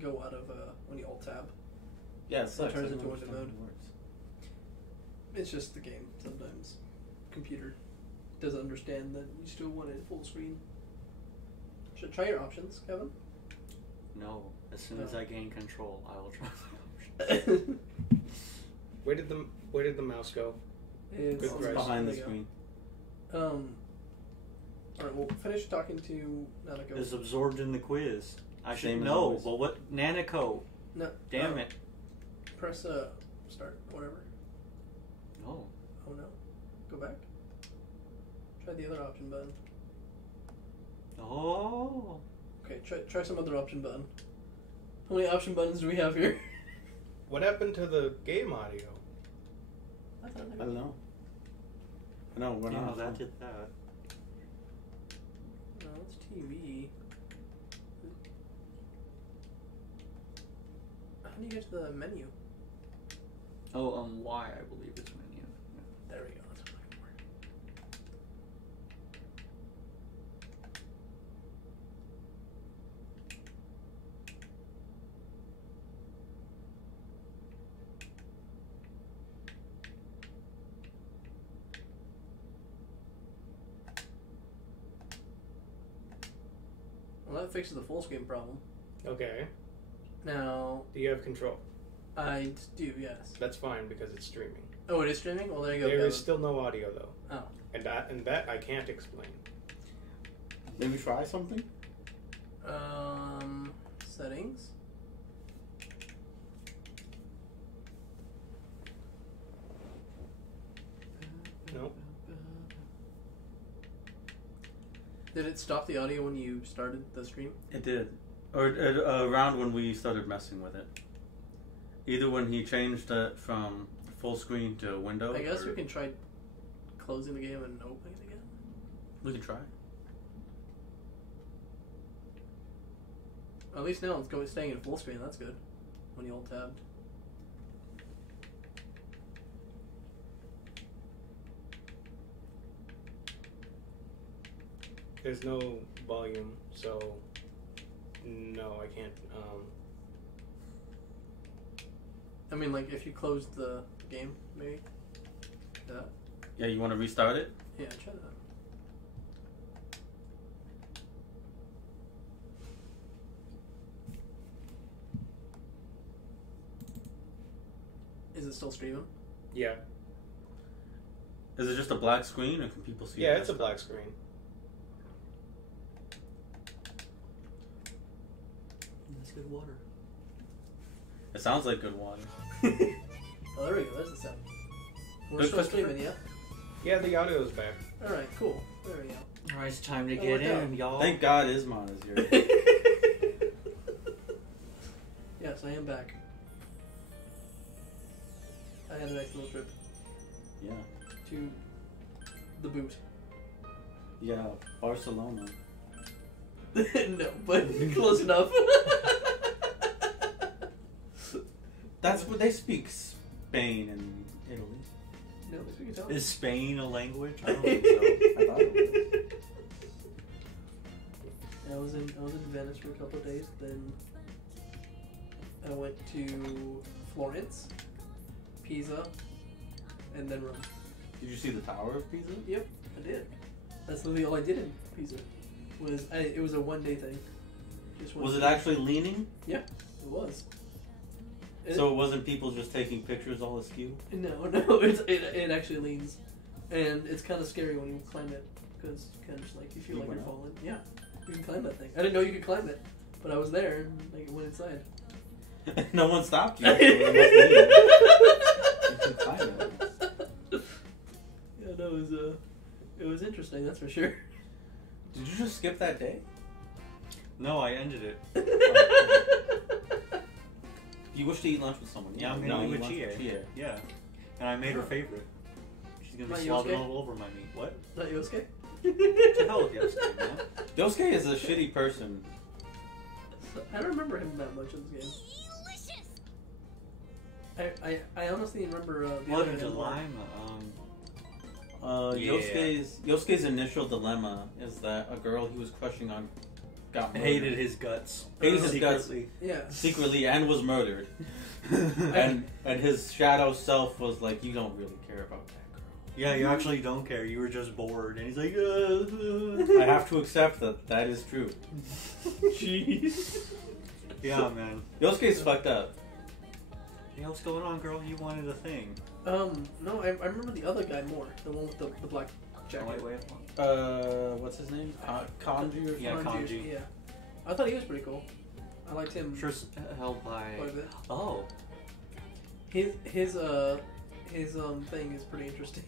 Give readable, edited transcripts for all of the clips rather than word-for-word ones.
go out of when you alt tab. Yeah, it sucks. It turns I don't into window understand how mode. it works. It's just the game. Sometimes computer doesn't understand that you still want it full screen. Should try your options, Kevin. No. As soon as I gain control, I will try my options. Where did the mouse go? It's Good behind the there you screen. go. Alright, we'll finish talking to Nanako. Is absorbed in the quiz. I Same should as know, always. but what? Nanako. No, Damn it. Press start, whatever. No. Oh no. Go back. Try the other option button. Oh. Okay, try some other option button. How many option buttons do we have here? What happened to the game audio? I don't know. No, we're Yeah, not. that did that. No, it's TV. How do you get to the menu? Oh, Y, I believe it's menu. There we go. That's what I'm looking for. Well, that fixes the full screen problem. Okay. Now, Do you have control? I do, yes. That's fine because it's streaming. Oh, it is streaming? Well, there you go. There is Kevin. still no audio though. Oh. And that I can't explain. Maybe try something? Settings. No. Did it stop the audio when you started the stream? It did. Or around when we started messing with it. Either when he changed it from full screen to window. I guess or we can try closing the game and opening it again. We can try. At least now it's staying in full screen. That's good. When you alt tabbed. There's no volume, so no, I can't. I mean, like if you closed the game, maybe. That. Yeah, you want to restart it? Yeah, try that. Is it still streaming? Yeah. Is it just a black screen, or can people see? Yeah, it? it's a black screen. That's good water. It sounds like good water. Oh, there we go. There's the sound. We're Good still Christopher. streaming, yeah? Yeah, the audio is back. Alright, cool. There we go. Alright, it's time to That get worked out. in, y'all. Thank God Ismon is here. Yes, I am back. I had a nice little trip Yeah. to the boot. Yeah, Barcelona. No, but close enough. That's what they speak. Spain and Italy. No, they speak Italian. Is Spain a language? I don't think so. I thought it was. I was in Venice for a couple of days. Then I went to Florence, Pisa, and then Rome. Did you see the Tower of Pisa? Yep, I did. That's literally all I did in Pisa. It was a 1 day thing. Just one Was it day. actually leaning? Yeah, it was. So it wasn't people just taking pictures all askew? No, it actually leans, and it's kind of scary when you climb it because kind of just like you feel You like went you're up? falling. Yeah, you can climb that thing. I didn't know you could climb it, but I was there and like went inside. No one stopped you. So it must be- you should climb it. Yeah, no, it was interesting. That's for sure. Did you just skip that day? No, I ended it. You wish to eat lunch with someone? Yeah, I'm no, gonna you eat with want Chie. Chie. Yeah. And I made her favorite. She's gonna Not be slobbing Yosuke? all over my meat. What? Not Yosuke? To hell with Yosuke, man. Yosuke is a shitty person. I don't remember him that much in this game. I honestly remember the What other a him more. dilemma. Yeah. Yosuke's initial dilemma is that a girl he was crushing on got murdered. Hated his guts. Hated his guts. Secretly. Yeah. Secretly and was murdered. and his shadow self was like, you don't really care about that girl. Yeah, you actually don't care. You were just bored. And he's like, I have to accept that is true. Jeez. Yeah, man. Yosuke's fucked up. Hey, what's going on, girl? You wanted a thing. No, I remember the other guy more. The one with the black jacket. Wait. What's his name? Kanji or Yeah, something? Kanji. Yeah. I thought he was pretty cool. I liked him Sure, held by. quite a bit. Oh. His thing is pretty interesting.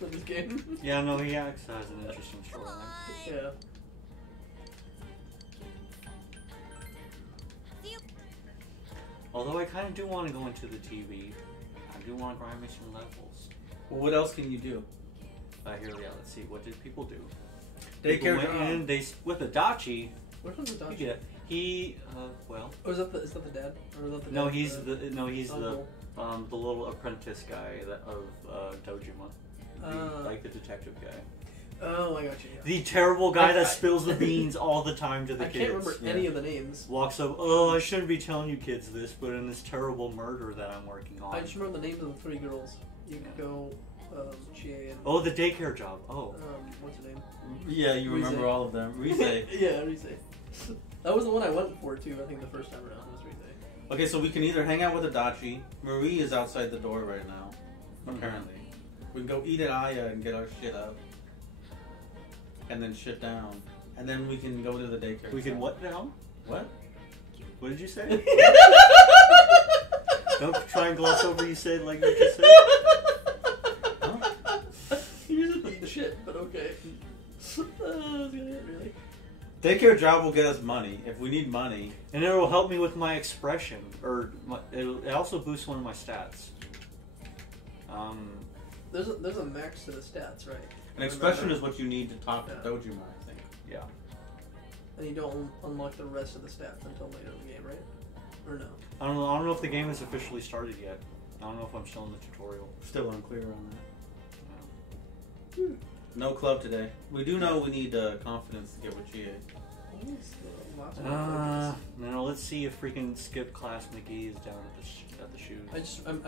In this game. Yeah, no, he actually has an interesting storyline. Yeah. Although I kind of do want to go into the TV. I do want to grind me some levels. Well, what else can you do? Here, yeah, let's see. What did people do? Daycare People went job. in, with Adachi. Which one's the dog? Well. Oh, is that the dad? Or is that the No, dad? he's the uncle? the little apprentice guy of Dojima, like the detective guy. Oh, I got you. Yeah. The terrible guy that I- spills the beans all the time to the I kids. can't remember any of the names. Walks up. Oh, I shouldn't be telling you kids this, but in this terrible murder that I'm working on. I just remember the names of the three girls. You could go, Chie and Oh, the daycare job. Oh. what's her name? Yeah, you remember Rise. all of them. Rise. Yeah, Rise. That was the one I went for too. I think the first time around was Rise. Okay, so we can either hang out with Adachi. Marie is outside the door right now, Mhm. apparently. We can go eat at Aya and get our shit up. And then shit down. And then we can go to the daycare. We can center. what now? What? What did you say? Don't try and gloss over you said like you just said. You're just eating shit, but okay. That was gonna hit really. Daycare job will get us money. If we need money. And it will help me with my expression, or it also boosts one of my stats. There's a max to the stats, right? An expression is what you need to talk to Dojima, I think. Yeah. And you don't unlock the rest of the stats until later in the game, right? Or no? I don't know if the game has officially started yet. I don't know if I'm still in the tutorial. Still unclear on that. No club today. We do know we need confidence to get with Chie. No, let's see if freaking Skip Class McGee is down at the shoes. I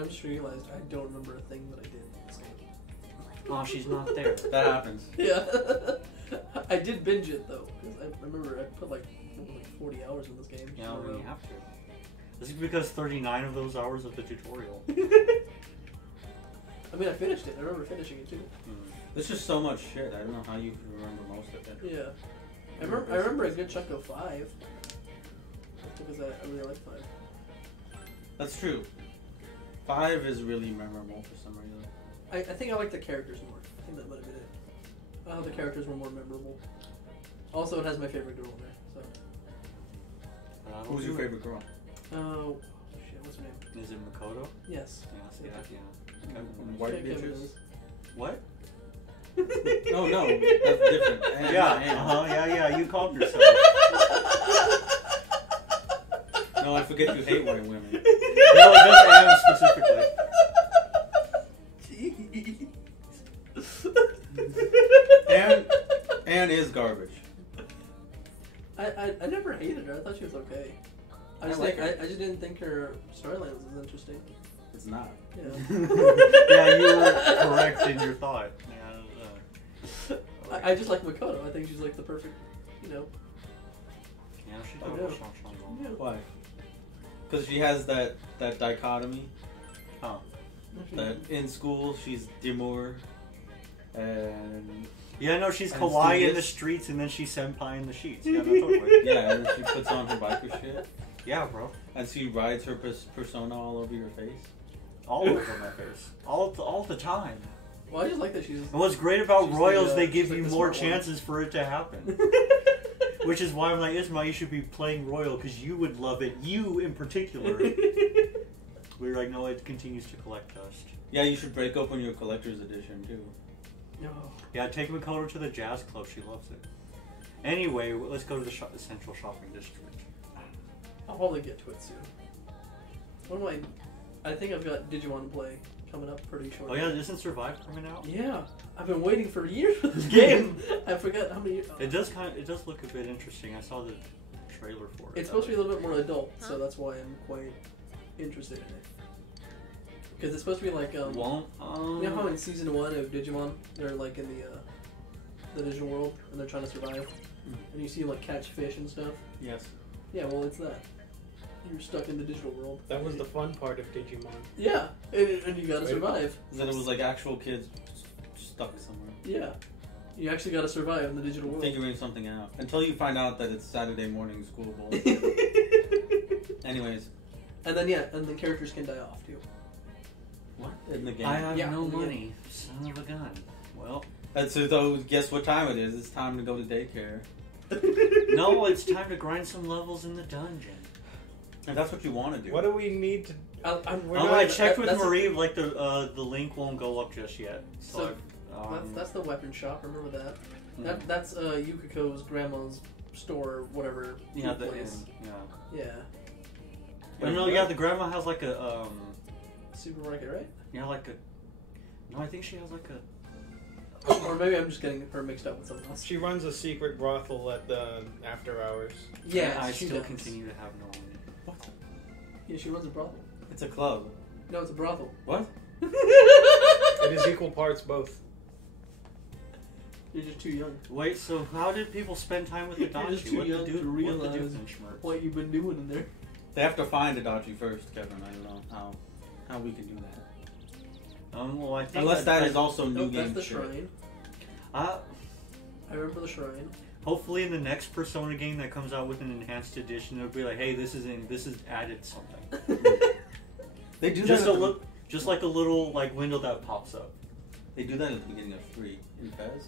just realized I don't remember a thing that I did in this game. Oh, she's not there. That happens. Yeah. I did binge it though, because I remember I put like 40 hours in this game. Yeah, well, you have to. This is because 39 of those hours of the tutorial. I mean, I finished it. I remember finishing it too. There's just so much shit. I don't know how you can remember most of it. Yeah. I remember a good chunk of 5. Because I really like 5. That's true. 5 is really memorable for some reason. I think I like the characters more. I think that might have been it. The characters were more memorable. Also, it has my favorite girl in there. So. Who's your favorite girl? Oh shit! What's her name? Is it Makoto? Yes. Yeah. White Kevin bitches? is. What? Oh no, that's different. Yeah, you called yourself. No, I forget you hate white women. No, just Anne specifically. Anne is garbage. I never hated her. I thought she was okay. I just didn't think her storyline was as interesting. It's not. Yeah. Yeah, you were correct in your thought. I just like Makoto. I think she's like the perfect, Yeah, she Oh, does. yeah. Why? Because she has that dichotomy. Huh. That in school she's demure, and Yeah, no, she's And kawaii in the studious. streets and then she's senpai in the sheets. Yeah, no, totally. yeah, and then she puts on her biker shit, Yeah, bro. and she rides her persona all over your face. All over my face. All the time. Well, I just like that she's. And what's great about She's Royals, the, they she's give like you the more smart one. chances for it to happen. Which is why I'm like, Isma, you should be playing Royal because you would love it. You in particular. We're like, no, it continues to collect dust. Yeah, you should break open your collector's edition too. No. Yeah, take Makoto to the jazz club. She loves it. Anyway, let's go to the central shopping district. I'll probably get to it soon. What am I think I've got Digimon Play coming up pretty short. Oh yeah, isn't Survive coming out? Yeah. I've been waiting for years for this game. I forgot how many. It does look a bit interesting. I saw the trailer for it. It's supposed to be a little bit more adult, so that's why I'm quite interested in it. Because it's supposed to be like you know how in season 1 of Digimon they're like in the digital world and they're trying to survive, and you see them like catch fish and stuff. Yes. Yeah, well, it's that. You're stuck in the digital world. That was the fun part of Digimon. Yeah, and you gotta survive. Then it was like actual kids stuck somewhere. Yeah, you actually gotta survive in the digital world. Figuring something out. Until you find out that it's Saturday morning school bowl. Anyways. And then characters can die off too. What? In the game? I have Yeah, no in the money. Son of a gun. Well. So guess what time it is? It's time to go to daycare. No, it's time to grind some levels in the dungeon. And that's what you want to do. What do we need to... I checked with Marie, like the link won't go up just yet. So that's the weapon shop. Remember that? That's Yukiko's grandma's store, whatever. Yeah, place. Yeah. But no, yeah, the grandma has like a supermarket, right? Yeah, like a. No, I think she has like a. Or maybe I'm just getting her mixed up with something else. She runs a secret brothel at the after hours. Yeah, I she still does. continue to have no money. What? Yeah, she runs a brothel. It's a club. No, it's a brothel. What? It is equal parts both. You're just too young. Wait, so how did people spend time with the You're just Dachi? too What young the dude? to What the realize dudes and schmerz? what you've been doing in there. They have to find Adachi first, Kevin. I don't know how we can do that. Well, I think Unless that is also new Nope, game that's the shit. shrine. Uh, I remember the shrine. hopefully, in the next Persona game that comes out with an enhanced edition, they'll be like, "Hey, this is added something." They do Just that. just like a little like window that pops up. They do that at the beginning of 3 in Fez.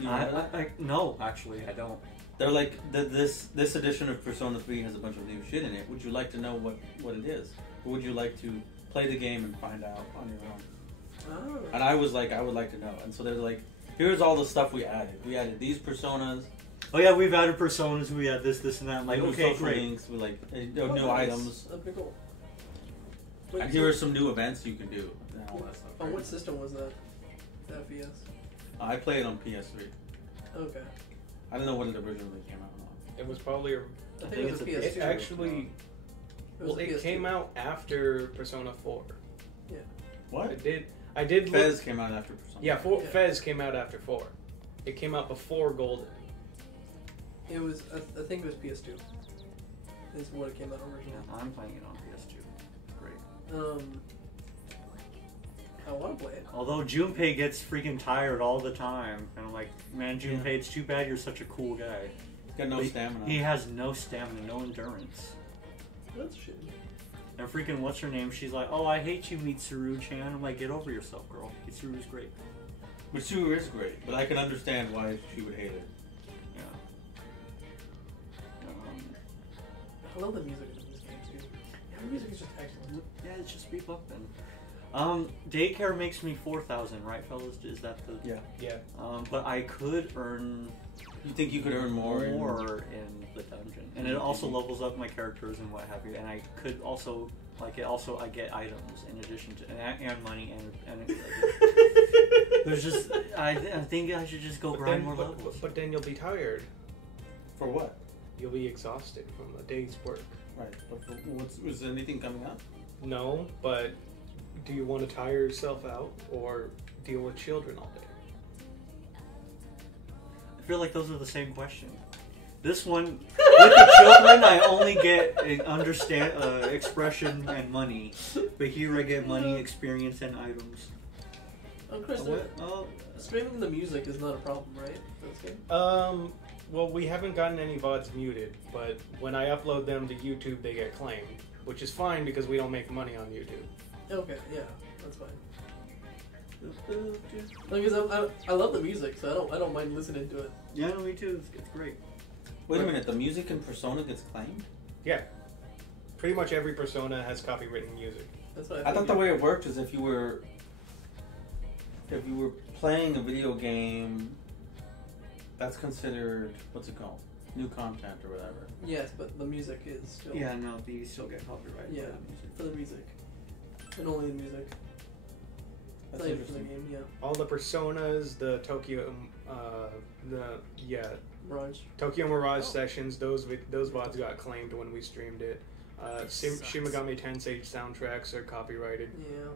You remember that? No, actually, I don't. They're like this edition of Persona 3 has a bunch of new shit in it. Would you like to know what it is, or would you like to play the game and find out on your own? Oh. And I was like, I would like to know. And so they're like, here's all the stuff we added. We added these personas. Oh yeah, we've added personas. We had this and that. I'm like, new okay, social great. links. We like Oh, new nice. items. That'd be cool. Wait, And here are some new events you can do. And all that stuff. on what system was that? The FPS? I played it on PS3. Okay. I don't know what it originally came out on. It was probably... I think it was a PS2. It actually... was a it PS2. came out after Persona 4. Yeah. What? I did look... Fez came out after Persona. Yeah, Fez came out after 4. It came out before Golden. It was. I think it was PS2. Is what it came out originally. I'm playing it on PS2. Great. I want to play it. Although Junpei gets freaking tired all the time, and I'm like, man, Junpei, it's too bad you're such a cool guy. Got no But stamina. He has no stamina, no endurance. That's shitty. And freaking, what's her name? She's like, oh, I hate you, Mitsuru-chan. I'm like, get over yourself, girl. Mitsuru's great. Mitsuru is great, but I can understand why she would hate it. Yeah. I love the music in this game too. The music is just excellent. Yeah, it's just rebumping. Daycare makes me 4,000, right, fellas? Is that the... Yeah. Yeah. But I could earn You think you could earn more? in the dungeon. And it also levels up my characters and what have you. And I could also, like, I get items in addition to... And money and there's just... I think I should just go grind more levels. But then you'll be tired. For what? You'll be exhausted from a day's work. Right. But was there anything coming up? No, but do you want to tire yourself out or deal with children all day? I feel like those are the same question. This one, with the children, I only get expression and money. But here I get money, experience, and items. Oh, Chris, streaming the music is not a problem, right? For this game? Well, we haven't gotten any VODs muted, but when I upload them to YouTube, they get claimed, which is fine because we don't make money on YouTube. Okay, yeah, that's fine. Because I love the music, so I don't mind listening to it. Yeah, no, me too. It's great. Wait a minute. The music in Persona gets claimed? Yeah. Pretty much every Persona has copywritten music. That's what I thought the way it worked is if you were playing a video game, that's considered, what's it called? New content or whatever. Yes, but the music is still... Yeah, no, you still get copyright. Yeah, for the music. for the music. And only the music. That's Played for the interesting. game, yeah. All the Personas, the Tokyo, Mirage. Tokyo Mirage sessions. Those VODs got claimed when we streamed it. Shin Megami Tensei soundtracks are copyrighted. Yeah.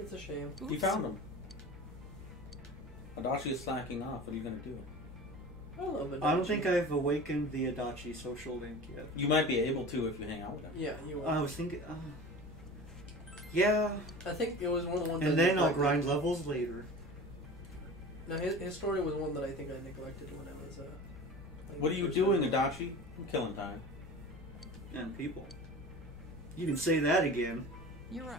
It's a shame. You found them. Adachi is slacking off. What are you gonna do? I love it. I don't think I've awakened the Adachi social link yet. You might be able to if you hang out with him. Yeah, you will. I was thinking, yeah. I think it was one of the ones. And that I then I'll neglected. grind levels later. No, his story was one that I think I neglected when I was. What are you doing, Adachi? I'm killing time. And people. You can say that again. You're right.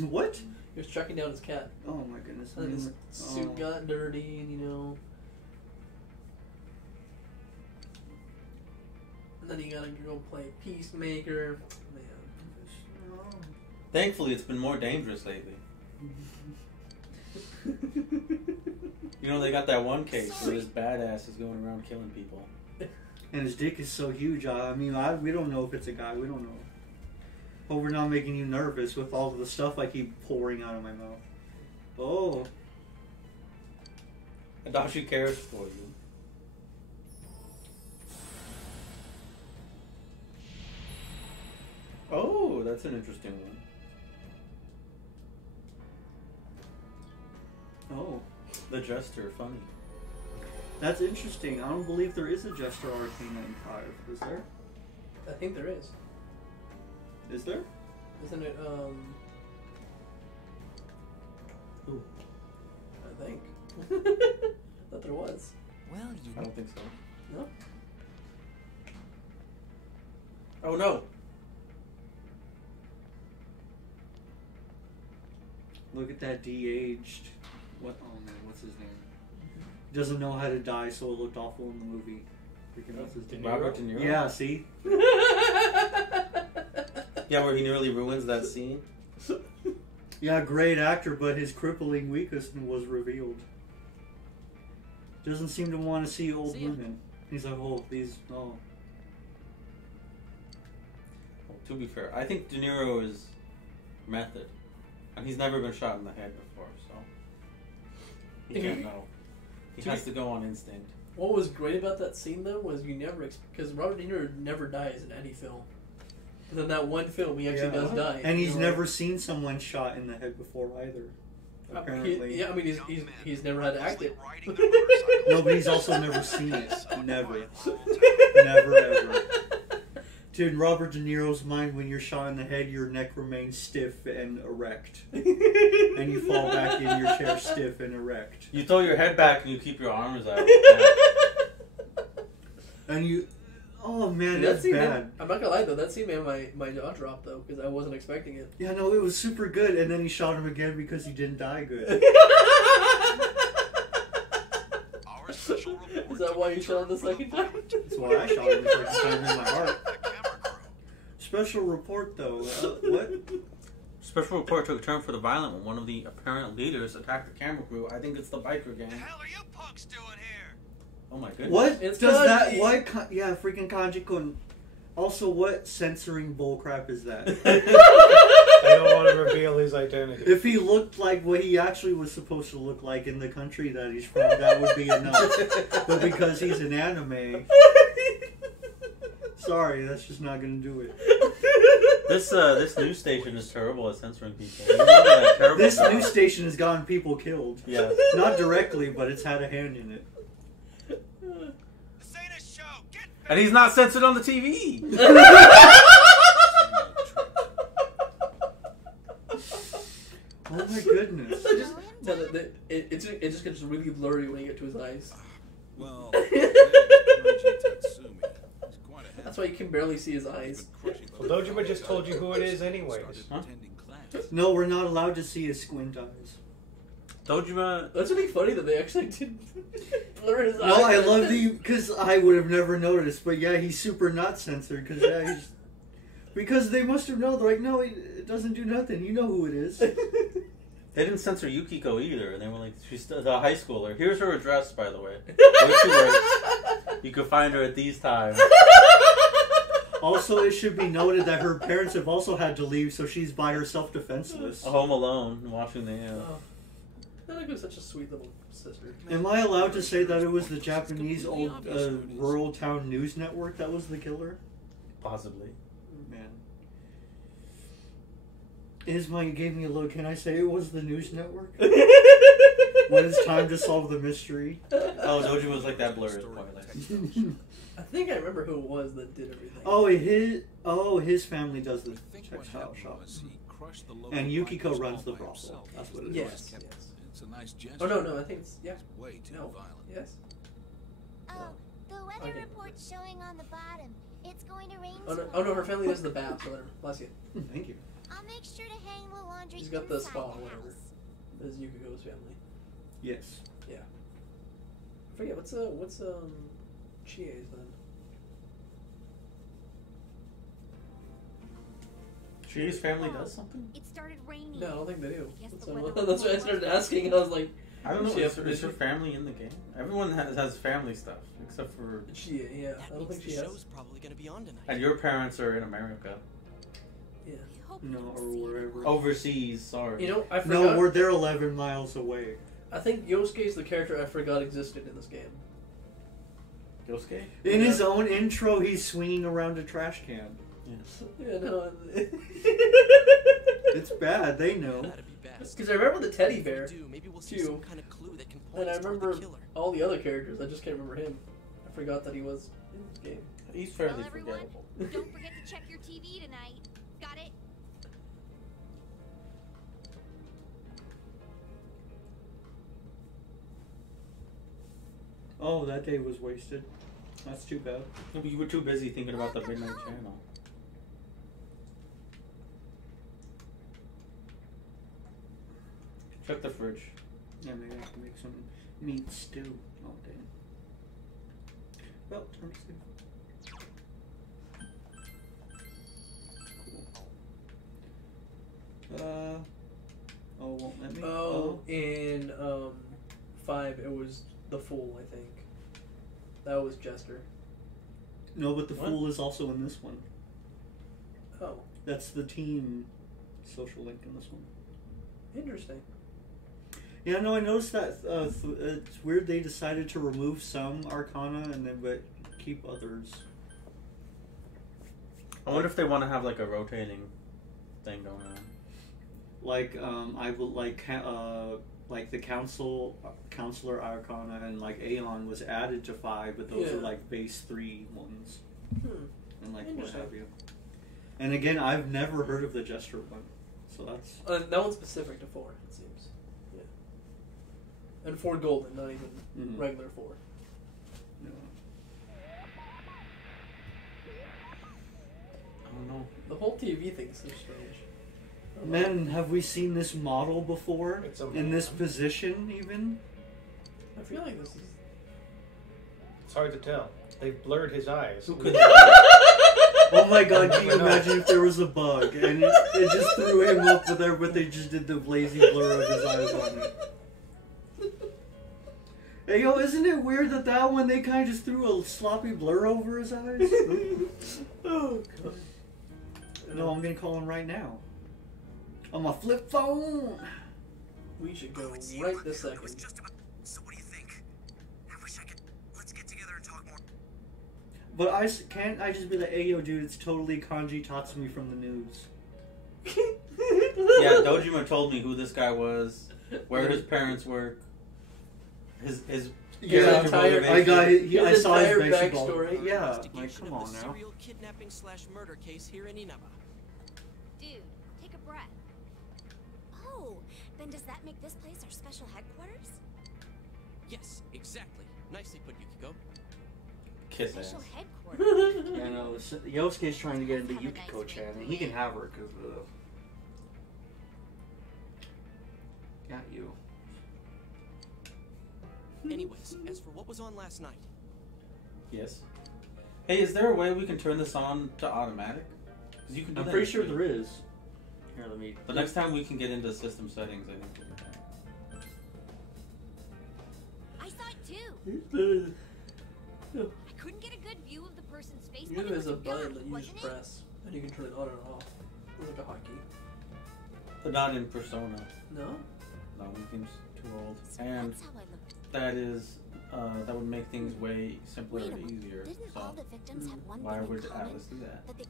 What? He was tracking down his cat. Oh my goodness. And his suit got dirty, and and then he gotta go play Peacemaker. Man. Thankfully, it's been more dangerous lately. You know, they got that one case where this badass is going around killing people. And his dick is so huge. I mean, we don't know if it's a guy. We don't know. But we're not making you nervous with all of the stuff I keep pouring out of my mouth. Oh. Adachi cares for you. Oh, that's an interesting one. Oh. The Jester, funny. That's interesting. I don't believe there is a Jester Arcane 95. Is there? I think there is. Is there? Isn't it, Ooh. I think. Thought there was. Well, I don't think so. No? Oh no! Look at that de-aged. What? Oh man, what's his name? Doesn't know how to die, so it looked awful in the movie. Freaking what's his name? Robert De Niro? Yeah, see? Yeah, where he nearly ruins that scene. Yeah, great actor, but his crippling weakness was revealed. Doesn't seem to want to see old See ya. women. He's like, oh, these, oh. Well, to be fair, I think De Niro is method. And he's never been shot in the head before, so he can't know. He has to go on instinct. What was great about that scene, though, was you never... Because Robert De Niro never dies in any film. And then that one film, he actually does die. And he's You know, never seen someone shot in the head before either. Apparently. I mean, he's never had to act it. No, but he's also never seen it. Never. Never ever. Dude, in Robert De Niro's mind, when you're shot in the head, your neck remains stiff and erect. And you fall back in your chair stiff and erect. You throw your head back and you keep your arms out. And you... Oh man, That that's scene bad. I'm not gonna lie though, that scene made my jaw drop though, because I wasn't expecting it. Yeah, no, it was super good, and then he shot him again because he didn't die good. Is that why you shot him the second time? That's why I shot him the second time in my heart. Special report though, what? Special report took a turn for the violent when one of the apparent leaders attacked the camera crew. I think it's the biker gang. The hell are you punks doing here? Oh my goodness. What It's does that? Kanji. What? Yeah, freaking Kanji-kun. Also, what censoring bullcrap is that? I don't want to reveal his identity. If he looked like what he actually was supposed to look like in the country that he's from, that would be enough. But because he's an anime, sorry, that's just not gonna do it. This news station is terrible at censoring people. You remember that terrible This job? news station has gotten people killed. Yeah. Not directly, but it's had a hand in it. This ain't a show. Get And he's not censored on the TV. Oh my goodness. It just gets really blurry when you get to his eyes. well. That's why you can barely see his eyes. Well, Dojima just told you who it is anyways. Huh? No, we're not allowed to see his squint eyes. Dojima. That's really funny that they actually did blur his eyes. No, I love because I would have never noticed, but yeah, he's super not censored, because yeah, because they must have known, they're like, no, it doesn't do nothing, you know who it is. They didn't censor Yukiko either. They were like, she's the high schooler. Here's her address, by the way. Where she works. You can find her at these times. Also, it should be noted that her parents have also had to leave, so she's by herself defenseless. Home alone, watching the. Oh. That was such a sweet little sister. Am I allowed to say that it was the Japanese old rural town news network that was the killer? Possibly. Man. Isma gave me a look. Can I say it was the news network? When it's time to solve the mystery. Oh, Doji was like that blurred Twilight. I think I remember who it was that did everything. Oh, his family does the textile shop. And Yukiko runs the brothel. That's what it is. Yes. It's a nice gesture. Oh no, I think it's yeah. It's way too No. violent. Yes. Oh, the weather Okay. report's showing on the bottom. It's going to rain Oh no, her family does the bath, so whatever. Bless you. Thank you. I'll make sure to hang the laundry She's got the inside spa, the whatever. house. This is Yukiko's family. Yes. Yeah. I forget what's Chie's then. Chie's family does something? It started raining. No, I don't think they do. Guess That's, the what- weather that's why I report started wasn't asking. I was like, I don't know. She Is has- her family in the game? Everyone has family stuff, except for. Chia, yeah. I don't think she has. show's probably gonna be on tonight. And your parents are in America. Yeah. I hope No, you don't or see wherever. it. Overseas, sorry. You know, I forgot. No, they're 11 miles away. I think Yosuke's the character I forgot existed in this game. Yosuke? In his own intro, he's swinging around a trash can. Yes. Yeah, no. It's bad, they know. That'd be best. Because I remember the teddy If bear, we do, maybe we'll see too. some kind of clue that can point and I us toward remember the killer. all the other characters. I just can't remember him. I forgot that he was in this game. He's fairly Well, everyone, forgettable. don't forget to check your TV tonight. Got it? Oh, that day was wasted. That's too bad. You were too busy thinking about the Midnight Channel. Check the fridge. Yeah, maybe I can make some meat stew. Oh, damn. Well, let me see. Cool. Oh, won't let me? Oh, in 5, it was the Fool, I think. That was Jester. No, but the What? Fool is also in this one. Oh, That's the team social link in this one. interesting. Yeah, no, I noticed that it's weird they decided to remove some Arcana and then but keep others. I wonder if they want to have like a rotating thing going on. Like I would like the counselor Arcana and like Aeon was added to 5, but those Yeah. are like base 3 ones and like what Interesting. have you. And again, I've never heard of the Jester one, so that's That one's specific to 4, it seems. Yeah. And 4 golden, not even regular 4. no. I don't know. The whole TV thing is so strange. Man, have we seen this model before It's a in this man. position even? I feel like this is. It's hard to tell. They've blurred his eyes. Who could Oh my god, can you imagine if there was a bug and it just threw him up there, but they just did the lazy blur of his eyes on it. Hey yo, isn't it weird that one they kind of just threw a sloppy blur over his eyes? Oh god. No, I'm gonna call him right now. On my flip phone! We should go right this second. So what do you think? I wish I could. Let's get together and talk more. But can't I just be like, hey yo dude, it's totally Kanji Tatsumi from the news. Yeah, Dojima told me who this guy was, where his parents work, his Yeah, character entire- motivation. I got it. I His saw his entire baseball. backstory. Yeah, like Investigation come of on the now. serial kidnapping/murder case here in Inaba. Dude, take a breath. Oh, then does that make this place our special headquarters? Yes, exactly. Nicely put, Yukiko. Kiss ass. Special headquarters. Yeah, no, Yosuke's trying to get into Yukiko-chan, and he can have her because got you. Anyways, as for what was on last night, Yes. Hey, is there a way we can turn this on to automatic? Because you can do I'm that pretty in sure Steam. there is. Here, let me. The next time we can get into system settings, I think we'll do that. I saw it too. I couldn't get a good view of the person's face Usually there's a button that you just press, and you can turn it on and off. It's like a hotkey. But not in Persona. No? No, it seems too old. So And that's how I look. that is, that would make things way simpler Wait a and moment. easier. Didn't all So the victims have one why thing would in common? Atlas do that? That they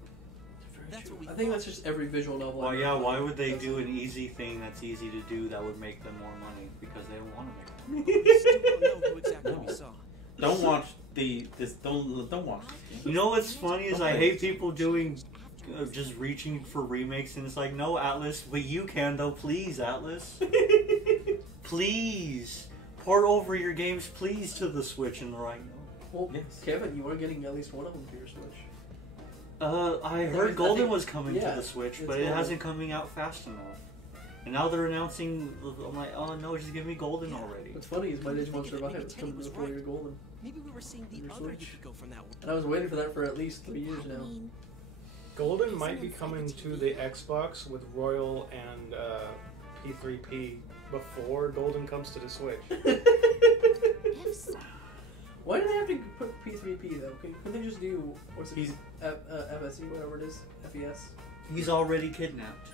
That's what we I think that's just every visual novel. Well, I've yeah. read. Why would they That's do it. an easy thing that's easy to do that would make them more money? Because they don't want to make money. We still don't know who exactly we saw. Don't watch don't watch this game. You know what's funny is I hate people doing just reaching for remakes, and it's like, no, Atlas, but you can though. Please, Atlas, please port over your games, please, to the Switch in the right note. Well, Yes. Kevin, you are getting at least one of them for your Switch. I I heard Golden was coming yeah, to the Switch, it's but it Golden. hasn't coming out fast enough. And now they're announcing. I'm like, oh no, just give me Golden Yeah. already. What's funny is my Digimon Maybe Survive Teddy was was coming before right. your Golden. Maybe we were seeing the Your other Switch. Hiko from that one. And I was waiting for that for at least 3 years now. Golden might be coming to the Xbox with Royal and P3P before Golden comes to the Switch. If so, Why do they have to put P3P though? Couldn't they just do what's it? He's- FSE, whatever it is, FES. He's already kidnapped.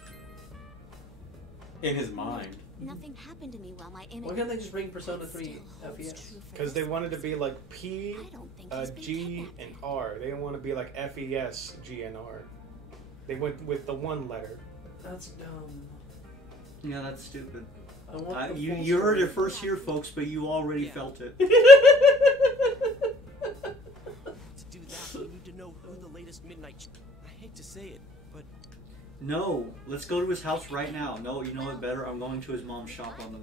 In his mind. nothing happened to me while my image. Why can't they just bring Persona 3 still holds FES? true for Because they this wanted to place. be like P, I don't think he's been G, kidnapped and yet. R. They didn't want to be like FES, G, and R. They went with the one letter. That's dumb. Yeah, that's stupid. I want the You full you heard story. it first here, folks, but you already Yeah. felt it. To do that, we need to know who the latest Midnight. I hate to say it, but No, let's go to his house right now. No, you know what better? I'm going to his mom's shop on the.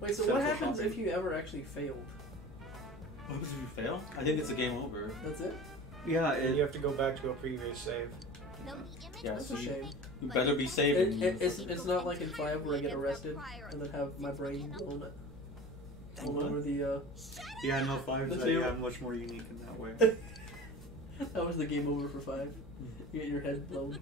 Wait, so Central what happens shopping. if you ever actually failed? What if you fail? I think it's a game over. That's it? Yeah, And you have to go back to a previous save. Though the image Yeah, was so That's a you, shame. you better be saving. It's not like in 5 where I get arrested and then have my brain blown all over the, yeah, no, 5 That's is you. yeah, much more unique in that way. that was the game over for 5. You get your head blown.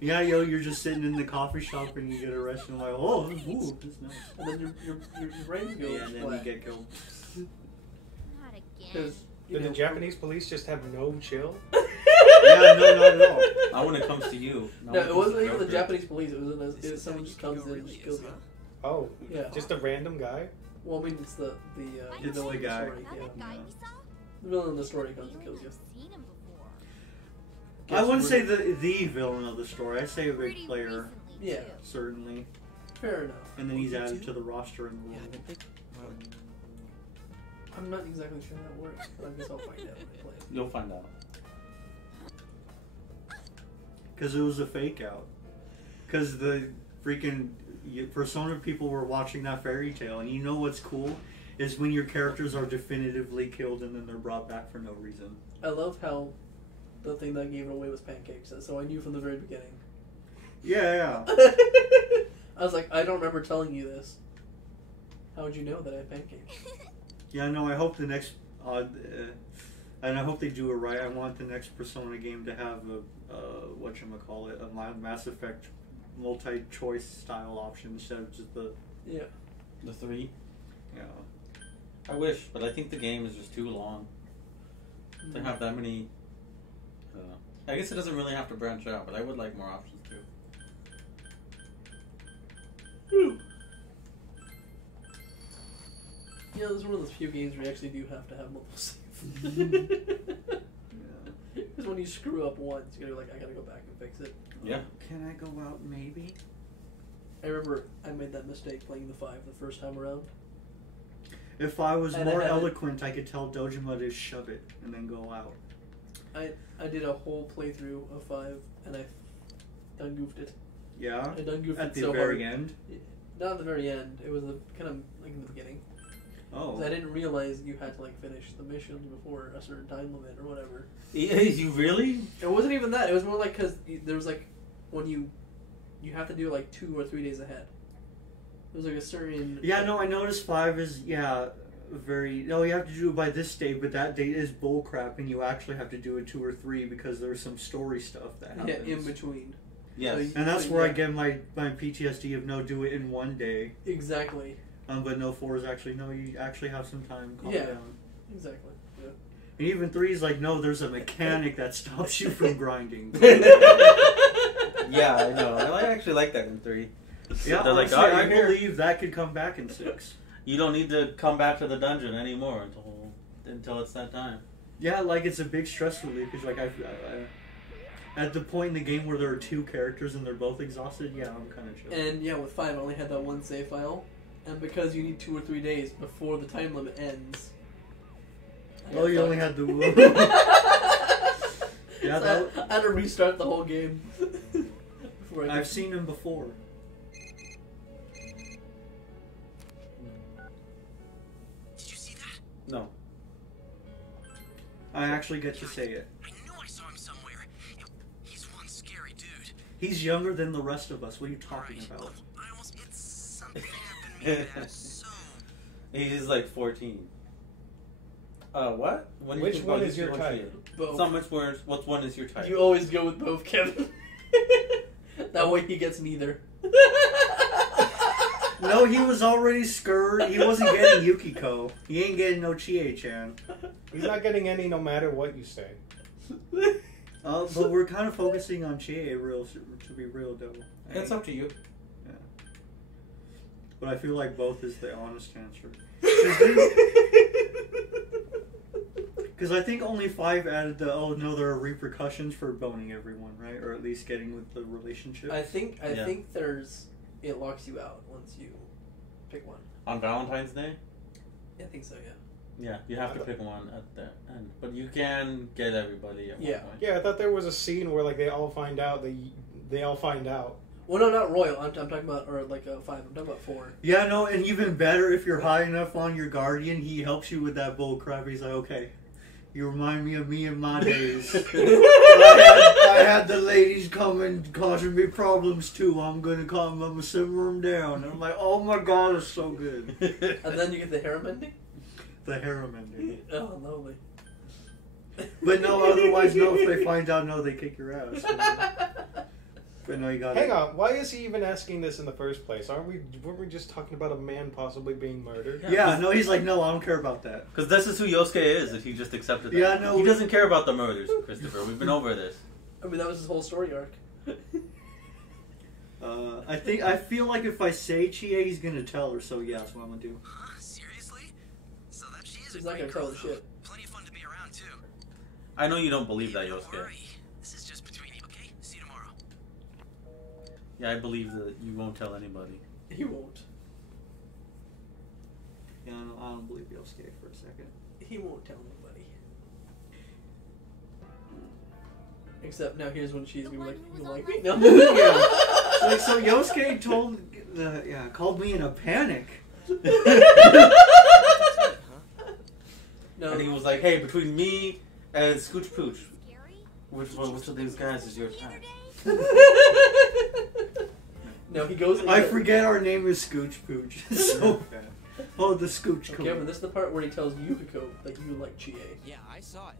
Yeah, yo, you're just sitting in the coffee shop and you get arrested and like, oh, ooh, that's nice. And then your brain goes Yeah, and then you flat. get killed. not again. Because, Did the Japanese police just have no chill? Yeah, no, not at all. Not when it comes to you. Not No, when it comes wasn't to even the Joker. Japanese police. It was this is someone how just comes Yukiko in and really just kills is, you. huh? Oh, Yeah. just a random guy? Well, I mean, it's the It's villain the of the guy. story. Now Yeah. that guy Yeah. we saw? The villain of the story comes and kills you. I've seen him before. I wouldn't say Gets the villain of the story. I'd say a big Pretty player, recently, Yeah. too. certainly. Fair enough. And then he's You added do? to the roster in the Yeah, I've world. been thinking. Well, I'm not exactly sure how that works, but I guess I'll find out when I play it. You'll find out. Because it was a fake out. Because the freaking Persona people were watching that fairy tale, and you know what's cool is when your characters are definitively killed and then they're brought back for no reason. I love how the thing that gave it away was pancakes, so I knew from the very beginning. Yeah, I was like, I don't remember telling you this. How would you know that I had pancakes? yeah. No, I hope the next, and I hope they do it right. I want the next Persona game to have a whatchamacallit, a Mass Effect multi-choice style option instead of just the Yeah. The 3. yeah. I wish, but I think the game is just too long to have that many. I don't know. I guess it doesn't really have to branch out, but I would like more options too. You know, this is one of those few games where you actually do have to have multiple saves. Because when you screw up once, you're like, I gotta go back and fix it. Yeah. Can I go out maybe? I remember I made that mistake playing the 5 the first time around. If I was And I more had it- eloquent, I could tell Dojima to shove it and then go out. I did a whole playthrough of 5, and I done goofed it. Yeah? I done goofed At it the so very hard. end? Not at the very end. It was kind of like in the beginning. Oh. 'Cause I didn't realize you had to like finish the mission before a certain time limit or whatever. You really? It wasn't even that. It was more like because there was like when you have to do it like 2 or 3 days ahead. It was like a certain. Yeah, no, I noticed 5 is, very... No, you have to do it by this date, but that date is bullcrap, and you actually have to do it 2 or 3 because there's some story stuff that happens. Yeah, in between. Yes. So you- And that's so, where I yeah. get my PTSD of no, do it in one day. Exactly. But no, 4 is actually, no, you actually have some time. Calm Yeah. down. Exactly. Yeah. And even 3 is like, no, there's a mechanic that stops you from grinding. Yeah, I know. I actually like that in 3. Yeah, they're like, honestly, I believe that could come back in 6. You don't need to come back to the dungeon anymore until it's that time. Yeah, like it's a big stress relief because like I at the point in the game where there are 2 characters and they're both exhausted, yeah, I'm kind of chill. And yeah, with 5, I only had that one save file, and because you need 2 or 3 days before the time limit ends. Oh, you only had the. Yeah, so I had to restart the whole game. I've seen him before. Did you see that? No. I actually get to say it. I knew I saw him somewhere. He's one scary dude. He's younger than the rest of us. What are you talking about? Oh, I almost... It's something I've been meaning to ask, so... He's like 14. What? When Which one is your type? Both. What one is your type? You always go with both, Kevin. That way he gets neither. No, he was already Skur. He wasn't getting Yukiko. He ain't getting no Chie-chan. He's not getting any no matter what you say. But we're kind of focusing on Chie to be real, though. It's up to you. Yeah. But I feel like both is the honest answer. Because I think only 5 added the, oh no, there are repercussions for boning everyone, right? Or at least getting with the relationship. I think it locks you out once you pick one. On Valentine's Day? Yeah, I think so, yeah. Yeah, you have to pick one at the end. But you can get everybody at one point. Yeah, I thought there was a scene where like they all find out. Well, no, not Royal. I'm talking about, or like 5. I'm talking about 4. Yeah, no, and even better, if you're high enough on your guardian, he helps you with that bull crap. He's like, okay, you remind me of me in my days. I had the ladies coming, causing me problems too. I'm gonna simmer them down. And I'm like, oh my god, it's so good. And then you get the harem ending? The harem ending. Oh, lovely. But no, otherwise, no, if they find out, no, they kick your ass. But no, you got Hang on, why is he even asking this in the first place? Weren't we just talking about a man possibly being murdered? Yeah, no, he's like, no, I don't care about that. Because this is who Yosuke is, if he just accepted that. Yeah, no. He doesn't care about the murders, Christopher. We've been over this. I mean, that was his whole story arc. I feel like if I say Chie, he's gonna tell her, so yeah, that's what I'm gonna do. Huh? Seriously? So that she is He's a not great gonna tell girl, her though. shit. Plenty of fun to be around, too. I know you don't believe that, Don't Yosuke. worry. This is just between you, okay? See you tomorrow. Yeah, I believe that you won't tell anybody. He won't. Yeah, I don't believe Yosuke for a second. He won't tell anybody. Except now here's when she's gonna be like, you like me? No. Yeah. Like, so Yosuke called me in a panic. No. And he was like, hey, between me and Scooch Pooch, Scary? which of these guys is your type? No, he goes. I forget our name is Scooch Pooch. So bad. Oh, the Scooch. Okay, but this is the part where he tells Yukiko that you like Chie. Yeah, I saw it.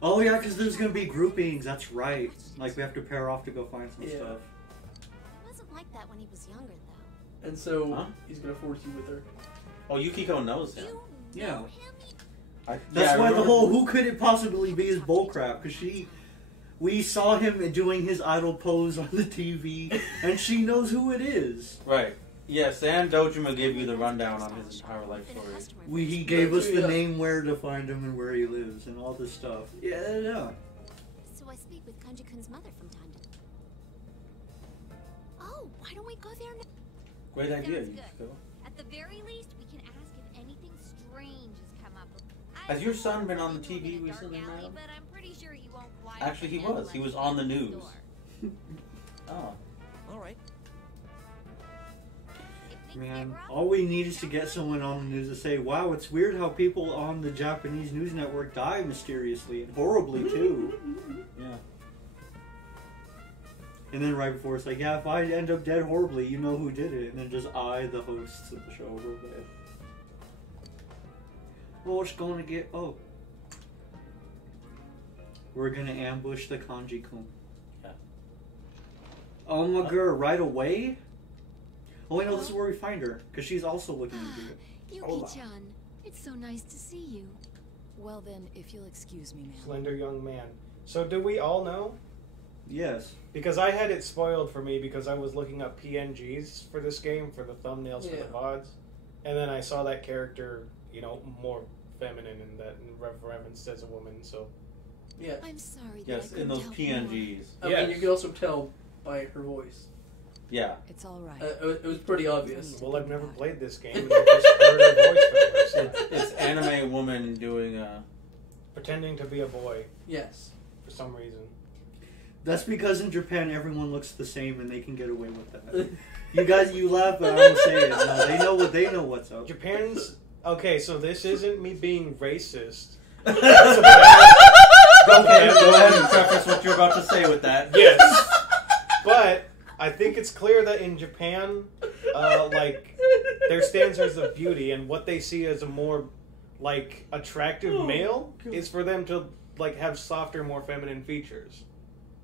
Oh yeah, because there's gonna be groupings. That's right. Like we have to pair off to go find some Yeah. stuff. He wasn't like that when he was younger, though. And so Huh? he's gonna force you with her. Oh, Yukiko knows him. You Yeah. know him? That's I why the remember- whole who could it possibly be is bullcrap. Because we saw him doing his idol pose on the TV, and she knows who it is. Right. Yes, and Dojima gave you the rundown on his entire life story. He gave us the Yeah. name, where to find him, and where he lives, and all this stuff. Yeah. So I speak with Kanji-kun's mother from time to time. Oh, why don't we go there now? Great idea, Sounds Yukiko. good. At the very least, we can ask if anything strange has come up. Has your son been on the I've TV been in a dark recently, alley, madam? but I'm pretty sure he won't fly Actually, he up and was. He let was me on the in news. door. Oh. All right. If things get Man, rough, all we need is to get someone on the news to say, wow, it's weird how people on the Japanese news network die mysteriously and horribly, too. Yeah. And then right before, it's like, yeah, if I end up dead horribly, you know who did it. And then just the hosts of the show, real bad. Oh, it's going to get... Oh. We're going to ambush the Kanji-kun. Yeah. Oh my god, right away? Oh, wait, no, this is where we find her. Because she's also looking into it. Yuki-chan, it's so nice to see you. Well then, if you'll excuse me, ma'am. Slender young man. So do we all know? Yes. Because I had it spoiled for me because I was looking up PNGs for this game, for the thumbnails for the VODs. And then I saw that character, you know, more feminine and that referenced as a woman, so... Yeah. I'm sorry. Yes, in those PNGs. I mean, you can also tell by her voice. Yeah. It's all right. It was pretty obvious. Well, I've never played this game. And I just heard her voice for the first time. It's anime woman doing pretending to be a boy. Yes. For some reason. That's because in Japan everyone looks the same and they can get away with that. You guys, you laugh, but I don't say it. No, they know what's up. Japan's... Okay, so this isn't me being racist. Okay, go ahead and preface what you're about to say with that. Yes. But I think it's clear that in Japan, like, their standards of beauty and what they see as a more, like, attractive male is for them to, like, have softer, more feminine features.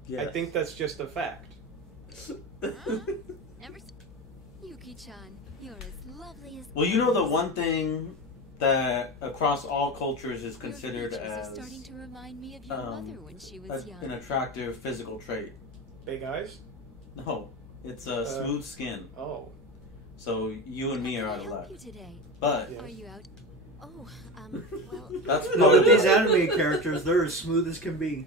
Yes. I think that's just a fact. Yuki-chan, you're as lovely as... Well, you know the one thing that across all cultures is considered as starting to remind me of your mother when she was young. An attractive physical trait. Big eyes? No, it's a smooth skin. Oh. So you and me are out of luck. But are you out? Oh, well. That's no, but these anime characters, they're as smooth as can be.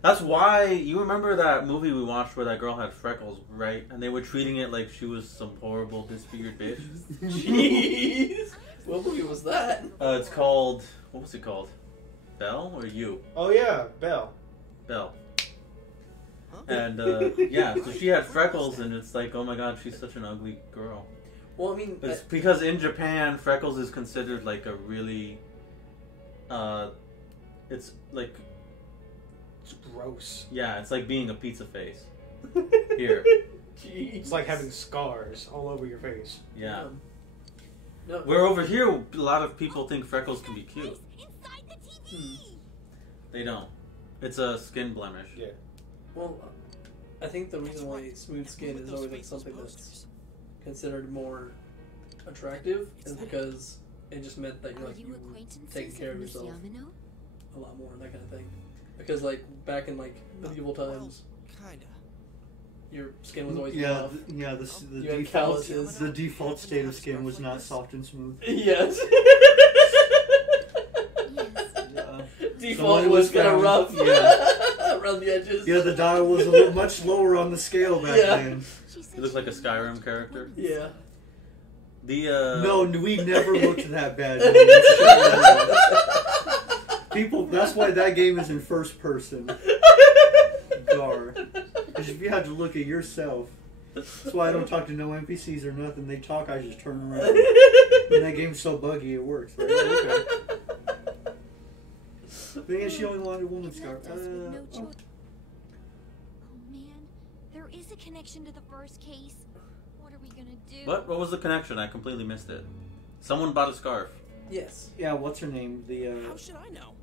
That's why you remember that movie we watched where that girl had freckles, right? And they were treating it like she was some horrible disfigured bitch. Jeez. What movie was that? It's called... What was it called? Belle or You? Oh yeah, Belle. Belle. And, yeah, so she had freckles and it's like, oh my god, she's such an ugly girl. Well, I mean... It's because in Japan, freckles is considered like a really... it's like... It's gross. Yeah, it's like being a pizza face. Here. Jeez. It's like having scars all over your face. Yeah. No. Where over here, a lot of people think freckles can be cute. They don't. It's a skin blemish. Yeah. Well, I think the reason why smooth skin is always like something that's considered more attractive is because it just meant that you're like you taking care of yourself a lot more and that kind of thing. Because like back in like medieval times, your skin was always rough. The default state of skin was not soft and smooth. Yes. Default was kind of rough around the edges. Yeah, the dial was a little much lower on the scale back then. He looks like a Skyrim character. Yeah. No, we never looked that bad. People, that's why that game is in first person. Gar. Because if you had to look at yourself, that's why I don't talk to no NPCs or nothing. They talk, I just turn around. And that game's so buggy, it works, right? Okay. But yeah, she only wanted a woman scar. Oh man, there is a connection to the first case. What are we gonna do? What was the connection? I completely missed it. Someone bought a scarf. Yes. Yeah, what's her name? How should I know?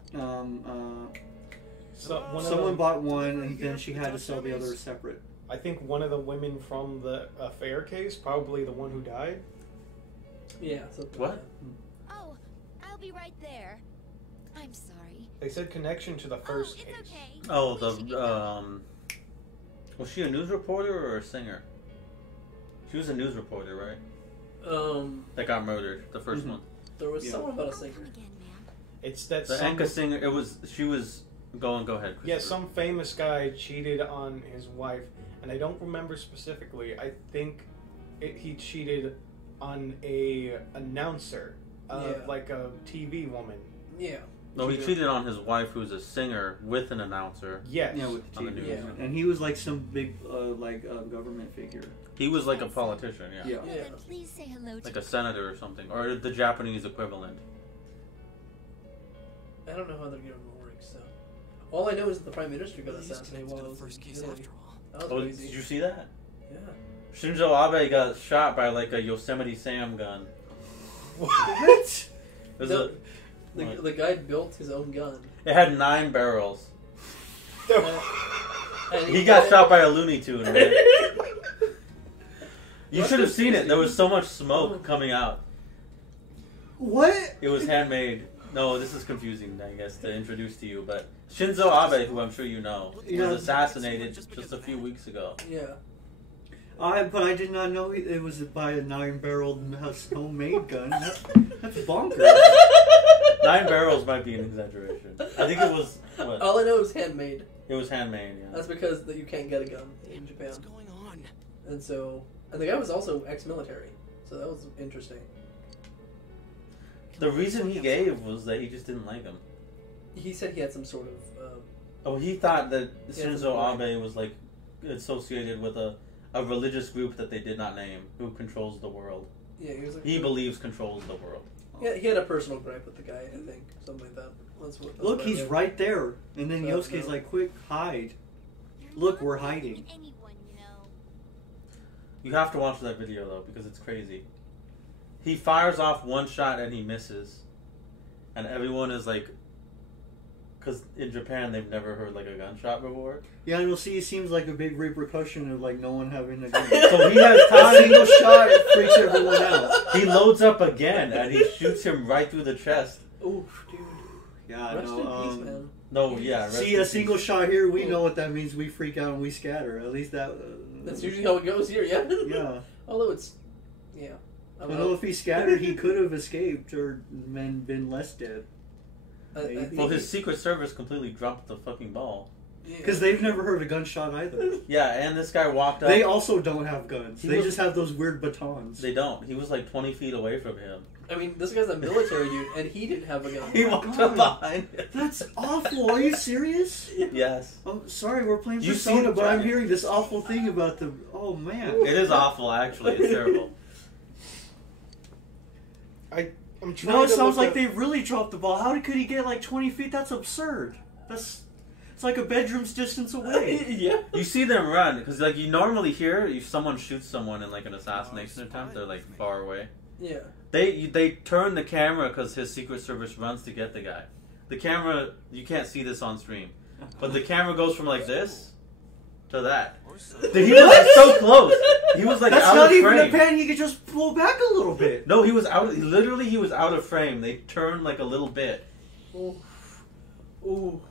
Someone bought one, and then she had to sell the other separate. I think one of the women from the affair case, probably the one who died. Yeah. What? Oh, I'll be right there. I'm sorry. They said connection to the first case. Okay. Oh, was she a news reporter or a singer? She was a news reporter, right? That got murdered. The first one. There was someone about a singer. It's that the Enka singer. She was. Go ahead. Yeah, some famous guy cheated on his wife, and I don't remember specifically. I think he cheated on a announcer, like a TV woman. Yeah. No, he cheated on his wife, who's a singer, with an announcer. Yes. Yeah, with the TV. On the news. Yeah. And he was like some big, government figure. He was like a politician, Yeah. Well, then please say hello to like a senator or something, or the Japanese equivalent. I don't know how they're gonna work. So, all I know is that the prime minister got assassinated while I was first case after all. That was crazy. Did you see that? Yeah. Shinzo Abe got shot by like a Yosemite Sam gun. What? The guy built his own gun. It had 9 barrels. And he got shot by a Looney Tune, man. You should have seen it. There was so much smoke coming out. What? It was handmade. No, this is confusing, I guess, to introduce to you, but Shinzo Abe, who I'm sure you know, was assassinated just a few weeks ago. Yeah. But I did not know it was by a 9-barreled homemade gun. That's bonkers. 9 barrels might be an exaggeration. I think it was, what? All I know is handmade. It was handmade, yeah. That's because that you can't get a gun in Japan. What's going on? And so, and the guy was also ex-military, so that was interesting. The reason he gave was that he just didn't like him. He said he had some sort of. Oh, he thought that Yeah, Shinzo Abe was like associated with a religious group that they did not name, who controls the world. Yeah, he was like. He believes controls the world. Yeah, he had a personal gripe with the guy, I think, something like that. That's Look, what I he's read. right there. And then So, Yosuke's no. like, quick, hide. You're Look, not we're helping hiding. anyone, you know. You have to watch that video though, because it's crazy. He fires off one shot and he misses, and everyone is like, because in Japan they've never heard like a gunshot before. Yeah, and you'll see it seems like a big repercussion of like no one having a gun. So he has A time. single shot freaks everyone out. He loads up again and he shoots him right through the chest. Oof, dude. Yeah, Rest in peace, man. No, yeah. rest See, in a peace. single shot here, we know what that means. We freak out and we scatter. At least that. That's usually how it goes here, yeah? Yeah. Although it's. Yeah. I Although if he scattered, he could have escaped or been less dead. I think Well, his Secret Service completely dropped the fucking ball. Because they've never heard a gunshot either. Yeah, and this guy walked up. They also don't have guns. He They was- just have those weird batons. They don't. He was like 20 feet away from him. I mean, this guy's a military dude, and he didn't have a gun. He walked up behind him. That's awful. Are you serious? Yes. Oh, sorry, we're playing You see Persona, the but I'm giant- hearing this awful thing about the. Oh man. It is awful, actually. It's terrible. I'm trying No, it to sounds look like up- they really dropped the ball. How could he get like 20 feet? That's absurd. It's like a bedroom's distance away. Yeah. You see them run, because like you normally hear if someone shoots someone in like an assassination attempt, they're like far away. Yeah. They turn the camera because his Secret Service runs to get the guy. The camera, you can't see this on stream, but the camera goes from like this to that. He was like, so close. He was like That's out not of even frame. a pan. He could just pull back a little bit. No, he was out. Literally, he was out of frame. They turned like a little bit. Ooh. Ooh.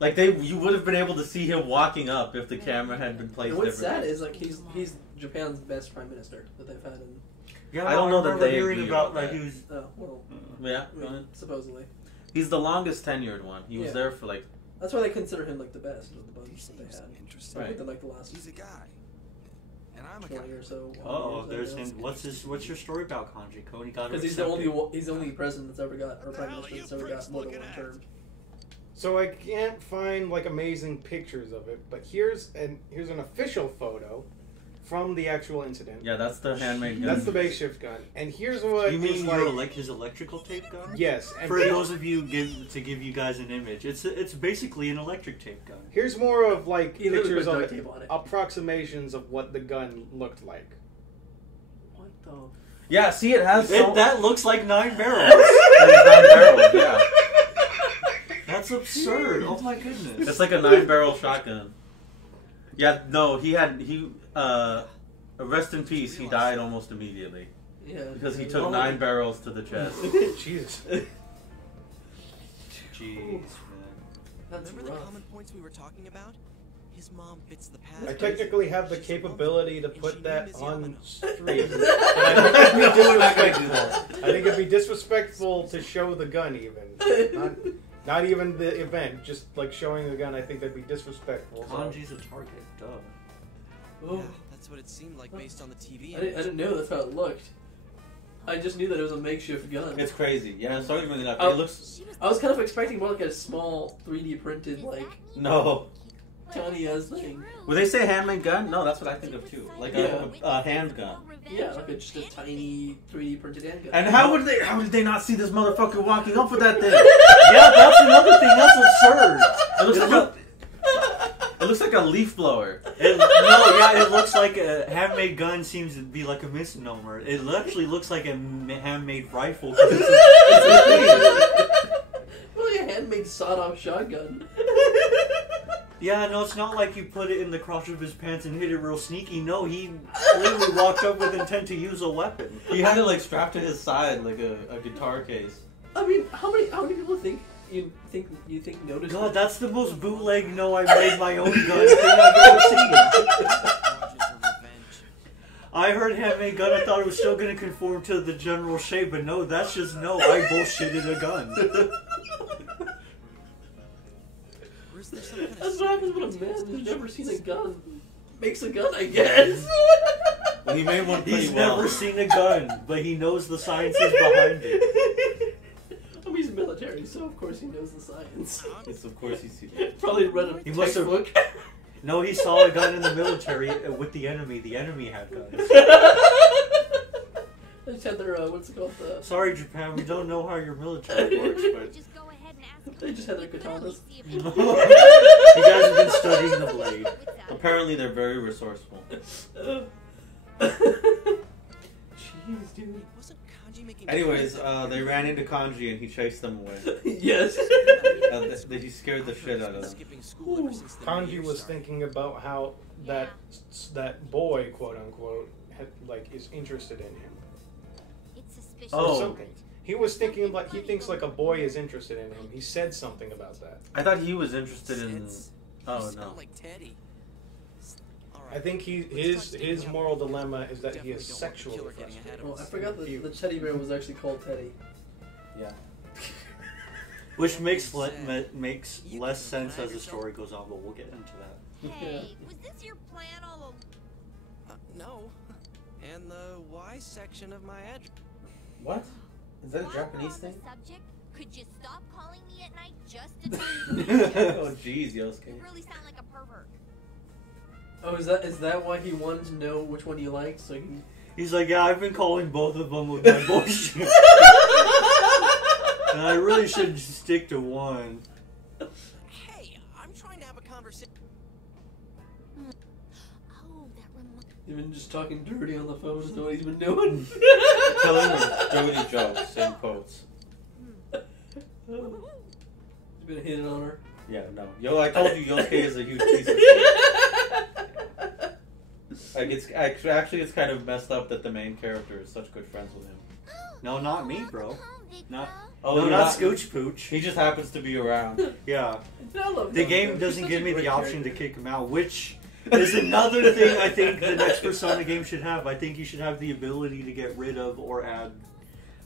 Like you would have been able to see him walking up if the camera had been placed And what's differently. sad is like he's Japan's best prime minister that they've had in. Yeah, I don't know that remember they hearing agree about about like that. he was. Oh well, Yeah, I mean, supposedly. he's the longest tenured one. He was Yeah. there for like. That's why they consider him like the best of the bunch that they had. Interesting. I think they're like the last He's a guy, and I'm a guy. 20 or so. Oh, there's him. What's your story about Kanji? Cody got Because he's the only president that's ever got, or prime minister that's ever got more than one term. So I can't find like amazing pictures of it, but here's an official photo from the actual incident. Yeah, that's the handmade gun. That's the makeshift gun, and here's what You mean it's like. his electrical tape gun? Yes, and For those of you to give you guys an image, it's basically an electric tape gun. here's more of like He literally pictures put of duct tape on it. approximations of what the gun looked like. What the? Yeah, see, it has. So, That looks like 9 barrels. That's 9 barrels. Yeah, That's absurd. Oh my goodness. it's like a 9-barrel shotgun. Yeah, no, rest in peace. He died almost immediately Yeah. because he took 9 barrels to the chest. Jesus. Jeez, man. That's Remember the rough. common points we were talking about? His mom fits the pattern. I technically have the She's a capability to woman, put and that she on named Miss stream. that. I think it'd be disrespectful to show the gun even. Not even the event, just like showing the gun. I think that'd be disrespectful. So. Kanji's a target. Duh. Oh, Yeah, that's what it seemed like based on the TV. I didn't know that's how it looked. I just knew that it was a makeshift gun. It's crazy. Yeah, sorry to bring it up. Oh. It looks I was kind of expecting more like a small 3D printed, like, no. tiny ass thing. Would they say handmade gun? No, that's what I think of too. Like a handgun. Yeah, like just a tiny 3D printed handgun. And how did they not see this motherfucker walking up with that thing? Yeah, that's another thing. That's absurd. It looks like a leaf blower. It looks like a handmade gun seems to be like a misnomer. It actually looks like a handmade rifle. 'Cause it's Well, like a handmade sawed-off shotgun. yeah, no, it's not like you put it in the crotch of his pants and hit it real sneaky. No, he literally walked up with intent to use a weapon. He had it like strapped to his side like a guitar case. I mean, how many people think noticed? God, that's the most bootleg I made my own gun thing I've ever seen. I heard handmade gun, I thought it was still going to conform to the general shape, but no, that's just I bullshitted a gun. That's what happens when a man who's never seen a gun makes a gun, I guess. Well, he made one pretty He's well. never seen a gun, but he knows the sciences behind it. I mean, he's military, so of course he knows the science. Yes, of course he's seen it. Probably read a textbook. No, he saw a gun in the military with the enemy. The enemy had guns. They just had their, what's it called? Sorry, Japan, we don't know how your military works, but... Just go ahead and ask They just had their katanas. You guys have been studying the blade. Apparently they're very resourceful. Jeez, dude. Wasn't Kanji making Anyways, they ran into Kanji and he chased them away. Yes. He scared the shit out of them. skipping school ever since the Kanji year was started. thinking about how that boy, quote unquote, is interested in him. It's suspicious. Or Oh. something. He was thinking he thinks like a boy is interested in him. He said something about that. I thought he was interested in... Ted's- Oh, you no. sound like Teddy. I think his moral dilemma is that he is Definitely don't want the sexually killer getting ahead frustrated. of Well, I us. forgot that the teddy bear was actually called Teddy. Yeah. Which makes less sense as the story goes on, but we'll get into that. Hey, was this your plan all along? No. And the Y section of my address. What? Is that a While Japanese we're on thing? the subject, could you stop calling me at night just to tell me Oh jeez, Yosuke. You really sound like a pervert. Oh, is that why he wanted to know which one you liked? So he... He's like, yeah, I've been calling both of them with my bullshit. And I really should stick to one. Hey, I'm trying to have a conversation. Oh, that reminds He's been just talking dirty on the phone. Is what he's been doing. Telling her dirty jokes in quotes. He's been hitting on her. Yeah, no. I told you Yosuke is a huge piece of shit. Like, it's kind of messed up that the main character is such good friends with him. No, not me, bro. Not, Oh, no, you're not Scooch Pooch. He just happens to be around. Yeah. I love The Don, game though. doesn't He's give such me a the great option to character. kick him out, which is another thing I think the next Persona game should have. I think you should have the ability to get rid of or add.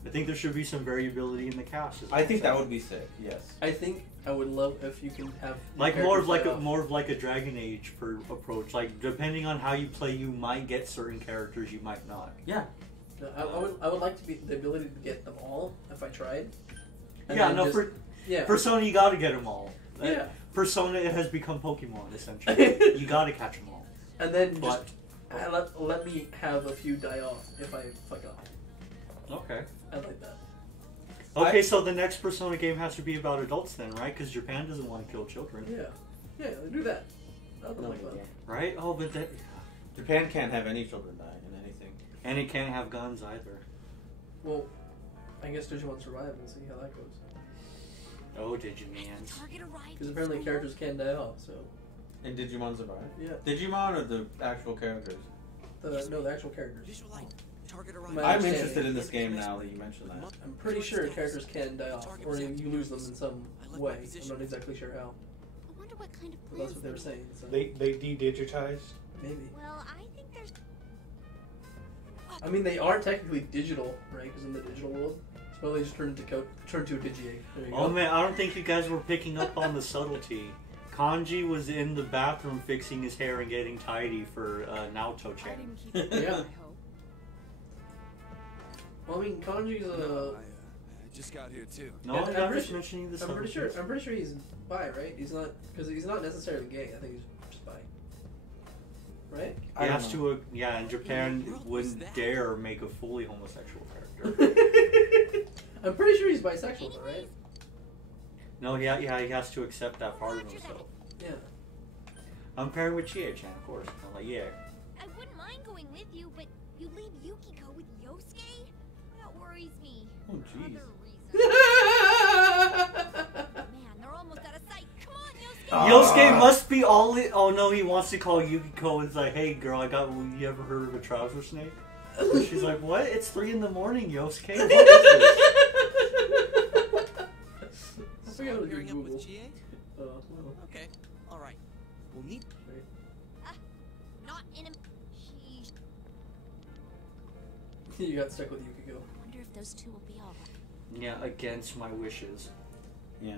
I think there should be some variability in the cast. I think that would be sick. Yes. I think I would love if you can have Like more of characters like a Dragon Age approach. Like depending on how you play, you might get certain characters, you might not. Yeah. No, I would like to be the ability to get them all if I tried. And Yeah, then no, just- for yeah. Persona you gotta get them all. Yeah. Persona it has become Pokemon essentially. You gotta catch them all. And then But just let me have a few die off if I fuck off. okay. I like that. Okay, so the next Persona game has to be about adults then, right? Because Japan doesn't want to kill children, Yeah, do that. That would be No, like fun. right? Oh, but that Japan can't have any children die in anything. and it can't have guns either. Well, I guess Digimon survive and see how that goes. Oh, Digimans. Target arrived. Because apparently characters can die off. So And Digimon survive? yeah, Digimon or the actual characters? the actual characters. Visual light. Target arrived. My I'm understanding. interested in this game now that you mentioned that. I'm pretty sure characters can die off, or you lose them in some way. I'm not exactly sure how. I wonder what kind of But plans that's what they were saying. So They de-digitized. maybe. Well, I think there's. I mean, they are technically digital, right? Because in the digital world, so they just turn to a Digiegg. There you Oh go. man, I don't think you guys were picking up on the subtlety. Kanji was in the bathroom fixing his hair and getting tidy for Naoto-chan. I didn't keep it in, Yeah. I hope. Well, I mean, Kanji's I just got here too. No, Yeah, I'm I'm just pretty- mentioning the I'm pretty sure. subtleties. I'm pretty sure he's bi, right? He's not because he's not necessarily gay. I think he's just bi. Right? He I don't has know. to, yeah, and Japan What was wouldn't that? dare make a fully homosexual character. I'm pretty sure he's bisexual, though, right? No, yeah, he has to accept that part of himself. Yeah. I'm pairing with Chie-chan, of course. I'm like, yeah. I wouldn't mind going with you, but you leave Yukiko with Yosuke? That worries me. Oh, For jeez. other reasons. Man, they're almost out of sight. Come on, Yosuke! Yosuke must be all in. Oh no, he wants to call Yukiko and it's like, hey girl, you ever heard of a trouser snake? And she's like, what? It's 3 a.m, Yosuke? What is this? Well. Okay, alright. We'll need... Not in a... Sheesh. You got stuck with Yukiko. I wonder if those two will be alright. Yeah, against my wishes. Yeah.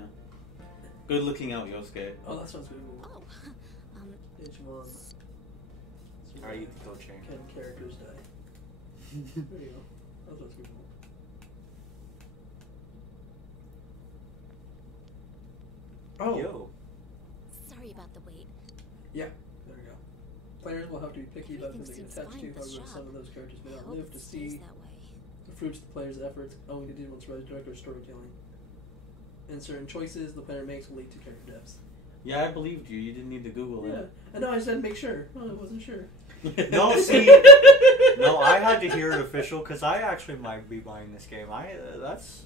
Good looking out, Yosuke. Oh, that sounds good. Oh, Digimon. Are you the coach? Can characters die? There you go. That sounds good. Oh. Yo. sorry about the wait. Yeah, there we go. Players will have to be picky about who they Everything get seems attached to, fine with however, this some of those characters may I not hope live it to stays see that way. the fruits of the player's efforts owing to Digimon's director storytelling. And certain choices the player makes will lead to character deaths. Yeah, I believed you. You didn't need to Google Yeah, it. I know. I said make sure. Oh, I wasn't sure. No, see, no, I had to hear it official because I actually might be buying this game. That's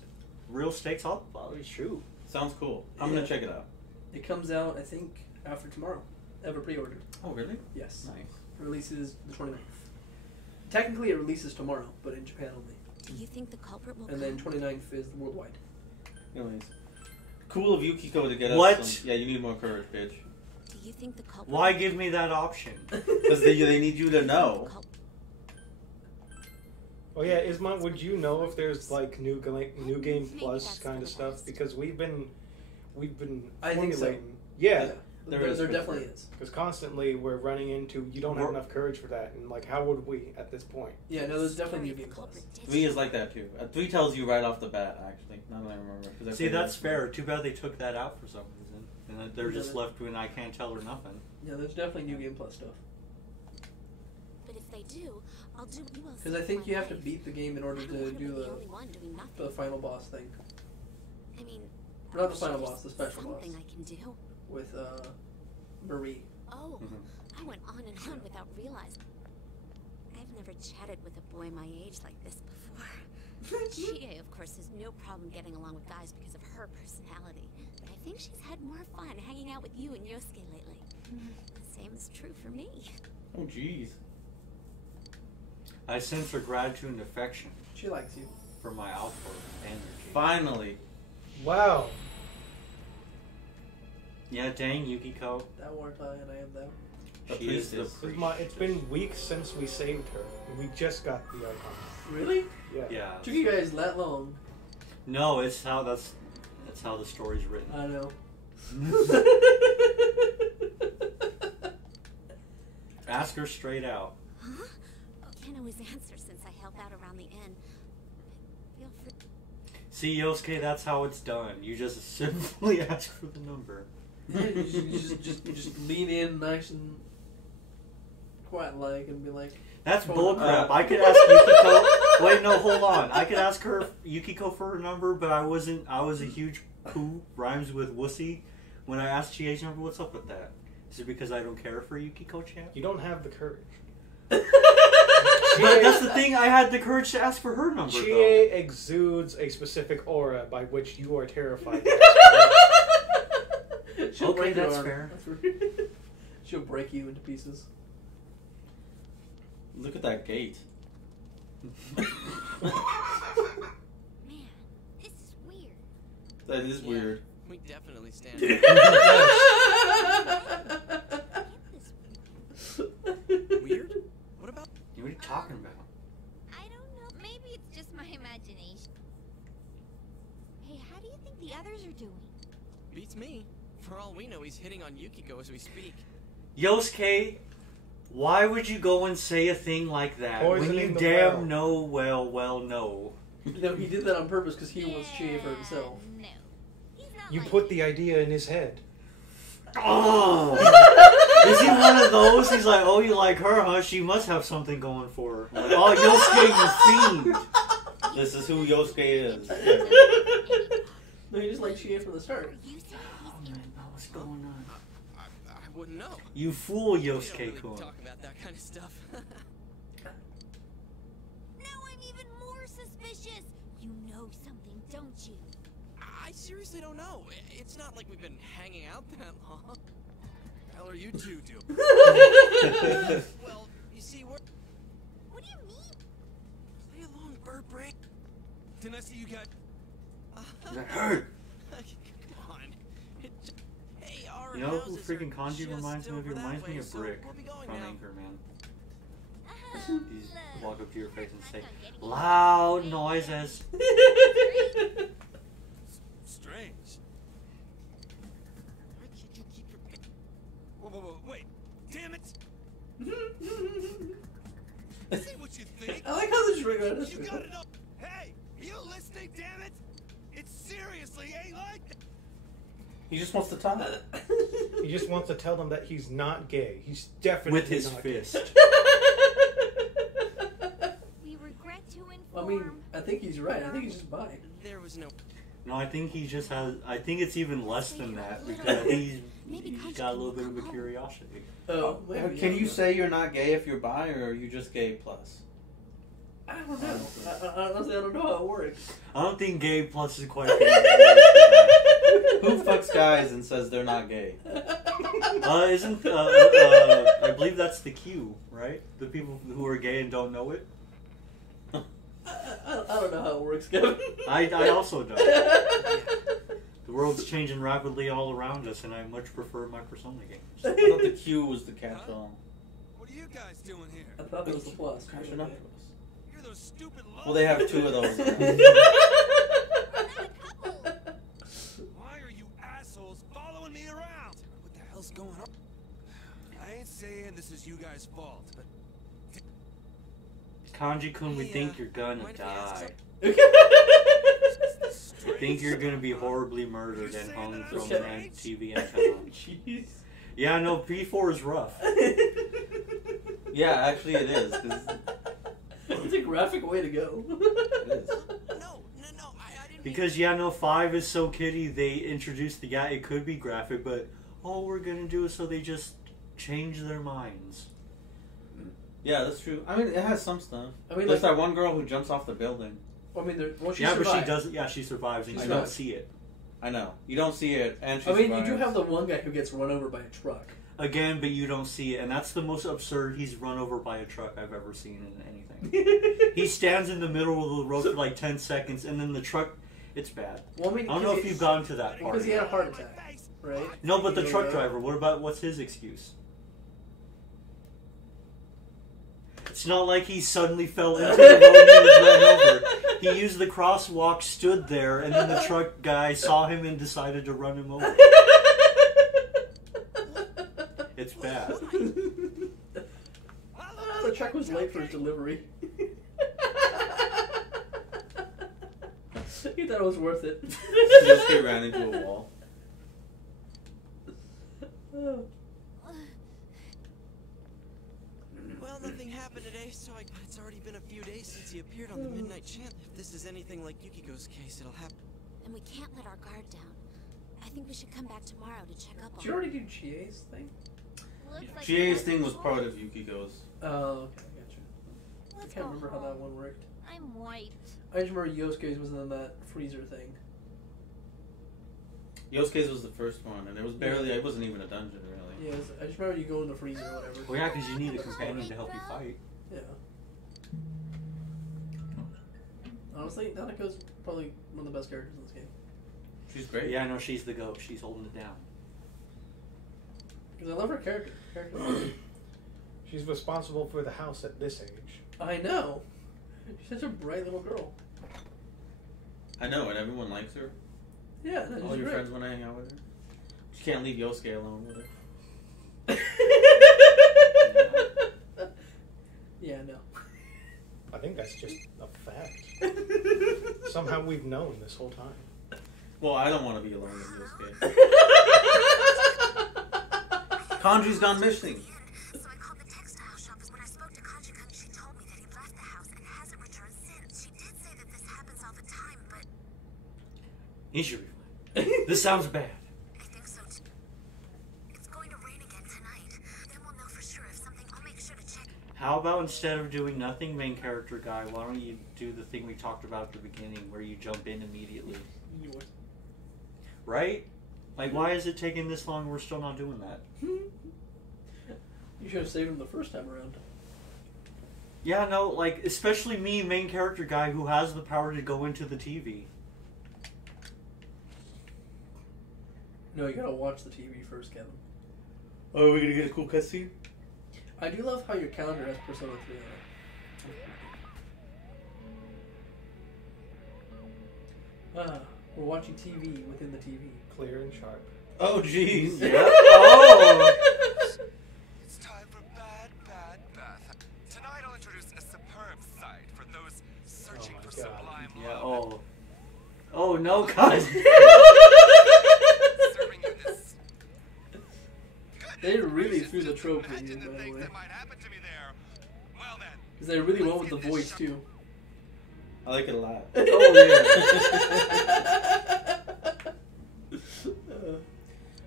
real stakes. I'll shoot. Sounds cool. I'm Yeah. gonna check it out. It comes out, I think, after tomorrow. I have a pre-order. Oh, really? Yes. Nice. Releases the 29th. Technically, it releases tomorrow, but in Japan only. Do you think the culprit will And then 29th is worldwide. Anyways, cool of Yukiko to get What? us some... Yeah, you need more courage, bitch. Do you think the culprit? Why give me that option? Because they need you to know. Oh yeah, Ismont, would you know if there's like new game plus kind of stuff? Because we've been I think so. formulating. Yeah, There is for definitely sure. is. because constantly we're running into you don't have enough courage for that, and like how would we at this point? Yeah, no, there's definitely new game plus. 3 is like that too. 3 tells you right off the bat, actually. Now that I remember. 'cause I See, played that's it. fair. Too bad they took that out for some reason, and then they're just left with I can't tell her nothing. Yeah, there's definitely new game plus stuff. But if they do, I'll do. Because I think you have to beat the game in order to do the final boss thing. I mean, Not the final boss, the special boss. something I can do. With Marie. Oh, I went on and on without realizing. I've never chatted with a boy my age like this before. Chie, of course, has no problem getting along with guys because of her personality. But I think she's had more fun hanging out with you and Yosuke lately. The same is true for me. Oh, jeez. I sense her gratitude and affection She likes you. for my output energy. Finally. Wow. Yeah, dang, Yukiko. That war tie and I am them. The She is the priestess. priest. It's been weeks since we saved her. We just got the icon. Really? Yeah. Yeah. Took you guys that long? No, it's how that's how the story's written. I know. Ask her straight out. Huh? Can't always answer since I help out around the inn. Feel free. See, Yosuke, that's how it's done. You just simply ask for the number. Yeah, you just lean in nice and quiet like and be like, That's Oh, bullcrap. I could ask Yukiko. Wait, no, hold on. I could ask her Yukiko for her number, but I wasn't. I was a huge poo. Rhymes with wussy. When I asked Chie's number, what's up with that? Is it because I don't care for Yukiko, champ? You don't have the courage. But that's the thing. I had the courage to ask for her number. Chie Though. exudes a specific aura by which you are terrified. she'll Okay, break your that's arm. fair. She'll break you into pieces. Look at that gate. Man, this is weird. That is weird. We definitely stand. Weird? What about? What are you talking about? I don't know. Maybe it's just my imagination. Hey, how do you think the others are doing? Beats me. For all we know, he's hitting on Yukiko as we speak. Yosuke, why would you go and say a thing like that when Poisoning you the damn well. know well know? No, he did that on purpose because he wants Chie for himself. No. He's not You like put the idea in his head. Oh! Is he one of those? He's like, oh, you like her, huh? She must have something going for her. Like, oh, Yosuke, you fiend. This is who Yosuke is. No, he just liked Chie from the start. You said Oh, man, what's going on? I wouldn't know. You fool, We don't Yosuke really Kun. talk about that kind of stuff. Now I'm even more suspicious. You know something, don't you? I seriously don't know. It's not like we've been hanging out that long. Hell are you two doing? Well, you see, we're... What do you mean? Play along, bird brain. Didn't I see you guys... That hurt. Come on. You know who freaking Kanji reminds me of? He reminds me of Brick from Anchorman. He's walk up to your face and say, "Loud noises." Strange. Whoa, wait. Damn it! See what you think? I like how this ring on You got it up. Hey, are you listening, damn it? It seriously ain't like that. He just wants to talk. He just wants to tell them that he's not gay. He's definitely With his not fist. We regret to inform. I mean, I think he's right. I think he's just bi. There was no. No, I think he just has. I think it's even less than that because I think he's got a little bit of a curiosity. Oh, maybe, Can yeah. you say you're not gay if you're bi, or are you just gay plus? I don't know. Honestly, I don't know how it works. I don't think gay plus is quite. Who fucks guys and says they're not gay? Isn't I believe that's the Q, right? The people who are gay and don't know it. I don't know how it works, Kevin. I also don't. The world's changing rapidly all around us, and I much prefer my Persona games. I thought the Q was the catch-all. What are you guys doing here? I thought it was the plus. Crashing up to us. You're those stupid Well, they have two of those. Why are you assholes following me around? What the hell's going on? I ain't saying this is you guys' fault, but Kanji-kun, we think you're gonna mind if I ask die. it's We think you're gonna be horribly murdered and hung from Okay. an TV antenna. Jeez. Yeah, no, P4 is rough. Yeah, actually it is. 'Cause It's a graphic way to go. it is. No, I didn't. Because, yeah, no, 5 is so kiddie, they introduced the guy, it could be graphic, but all we're gonna do is so they just change their minds. Yeah, that's true. I mean, it has some stuff. I mean, There's like, that one girl who jumps off the building. I mean, well, she Yeah, but survived. she doesn't, yeah, she survives and She you don't survived. see it. I know. You don't see it, and she I mean, survives. you do have the one guy who gets run over by a truck. Again, but you don't see it, and that's the most absurd he's run over by a truck I've ever seen in anything. He stands in the middle of the road for like 10 seconds, and then the truck, it's bad. Well, I mean, I don't know if you've gotten to that part. because he had a heart attack, right? No, but the You truck know? driver, what's his excuse? It's not like he suddenly fell into the road and was run over. He used the crosswalk, stood there, and then the truck guy saw him and decided to run him over. It's bad. The truck was late for his delivery. He thought it was worth it. She just ran into a wall. Well, nothing happened today, so it's already been a few days since he appeared on the Midnight Champ. If this is anything like Yukiko's case, it'll happen. And we can't let our guard down. I think we should come back tomorrow to check up on Did you already do GA's thing? Looks like GA's we thing have was a part choice. of Yukiko's. Oh, okay, gotcha. I Let's can't go remember how home. that one worked. I'm white. I just remember Yosuke's was in that freezer thing. Yosuke's was the first one, and it was barely. It wasn't even a dungeon, really. Yeah, I just remember you go in the freezer or whatever. Well, yeah, because you need a companion to help you fight. Yeah. Honestly, Nanako's probably one of the best characters in this game. She's great. Yeah, I know she's the goat. She's holding it down. Because I love her character. She's responsible for the house at this age. I know. She's such a bright little girl. I know, and everyone likes her. Yeah, no, All she's your great. friends want to hang out with her. You can't leave Yosuke alone with her. Yeah, no. I think that's just a fact. Somehow we've known this whole time. Well, I don't want to be alone with Yosuke. Kanji's gone missing. So I called the textile shop, as when I spoke to Kanji-kun, she told me that he left the house and hasn't returned since. She did say that this happens all the time, but He should be fine. This sounds bad. I think so too. It's going to rain again tonight. Then we'll know for sure if something. I'll make sure to check. How about instead of doing nothing, main character guy, why don't you do the thing we talked about at the beginning where you jump in immediately? Right? Like, why is it taking this long and we're still not doing that? You should have saved him the first time around. Yeah, no, like, especially me, main character guy, who has the power to go into the TV. No, you gotta watch the TV first, Kevin. Oh, are we gonna get a cool cutscene? I do love how your calendar has Persona 3 on it. We're watching TV within the TV. Clear and sharp. Oh, jeez. Yeah. Oh. It's time for Bad Bath. Tonight I'll introduce a superb site for those searching for sublime Yeah. love. Oh no, God. Serving you this They really threw the trope in you, imagine the by the things way. that might happen to me there. Well then. Because they really went with the voice, too. I like it a lot. Oh yeah.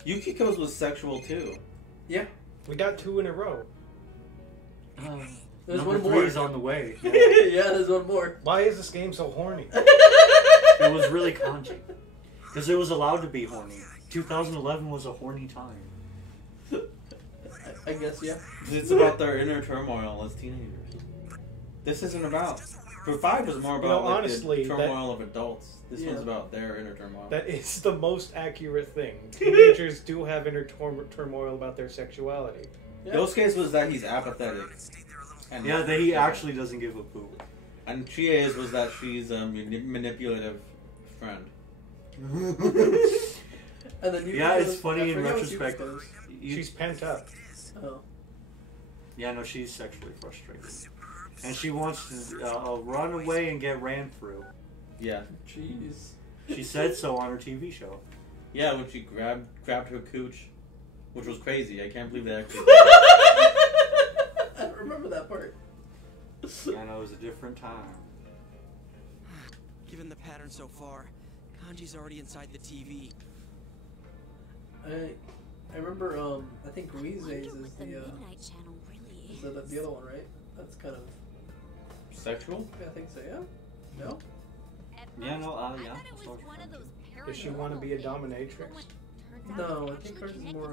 Yukiko's was sexual too. Yeah. We got 2 in a row. There's Number one 3 more. is on the way. Yeah. Yeah, there's one more. Why is this game so horny? It was really kanji. Because it was allowed to be horny. 2011 was a horny time. I guess, yeah. It's about their inner turmoil as teenagers. This isn't about. For 5 was more about honestly, the turmoil of adults. This one's about their inner turmoil. That is the most accurate thing. Teenagers do have inner turmoil about their sexuality. Yeah. Yosuke's was that he's apathetic. And Yeah, that he actually doesn't give a poop. And Chie's was that she's a manipulative friend. And then Yeah, it's funny in retrospect. She's pent up. Oh. Yeah, no, she's sexually frustrated. And she wants to run away and get ran through. Yeah. Jeez. She said so on her TV show. Yeah, when she grabbed her cooch, which was crazy. I can't believe they actually I don't remember that part. Yeah, no, it was a different time. Given the pattern so far, Kanji's already inside the TV. I remember, I think Ruize's is What the Midnight Channel really is the other one, right? That's kind of sexual. Yeah, I think so. Yeah. No. Yeah, no, yeah. Does she want to be a dominatrix? No, I think hers is more.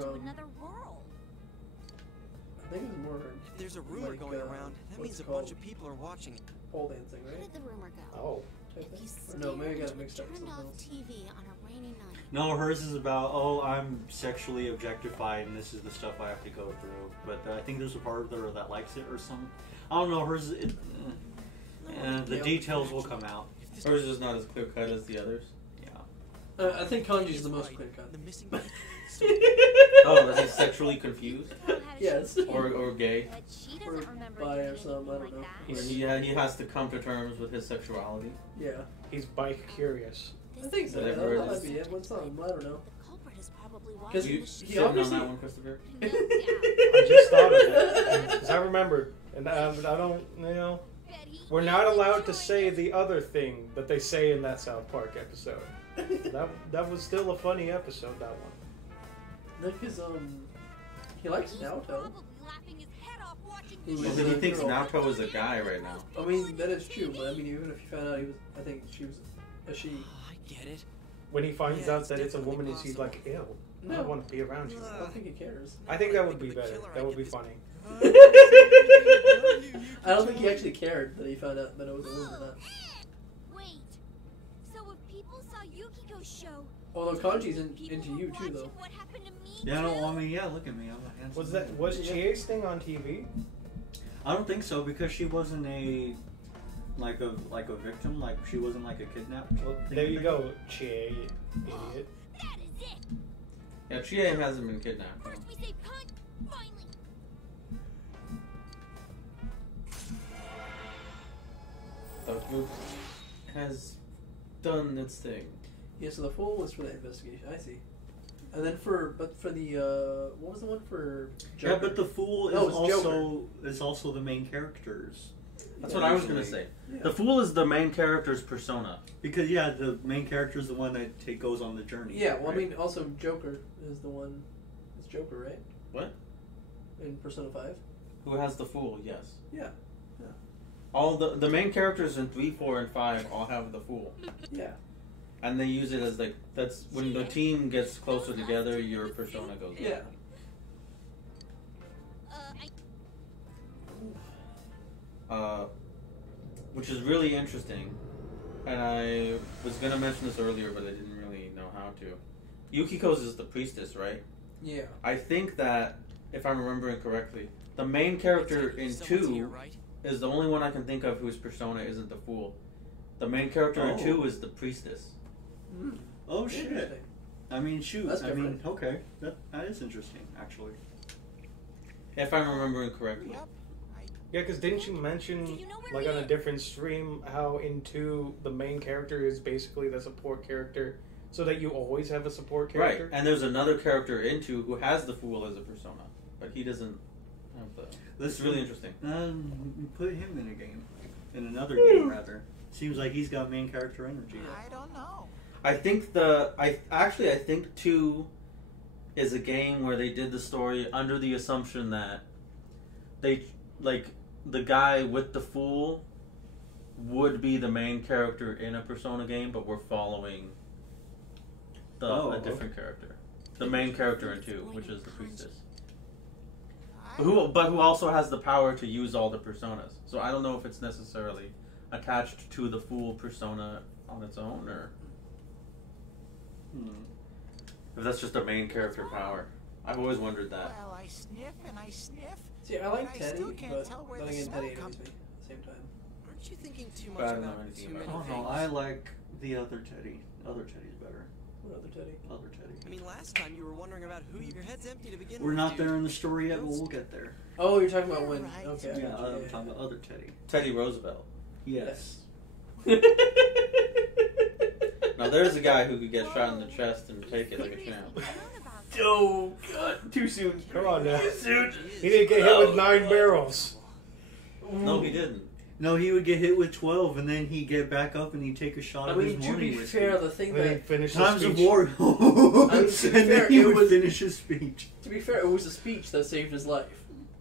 I think it's more. If there's a rumor like, going around, that what's means a it called? bunch of people are watching it. Pole dancing, right? Where did the rumor go? Oh. Type If you thing? Or no, maybe I got it stared mixed up with turned something off else. TV on a rainy night. No, hers is about, oh, I'm sexually objectified and this is the stuff I have to go through. But I think there's a part of her that likes it or something. I don't know, hers, the details will come out. Hers is not as clear cut as the others. Yeah. I think Kanji's the most clear cut. The missing Oh, that he's sexually confused? Yes. Or gay? But she Or doesn't remember bi doing or something, I anything don't like know. that. He has to come to terms with his sexuality. Yeah. He's bike curious. I think so. Whatever it That might is. be it. What's on? I don't know. The culprit is probably Because watching You the he sitting on obviously- that one, Christopher? show. I just thought of it. Because I remembered. And I don't, we're not allowed to say the other thing that they say in that South Park episode. That was still a funny episode, that one. Because he likes Naoto. Who Well, is then he a thinks girl. Naoto is a guy right now. I mean, that is true, but I mean, even if you found out he was, I think she was a she. Oh, I get it. When he finds Yeah, out it's that it's a definitely woman, he's like, ew, I No. don't want to be around you. I don't think he cares. I think that would be better. That would be funny. I don't think he actually cared that he found out that it was a woman or not. Wait. So if people saw Yukiko's show, Although Kanji's into you too, though. what happened to me? Yeah, no, I mean, yeah, look at me. I'm a handsome. Was Chie's thing on TV? I don't think so because she wasn't a victim. Like she wasn't like a kidnapped. Well, there you go, Chie, idiot. That is it. Yeah, Chie hasn't been kidnapped. First we save Kanji. Finally. The group has done its thing. Yeah, so the full was for the investigation. I see. And then for the what was the one for Joker? Yeah, but the fool No, is also the main characters. That's what I was gonna say. Yeah. The fool is the main character's persona. Because yeah, the main character is the one that goes on the journey. Yeah, well, right? I mean, also Joker is the one. It's Joker, right? What? In Persona 5. Who has the fool? Yes. Yeah. All the main characters in 3, 4, and 5 all have the fool, Yeah. and they use it as like that's when the team gets closer together. Your persona goes. Yeah. Which is really interesting, and I was gonna mention this earlier, but I didn't really know how to. Yukiko's is the priestess, right? Yeah. I think that, if I'm remembering correctly, the main character in Someone's 2 here, right? is the only one I can think of whose persona isn't the fool. The main character in 2 is the priestess. Mm. Oh shit! Interesting. I mean, shoot. That's I mean, different. okay, that is interesting, actually. If I'm remembering correctly. Yep. Yeah, because didn't you mention, Do you know where like we on a are? different stream, how in 2 the main character is basically the support character, so that you always have a support character? Right, and there's another character in 2 who has the fool as a persona, but he doesn't have the... It's really interesting. Put him in a game. In another game, rather. Seems like he's got main character energy. I don't know. I think I think 2 is a game where they did the story under the assumption that they, like, the guy with the fool would be the main character in a Persona game, but we're following a different character. The main character in 2, which is the priestess. Who also has the power to use all the personas. So I don't know if it's necessarily attached to the fool persona on its own, or if that's just a main character power. I've always wondered that. Well, I sniff and I sniff. See, I like I Teddy, still can't but tell where then the again, smell Teddy comes- annoys me at the same time. Aren't you thinking too But I much don't know about anything too about many I don't things? know. I like the other Teddy. Other Teddy's better. What other Teddy? Other Teddy. I mean, last time you were wondering about who your head's empty to begin We're with. not dude. there in the story yet, but we'll get there. Oh, you're talking about when? Right. Okay. I Yeah, got you. I'm talking about other Teddy. Teddy Roosevelt. Yes. Now there's a guy who could get shot in the chest and take it like a champ. Oh god, too soon. Come on now. Too soon. He didn't get hit with 9 barrels. No, he didn't. No, he would get hit with 12, and then he'd get back up and he'd take a shot I of mean, his to morning be whiskey. fair, the thing And then he that finished Times the of speech. war. I mean, to be and fair, then he it would was- finish his speech. to be fair, it was a speech that saved his life.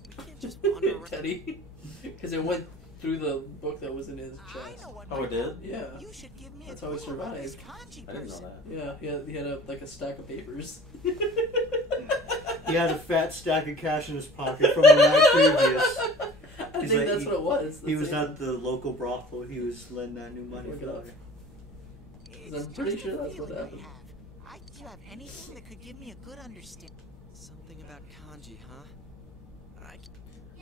You can't just wander around. Teddy, because it went through the book that was in his I chest. know what Oh, my it did? Yeah. You should give me That's a how he clue about this survived. kanji I didn't know person. that. Yeah, he had like a stack of papers. He had a fat stack of cash in his pocket from the night previous. I He's think like, that's what it was. He That's was it. at the local brothel. He was lending that new money Look for it up. that. It's I'm pretty just a sure that's what feeling I happened. have. Do you have anything that could give me a good understanding? Something about kanji, huh?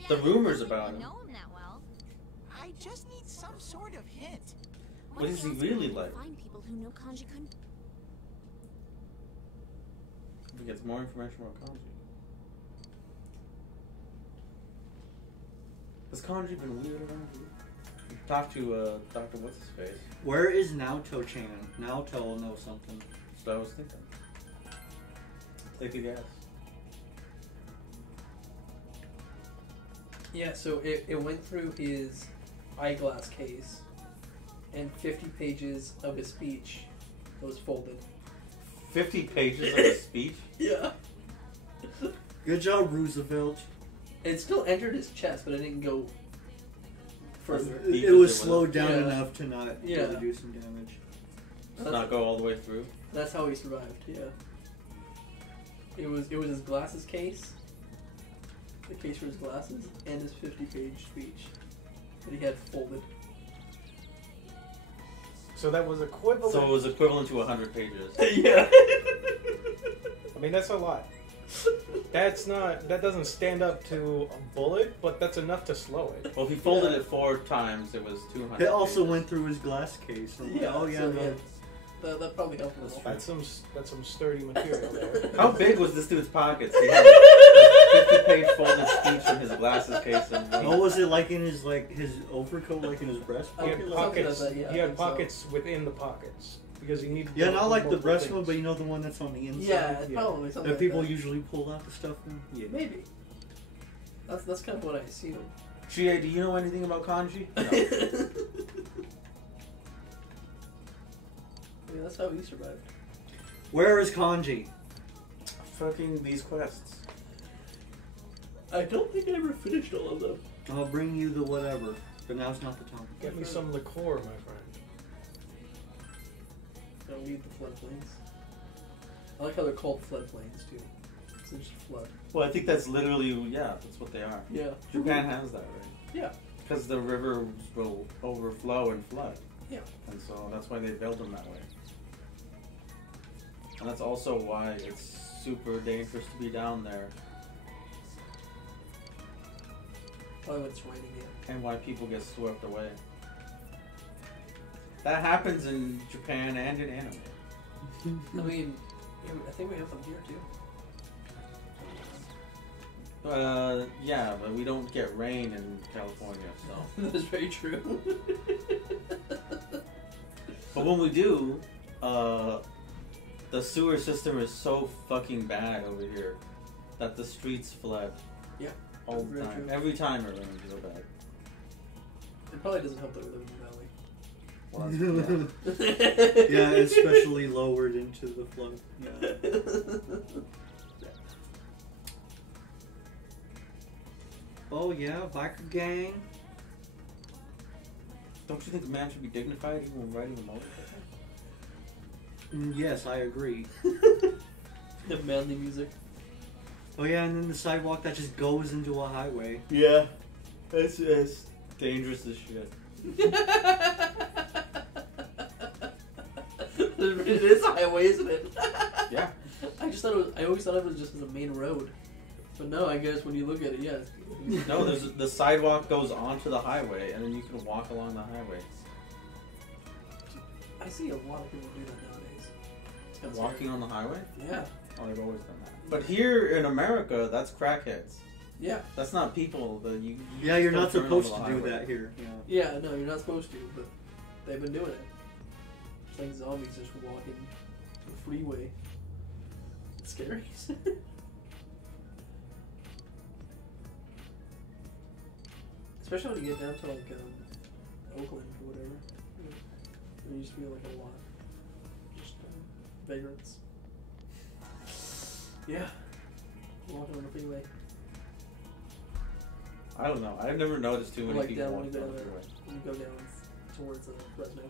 The rumors about him. know him that well. I just need some sort of hint. What is he else really can we like? Find people who know kanji couldn't. He gets more information about kanji. Has kanji been weird around here? Talk to Dr. What's his face. Where is Naoto-chan? Naoto will know something. That's what I was thinking. Take a guess. Yeah, so it went through his eyeglass case, and 50 pages of his speech was folded. 50 pages of a speech? Yeah. Good job, Roosevelt. It still entered his chest, but it didn't go further. Deep It as was it slowed was. down Yeah. enough to not Yeah. really do some damage. Does not go all the way through. That's how he survived. Yeah. It was his glasses case, the case for his glasses, and his 50-page speech that he had folded. So that was equivalent. So it was equivalent to 100 pages. Yeah. I mean, that's a lot. That doesn't stand up to a bullet, but that's enough to slow it. Well, if he folded it 4 times, it was 200 It also pages. went through his glass case. I'm like, Yeah. oh yeah, so no. that probably helped him. a lot. That's some sturdy material there. How big was this dude's pockets? He had a 50-page folded speech in his glasses case. And What was it like in his overcoat, like in his breast He pocket? had Something pockets. like that, yeah, He I had think so. pockets within the pockets because he needed. Yeah, not like the multiple breast things. one, but you know the one that's on the inside. Yeah, probably something That like people that. usually pull out the stuff from. Yeah. Maybe. That's kind of what I see them. Chie, do you know anything about kanji? Yeah, that's how he survived. Where is kanji? Fucking these quests. I don't think I ever finished all of them. I'll bring you the whatever, but now's not the time. Get me some liqueur, my friend. Don't need the floodplains. I like how they're called floodplains too. So just flood. Well, I think that's literally, yeah, that's what they are. Yeah. Japan has that, right? Yeah. Because the rivers will overflow and flood. Yeah. And so that's why they build them that way. And that's also why it's super dangerous to be down there. Probably when it's raining, yeah. And why people get swept away. That happens in Japan and in anime. I mean, I think we have them here too. Yeah, but we don't get rain in California, so. That's very true. But when we do, the sewer system is so fucking bad over here that the streets flood. Yeah. All the time. True. Every time it rains real bad. It probably doesn't help that we live in the valley. Well, Yeah, especially lowered into the flood. Yeah. Oh yeah, biker gang. Don't you think a man should be dignified even when riding a motorcycle? Yes, I agree. The manly music. Oh yeah, and then the sidewalk that just goes into a highway. Yeah. It's dangerous as shit. It is a highway, isn't it? Yeah. I always thought it was just a main road. But no, I guess when you look at it, yeah. No, the sidewalk goes onto the highway, and then you can walk along the highway. I see a lot of people do that nowadays. That's Walking scary. on the highway? Yeah. Oh, they've always done that. But here in America, that's crackheads. Yeah. That's not people that you Yeah, you're not don't turn supposed onto to the do highway. that here. Yeah. Yeah, no, you're not supposed to, but they've been doing it. It's like zombies just walking the freeway. It's scary. Especially when you get down to like Oakland or whatever. There used to be like a lot. Just vagrants. Yeah. Walking on the freeway. I don't know. I've never noticed too many Like people down when walking you on go the there, freeway. when you go down towards Fresno.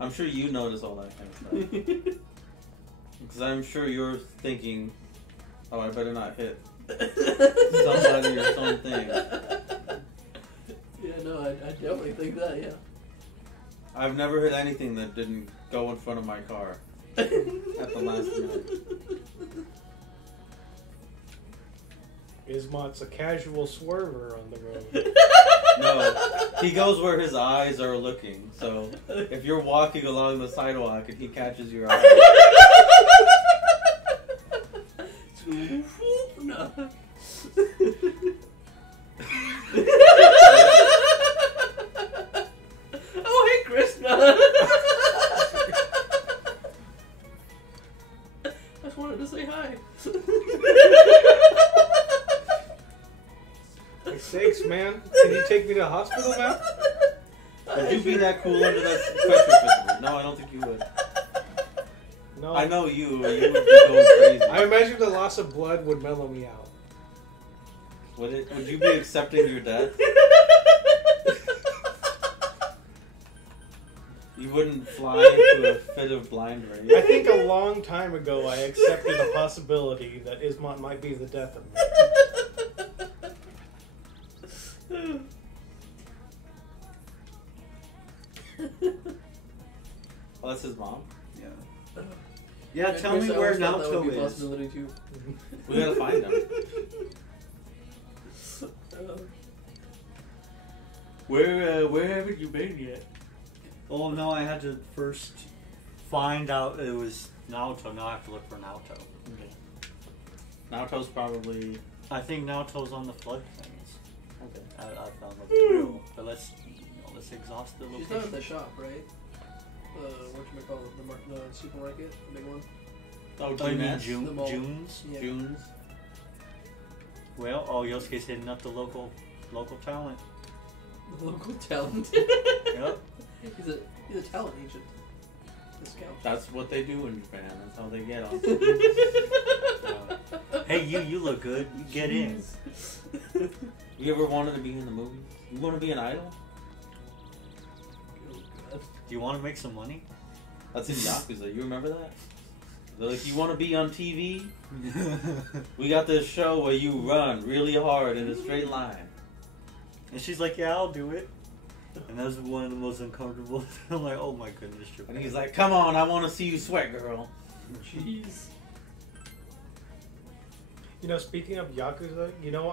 I'm sure you notice all that kind of stuff. Because I'm sure you're thinking, oh, I better not hit somebody or something. Yeah, no, I definitely think that, yeah. I've never hit anything that didn't go in front of my car at the last minute. Ismat's a casual swerver on the road. No, he goes where his eyes are looking. So if you're walking along the sidewalk and he catches your eye, No. Oh, hey, Krishna. I just wanted to say hi. For sakes, man. Can you take me to the hospital, man? would you be that cool under that pressure festival? No, I don't think you would. No. I know you. You would be going crazy. I imagine the loss of blood would mellow me out. Would you be accepting your death? You wouldn't fly into a fit of blind rage. I think a long time ago I accepted the possibility that Ismat might be the death of me. Well, that's his mom. Yeah. Yeah, tell me where Naoto is. Possibility too. We gotta find him. Where haven't you been yet? Oh no, I had to first find out it was Naoto. Now I have to look for Naoto. Okay. Naoto's probably. I think Naoto's on the flood things. Okay. I found the real. But let's exhaust the She's location. not at the shop, right? Whatchamacallit, the supermarket, the big one? Oh, Oh, you mean Junes? The mall. June's? Yeah. Junes? Well, Yosuke's hitting up the local talent. The local talent. Yep. He's a talent agent. Discount. That's what they do in Japan. That's how they get on. Hey, you look good. You get in. You ever wanted to be in the movies? You want to be an idol? Do you want to make some money? That's in Yakuza. You remember that? They're like, you want to be on TV? We got this show where you run really hard in a straight line. And she's like, yeah, I'll do it. And that was one of the most uncomfortable. I'm like, oh my goodness. And he's like, come on, I want to see you sweat, girl. Jeez. You know, speaking of Yakuza, you know,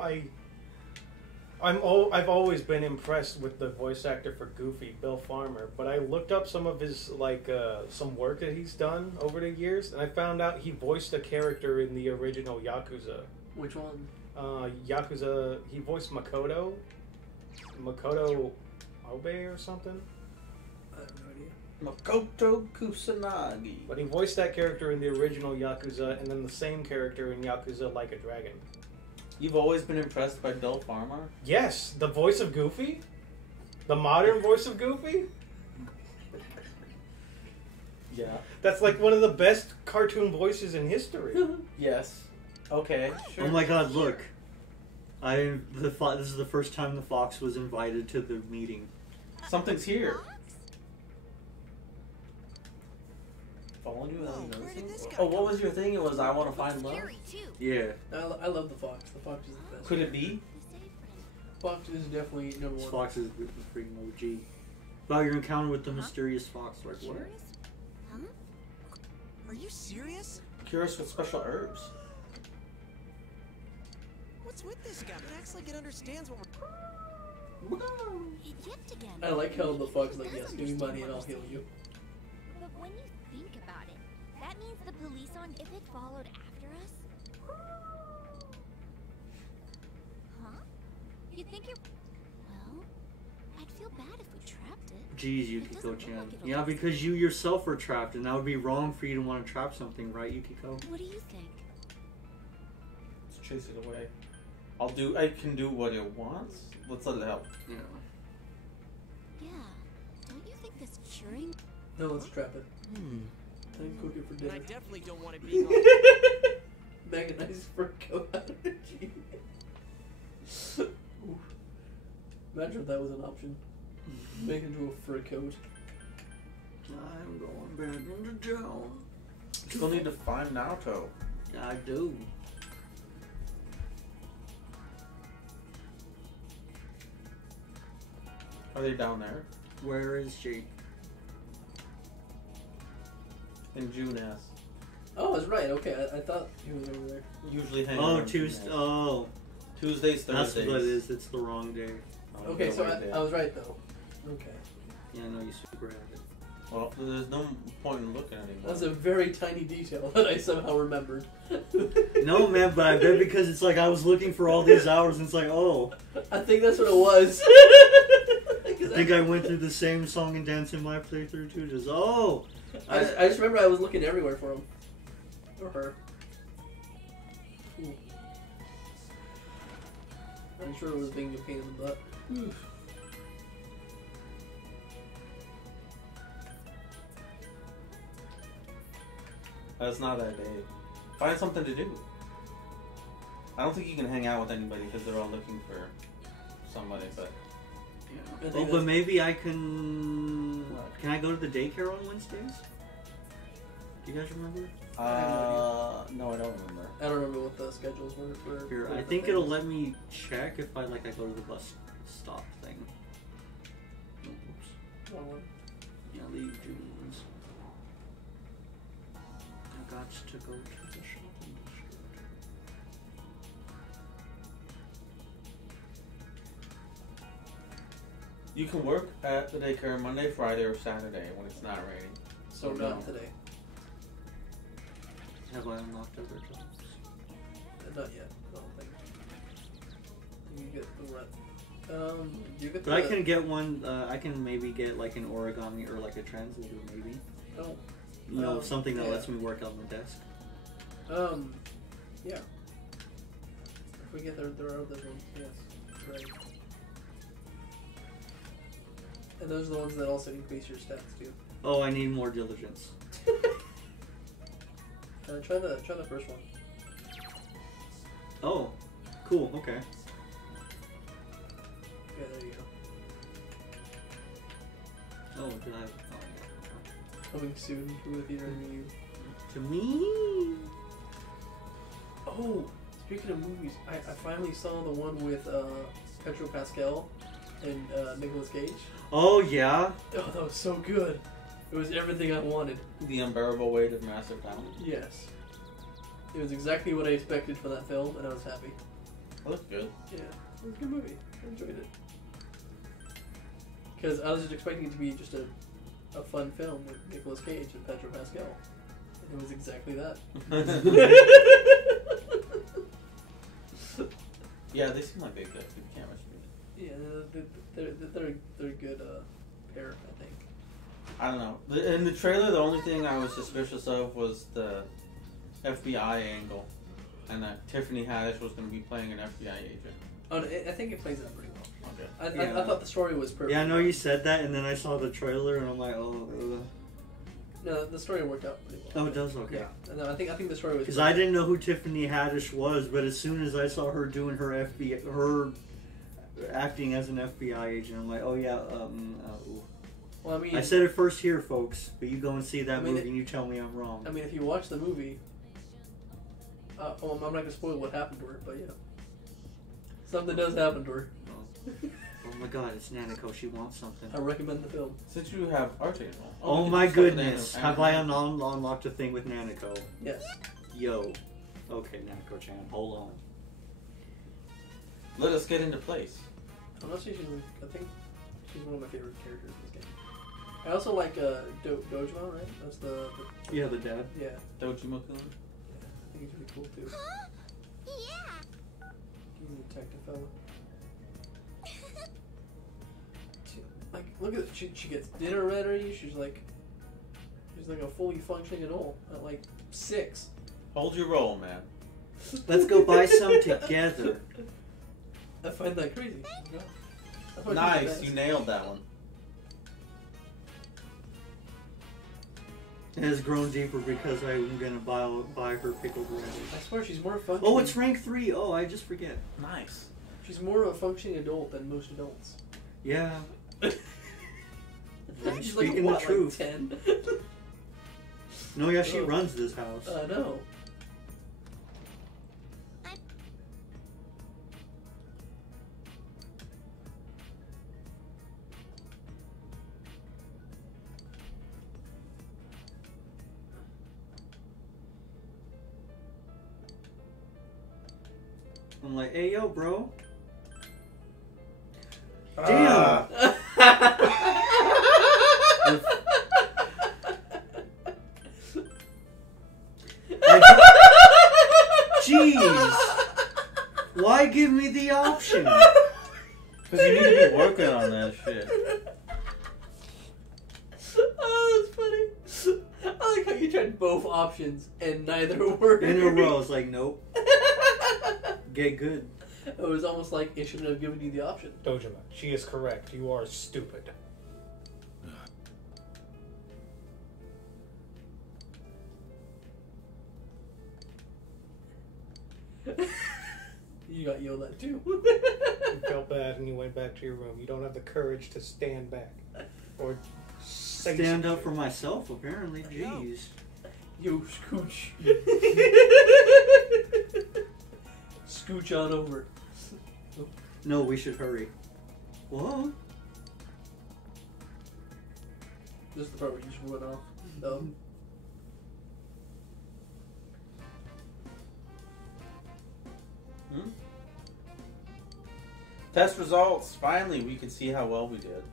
I've always been impressed with the voice actor for Goofy, Bill Farmer, but I looked up some of his some work that he's done over the years, and I found out he voiced a character in the original Yakuza. Which one? Yakuza. He voiced Makoto Obe or something. I have no idea. Makoto Kusanagi. But he voiced that character in the original Yakuza, and then the same character in Yakuza Like a Dragon. You've always been impressed by Bill Farmer? Yes, the voice of Goofy? The modern voice of Goofy? Yeah. That's like one of the best cartoon voices in history. Yes. Okay, sure. Oh my god, look. This is the first time the fox was invited to the meeting. Something's here. Following you? Whoa, where did this guy Oh, what was your thing? It was I want to find love? Scary too. Yeah. I love the fox. The fox is the best. Could it be? Fox is definitely number This one. fox is the freaking OG. About your encounter with the mysterious fox. Like, what? Curious? Huh? Are you serious? Curious with special herbs. What's with this guy? It acts like it understands what we're... It yipped again. I like how the fox is like, yes, give me money and I'll heal you. But when you think about it, that means the police on if it followed after us. Huh? You think you're... Well, I'd feel bad if we trapped it. Jeez, Yukiko-chan. Yeah, because you yourself were trapped, and that would be wrong for you to want to trap something, right, Yukiko? What do you think? Let's chase it away. I can do what it wants. Let's let it help. Yeah. Yeah. Don't you think this curing... No, let's trap it. And cook it for And dinner. I definitely don't want it being on... Make a nice fur coat out of it. Imagine if that was an option. Make it into a fur coat. I'm going back into jail. Still need to find Naruto. I do. Are they down there? Where is she? In June-S. Oh, that's right. Okay, I thought he was over there. Usually hang Oh, around Tuesday. June-S. Oh, Tuesdays, that's Thursdays. what it is. It's the wrong day. Oh, Okay, the so right day. I was right though. Okay. Yeah, no, you super at it. Well, there's no point in looking at it. That's a very tiny detail that I somehow remembered. No, man, but I bet because it's like I was looking for all these hours, and it's like, oh, I think that's what it was. I think I went through the same song and dance in my playthrough too. Just I just remember I was looking everywhere for him. Or her. Ooh. I'm sure it was being a pain in the butt. Oof. That's not that day. Find something to do. I don't think you can hang out with anybody because they're all looking for somebody, but... I oh, think but that's- maybe I can. Can I go to the daycare on Wednesdays? Do you guys remember? no, I don't remember. I don't remember what the schedules were for. Here, for I different think it'll things. let me check if I go to the bus stop thing. Oops. Wrong one. Yeah, leave June's. I got to go to the shopping district. You can work at the daycare Monday, Friday, or Saturday when it's not raining. So no. not today. Have I unlocked other jobs? Not yet. I don't think. You get the rent. You get But the. I can get one. I can maybe get like an origami or like a translator, maybe. Oh. You know, something that yeah. lets me work on the desk. Yeah. If we get there are other ones. Yes. Right. And those are the ones that also increase your stats too. Oh, I need more diligence. Try the first one. Oh, cool. Okay. Yeah, there you go. Oh, did I? Oh, yeah. Coming soon with either of you. To me. Oh, speaking of movies, I finally saw the one with Pedro Pascal and Nicolas Cage. Oh yeah. Oh, that was so good. It was everything I wanted. The unbearable weight of massive talent. Yes. It was exactly what I expected for that film, and I was happy. It looked good. Yeah, it was a good movie. I enjoyed it. Because I was just expecting it to be just a fun film with Nicolas Cage and Pedro Pascal. And it was exactly that. Yeah, they seem like they got good chemistry. Yeah, they're a good pair, I think. I don't know. In the trailer, the only thing I was suspicious of was the FBI angle, and that Tiffany Haddish was going to be playing an FBI agent. Oh, no, I think it plays out pretty well. Okay. I thought the story was perfect. Yeah, I know you said that, and then I saw the trailer, and I'm like, oh. No, the story worked out pretty well. Oh, it does? Okay. Yeah. No, I think the story was. Because I didn't know who Tiffany Haddish was, but as soon as I saw her doing her acting as an FBI agent, I'm like, oh yeah. Well, I mean, I said it first here, folks, but you go and see that movie, and you tell me I'm wrong. I mean, if you watch the movie, I'm not gonna spoil what happened to her, but yeah, something does happen to her. Oh my God, it's Nanako. She wants something. I recommend the film. Since you have Arte. Oh my goodness! Have I unlocked a thing with Nanako? Yes. Yo. Okay, Nanako-chan, hold on. Let us get into place. Honestly, I think she's one of my favorite characters in this game. I also like Dojima, right? That's the dad. Yeah. Dojima-kun? Yeah, I think he's really cool too. Yeah. He's a detective fella. Like, look at she gets dinner ready. She's like a fully functioning adult at like 6. Hold your roll, man. Let's go buy some together. I find that crazy. Yeah. Nice, you nailed that one. It has grown deeper because I'm gonna buy her pickled ranch. I swear she's more functioning. Oh, it's rank 3. Oh, I just forget. Nice. She's more of a functioning adult than most adults. Yeah. She's speaking like, the truth. Like 10? No, yeah, she runs this house. I know. I'm like, hey, yo, bro. Damn! Jeez! Why give me the option? Because you need to be working on that shit. Oh, that's funny. I like how you tried both options and neither worked. In a row, it's like, nope. Get good. It was almost like it shouldn't have given you the option. Dojima, she is correct. You are stupid. You got yelled at too. You felt bad and you went back to your room. You don't have the courage to stand back or stand up for myself, apparently. Jeez. Yo, scooch. Scooch on over. No, we should hurry. Whoa. This is the part where you just run off. Test results. Finally, we can see how well we did.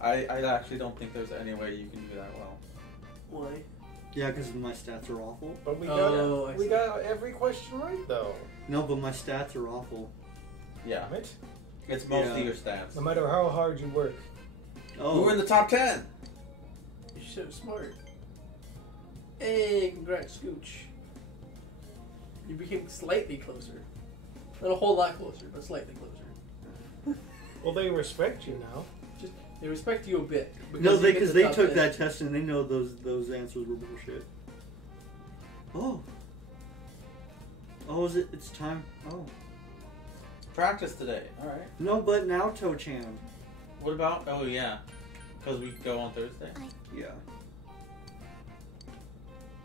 I actually don't think there's any way you can do that well. Why? Yeah, because my stats are awful. But we got every question right, though. No, but my stats are awful. Yeah. Damn it. It's mostly your stats. No matter how hard you work. Oh. We were in the top 10. You're so smart. Hey, congrats, Scooch. You became slightly closer. Not a whole lot closer, but slightly closer. Well, they respect you now. Just they respect you a bit. No, because they took 10. that test and they know those answers were bullshit. Oh. Oh, is it? It's time. Oh. Practice today. All right. No, but now Toe-chan. What about? Oh yeah, because we go on Thursday. Yeah.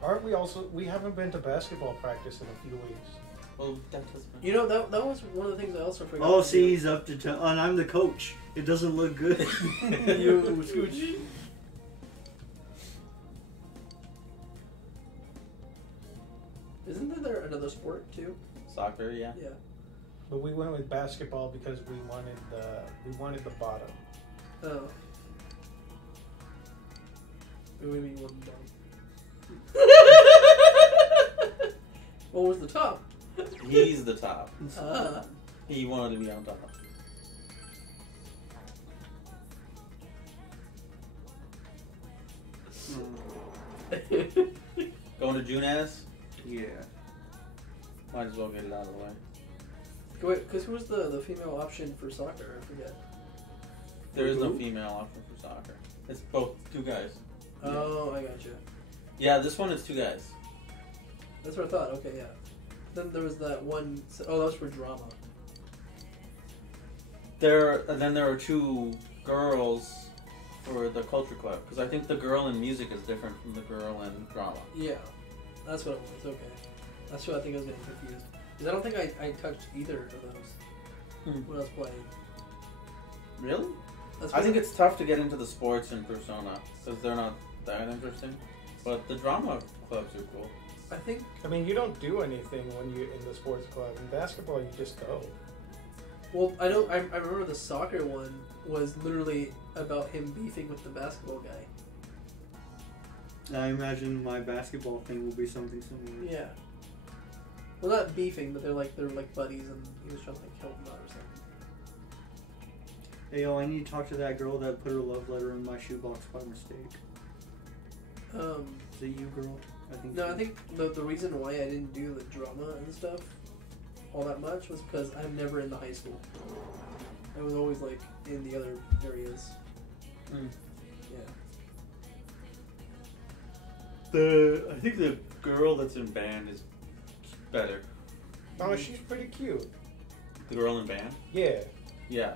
Aren't we also? We haven't been to basketball practice in a few weeks. Well, that doesn't. You know, that was one of the things I also forgot. Oh, to see, do. he's up to 10. And I'm the coach. It doesn't look good. You scooch. Isn't there another sport too? Soccer, yeah. Yeah. But we went with basketball because we wanted the bottom. Oh. What do you mean one down? What was the top? He's the top. Ah. He wanted to be on top. Going to Junas? Yeah. Might as well get it out of the way. Wait, because who was the female option for soccer? I forget. There is no female option for soccer. It's both two guys. Oh, I got you. Yeah, this one is two guys. That's what I thought. Okay, yeah. Then there was that one. Oh, that was for drama. And then there are two girls for the culture club, because I think the girl in music is different from the girl in drama. Yeah, that's what it was. Okay, that's what I think I was getting confused. Because I don't think I touched either of those when I was playing. Really? That's I think it's tough to get into the sports in Persona because they're not that interesting. But the drama clubs are cool. I mean, you don't do anything when you're in the sports club. In basketball, you just go. Well, I know. I remember the soccer one was literally about him beefing with the basketball guy. I imagine my basketball thing will be something similar. Yeah. Well, not beefing, but they're like buddies, and he was trying to like help him out or something. Hey, yo, I need to talk to that girl that put her love letter in my shoebox by mistake. Is it you, girl? I think. No, so. I think the reason why I didn't do the drama and stuff all that much was because I'm never in the high school. I was always like in the other areas. Yeah. I think the girl that's in band is better. Oh, she's pretty cute. The girl in band? Yeah. Yeah.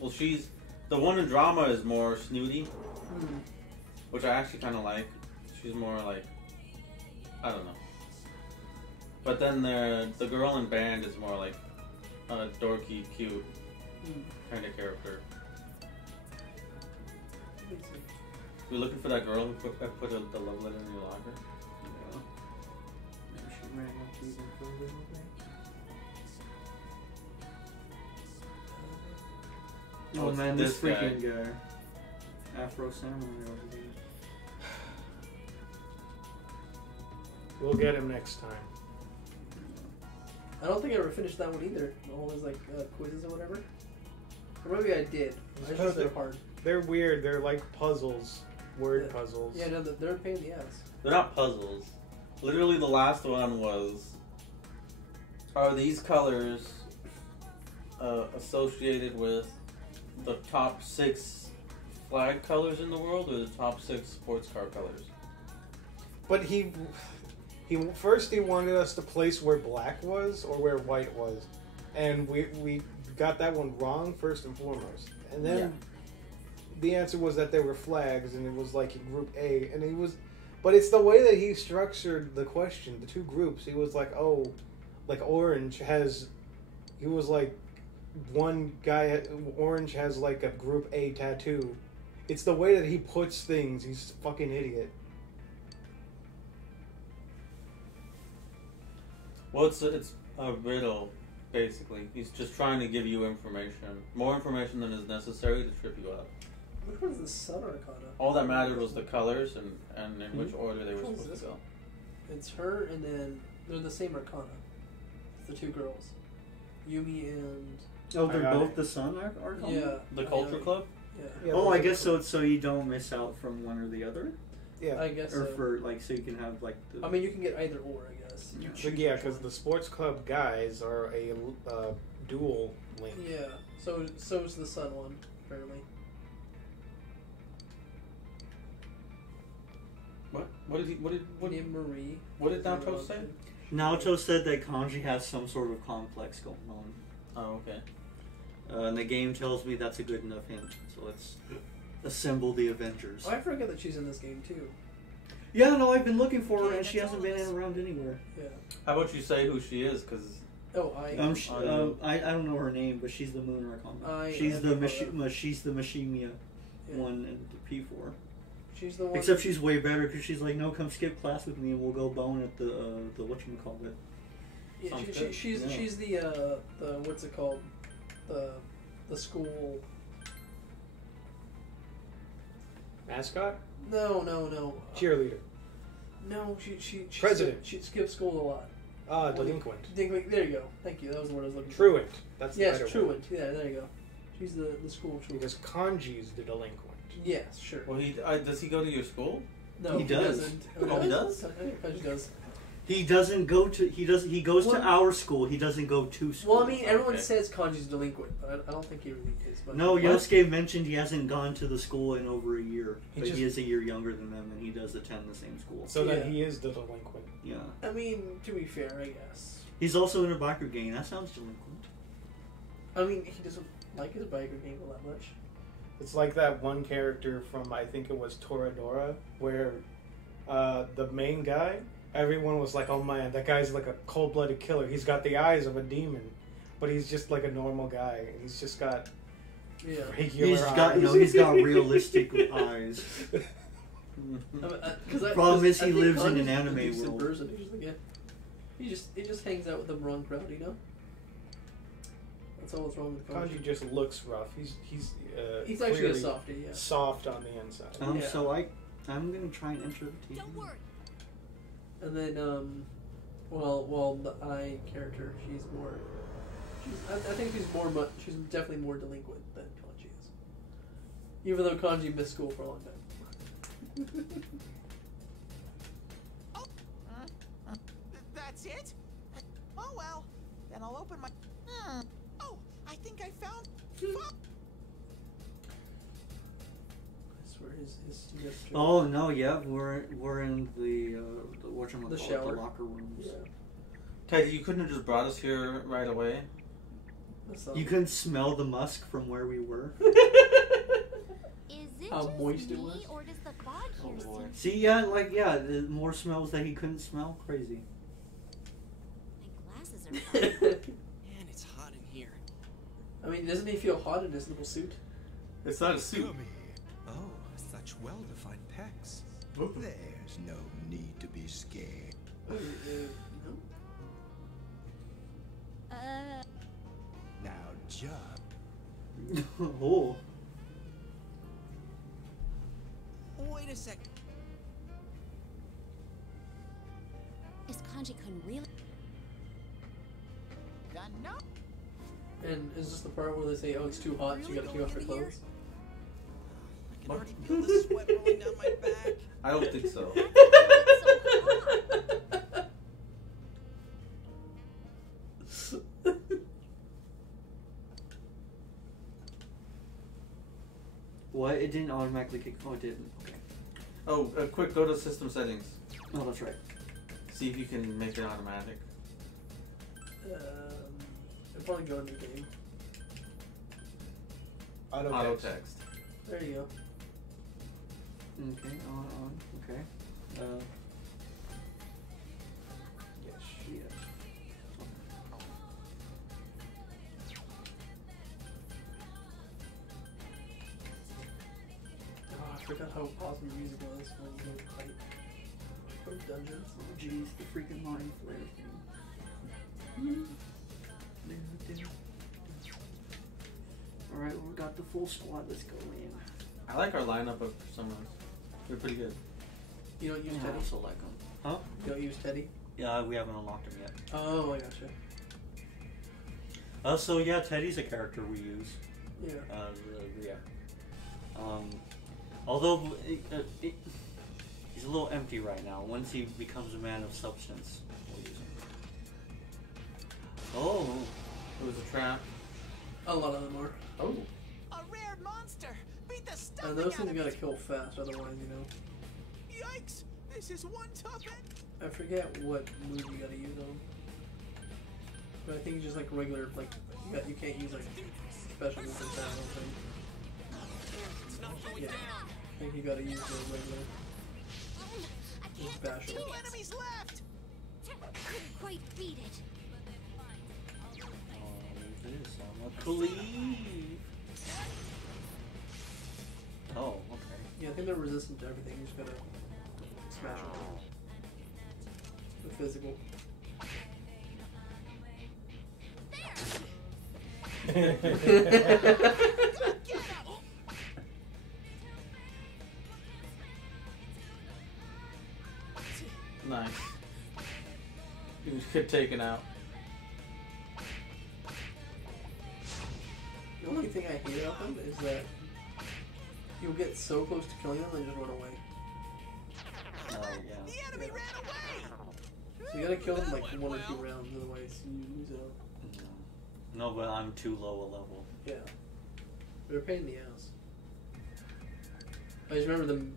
Well, the one in drama is more snooty, which I actually kind of like. She's more like, I don't know. But then the girl in band is more like a dorky, cute kind of character. We're looking for that girl who put the love letter in your locker. Yeah. Maybe she ran up to even further away. Oh it's man, this this freaking guy. Afro Samurai over there. We'll get him next time. I don't think I ever finished that one either. All those like quizzes or whatever. Or maybe I did. I just thought they're hard. They're weird. They're like puzzles, word puzzles. Yeah, no, they're a pain in the ass. They're not puzzles. Literally, the last one was: are these colors associated with the top 6 flag colors in the world, or the top 6 sports car colors? But he wanted us to place where black was or where white was, and we got that one wrong first and foremost. And then the answer was that they were flags, and it was like Group A, and but it's the way that he structured the question. The two groups, he was like, oh, like orange has, he was like, one guy, orange has like a Group A tattoo. It's the way that he puts things. He's a fucking idiot. Well, it's a riddle, basically. He's just trying to give you information. More information than is necessary to trip you up. Which one is the Sun Arcana? All that mattered was the colors and in which order they were Which one's supposed to this go. It's her, and then they're the same Arcana. It's the two girls. Yumi and... Oh, they're both the Sun Arcana? Yeah. The Culture Club? Yeah. Oh, I guess so you don't miss out from one or the other? Yeah. I guess or so. for, like, so you can have, like... The... I mean, you can get either or, I guess. You choose But yeah, which because one. the sports club guys are a dual link. Yeah. So's the Sun one, apparently. What did Marie. What did Naoto say? Naoto said that kanji has some sort of complex going on. Oh, okay. And the game tells me that's a good enough hint. So let's assemble the Avengers. Oh, I forget that she's in this game too. Yeah, no, I've been looking for her and she hasn't been around anywhere. Yeah. How about you say who she is? Because Oh, I don't know her name, but she's the Moon Archon. She's the Mishima one in the P4. She's the one. Except she's way better because she's like, no, come skip class with me and we'll go bone at the whatchamacallit. Yeah, she's the what's it called? The school mascot? No. Cheerleader. No, she President. She skips school a lot. Delinquent. There you go. Thank you. That was the word I was looking for. Truant. That's the better truant. word. Yeah, there you go. She's the school truant. Because Kanji's the delinquent. Yes, sure. well, does he go to your school? No, He does. doesn't. Oh, he does? I think Kanji does. He goes to our school. He doesn't go to school. Well, I mean, everyone Okay. says Kanji's delinquent, but I don't think he really is. But No, Yosuke mentioned he hasn't gone to the school in over a year. But just- he is a year younger than them and he does attend the same school. So then Yeah. he is the delinquent. Yeah. I mean, to be fair, I guess. He's also in a biker gang. That sounds delinquent. I mean, he doesn't like his biker game all that much. It's like that one character from, I think it was Toradora, where the main guy, everyone was like, oh man, that guy's like a cold-blooded killer. He's got the eyes of a demon, but he's just like a normal guy. He's just got regular eyes. He's got realistic eyes. Problem is he lives in an anime world. Person. He just hangs out with the wrong crowd, you know. That's all that's wrong with Kanji. Kanji just looks rough. He's actually a softie, yeah. Soft on the inside. Yeah. So I'm gonna try and enter the team. Don't worry. And then well the I character, I think she's definitely more delinquent than Kanji is. Even though Kanji missed school for a long time. That's it? Oh well. Then I'll open my... Oh, I think I found... I swear his suggestion. Oh no, yeah, we're in the shower. the locker rooms. Yeah. Teddy, you couldn't have just brought us here right away? You couldn't smell the musk from where we were. Is it How just moist it me, was? or does the fog here seem... See, the more smells that he couldn't smell. Crazy. My glasses are fogged. Man, it's hot in here. I mean, doesn't he feel hot in his little suit? It's not a suit. Come here. Oh, such well-defined pecs. There's no need to be scared. No. Now jump. Oh. Wait a sec. Is Kanji-kun really... No. And is this the part where they say, "Oh, it's too hot, so you gotta take off your clothes"? I can already feel the sweat rolling down my back. I don't think so. What? It didn't automatically kick. Oh, it didn't. Okay. Oh, quick, go to system settings. Oh, that's right. See if you can make it automatic. I'll probably go into game. Auto text. There you go. Okay. Okay. Yes. Oh, I forgot how awesome the music was when you go to fight those dungeons. Oh, jeez, the freaking mind flare thing. Alright, well, we got the full squad. Let's go in. I like our lineup of personas. They're pretty good. You don't use I Teddy? also like them. Huh? You don't use Teddy? Yeah, we haven't unlocked him yet. Oh, I gotcha. So yeah, Teddy's a character we use. Yeah. Yeah. Although he's a little empty right now. Once he becomes a man of substance, we'll use him. Oh, It was a trap. A lot of them are. Oh. A rare monster. Beat the stuffing And those out things of you gotta it. kill fast, otherwise, you know. Yikes! This is one tough end. I forget what move you gotta use on them. But I think just like regular, like, you can't use like special moves like that, I don't think. It's not going Yeah. down. I think you gotta use the regular. I Just bash him. 2 enemies left. Couldn't quite beat it. Oh, this I'm a cleave. Oh, okay. Yeah, I think they're resistant to everything. You just gotta smash them. The physical. Nice. You just get taken out. The only thing I hate about them is that you'll get so close to killing them and just run away. Yeah. The enemy ran away. So you gotta kill them like 1 or 2 rounds, otherwise you lose out. No, but I'm too low a level. Yeah. They're a pain in the ass. I just remember them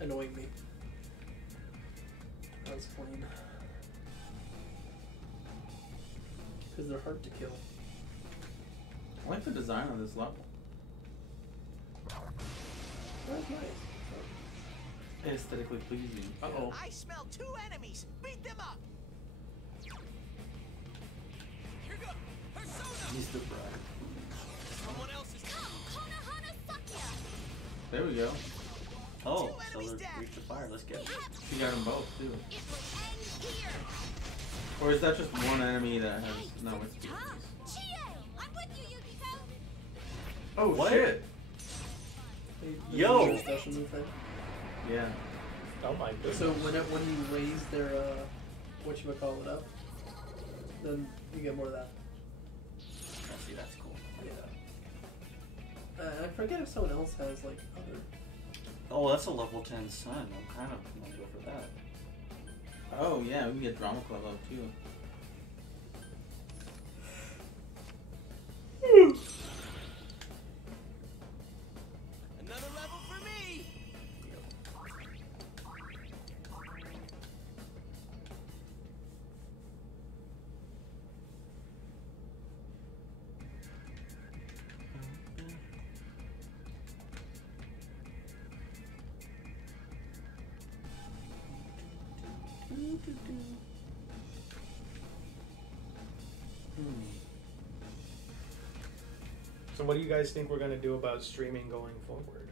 annoying me. That's plain. Because they're hard to kill. I like the design on this level. That's nice. Aesthetically pleasing. Uh-oh. I smell 2 enemies. Beat them up. Here go. Persona. He's the bride. Someone else is. There we go. Oh, 2 so enemies they're down. reach the fire. Let's get it. You got them both too. It will end here. Or is that just one enemy that has no it's Chie, I'm with you, Yukiko. Oh What? shit! Yo! The special move thing. Yeah. Oh my goodness. So when you raise their whatchamacallit up, then you get more of that. I see, that's cool. Yeah. I forget if someone else has like other. Oh, that's a level 10 sun. I'm kind of gonna go for that. Oh yeah, we can get Drama Club up too. Another level for me. So what do you guys think we're gonna do about streaming going forward?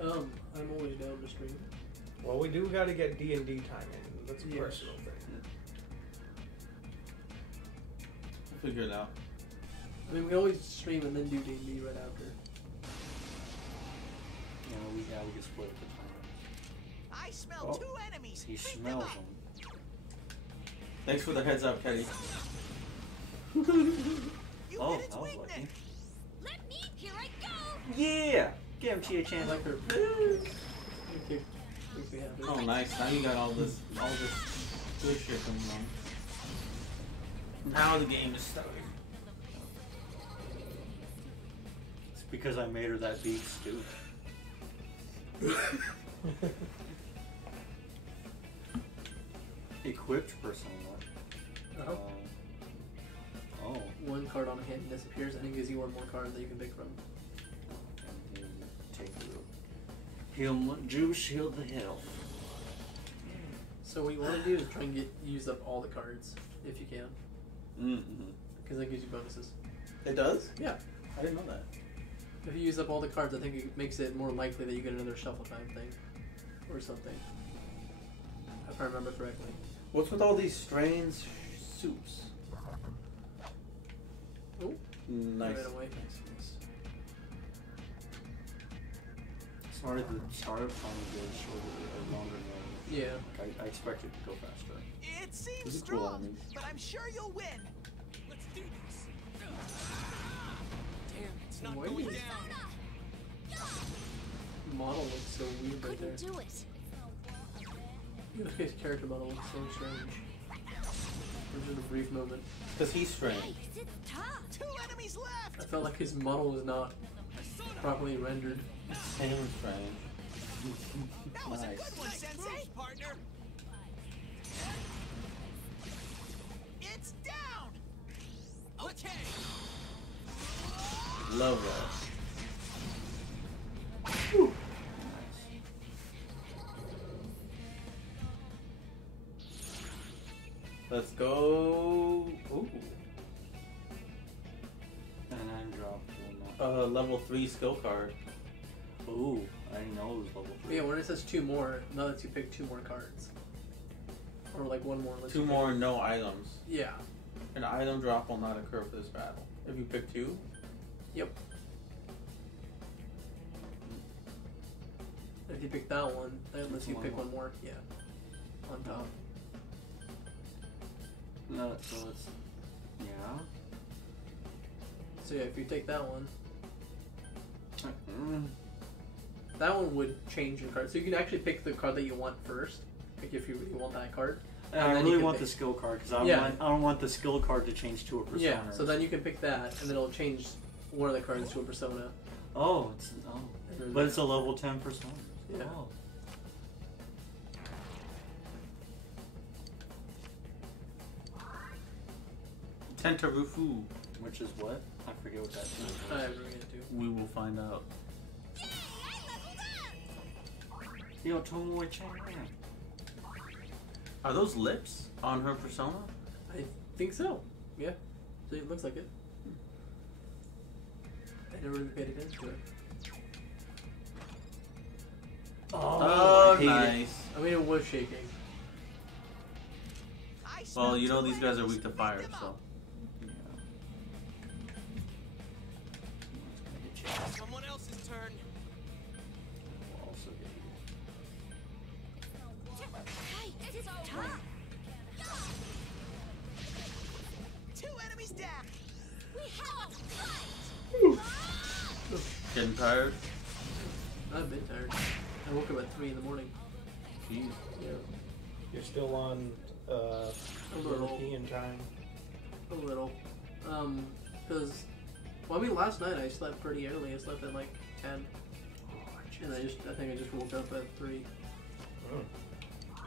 I'm always down to stream. Well, we do got to get D&D time in. That's a Yes. personal thing. We'll figure it out. I mean, we always stream and then do D&D right after. We can split the time. I smell Oh. 2 enemies. He Beat them smells up. them. Thanks for the heads up, Teddy. You Oh, hit its that was weakness. lucky. Let me, here I go. Yeah! Give him Chia I Chan. like her. Okay. Makes me happy. Oh nice, now you got all this good shit going on. Now the game is starting. It's because I made her that beef stew. Equipped persona. Uh-huh. Oh. One card on a hand disappears and it gives you 1 more card that you can pick from. And you take the heal juice, heal the health. So what you want to do is try and use up all the cards if you can, Mm-hmm. because that gives you bonuses. It does? Yeah. I didn't know that. If you use up all the cards, I think it makes it more likely that you get another shuffle time thing, or something. If I remember correctly. What's with all these strange soups? Oh, Nice. I ran away. Nice. Sorry, the startup time goes shorter or longer than Yeah. like I expected to go faster. It seems These are cool strong, enemies. but I'm sure you'll win. Let's do this. Damn, it's not Wait. going down. Model looks so weird right there. Couldn't do it. His character model looks so strange. For just a brief moment. Because he's strange. Hey, it's tough. 2 enemies left. I felt like his model was not properly rendered. Same strange. That was a Nice. good one, Sensei. Partner. It's down. Okay. Love that. Let's go. Ooh. And I'm dropped. Level 3 skill card. Ooh, I didn't know it was level 3. Yeah, when it says 2 more, now that you pick 2 more cards. Or like 1 more. 2 more, no items. Yeah. An item drop will not occur for this battle. If you pick 2? Yep. If you pick that one, that lets you pick 1 more. Yeah. On top. No, so it's... Yeah. So yeah, if you take that one, that one would change your card. So you can actually pick the card that you want first, like if you want that card. I really want the skill card because I don't want the skill card to change to a persona. Yeah. So then you can pick that, and then it'll change one of the cards to a persona. Oh, but it's a level 10 persona. Yeah. Oh. Tentarufu. Which is what? I forget what that means. I have no idea too. We will find out. Yo, Tomoe-chan. Are those lips on her persona? I think so. Yeah. So it looks like it. I never really paid attention to it. Oh, I hate nice. I mean, it was shaking. Well, you know these guys are weak to fire, so. Someone else's turn. We'll also get Two enemies down. We have a fight. Getting tired? I've been tired. I woke up at 3 in the morning. Jeez. Yeah. You're still on A little. European time. A little. Because, well, I mean, last night I slept pretty early. I slept at like 10. And I think I just woke up at 3.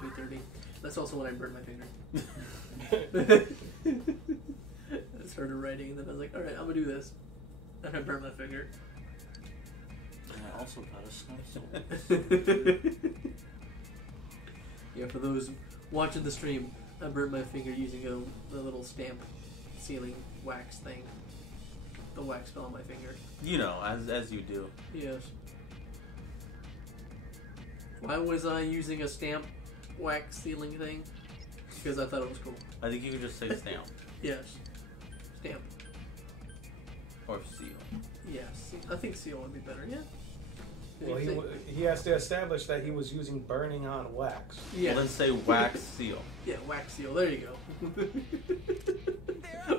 3:30. That's also when I burned my finger. I started writing, and then I was like, alright, I'm gonna do this. And I burned my finger. And I also got a snow. Yeah, for those watching the stream, I burned my finger using a little stamp sealing wax thing. The wax fell on my finger. You know, as you do. Yes. Why was I using a stamp wax sealing thing? Because I thought it was cool. I think you could just say stamp. Yes. Stamp. Or seal. Yes. I think seal would be better, yeah. Well, he has to establish that he was using burning on wax. Yeah. Well, then say wax seal. Yeah, wax seal. There you go.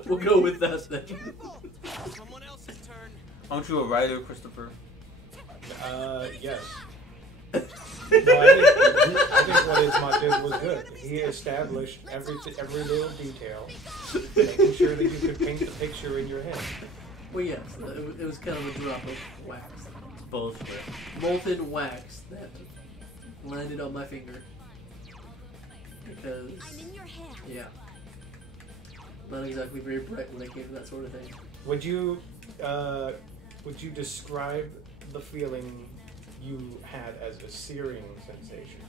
We'll go with that then. Someone else's turn. Aren't you a writer, Christopher? Yes. No, I think what Isma did was good. He established every little detail, making sure that you could paint the picture in your head. Well, yes, it was kind of a drop of wax. Bullshit. Molten wax that landed on my finger. Because, I'm in your hand. yeah. Not exactly very bright when it came to that sort of thing. Would you describe the feeling you had as a searing sensation?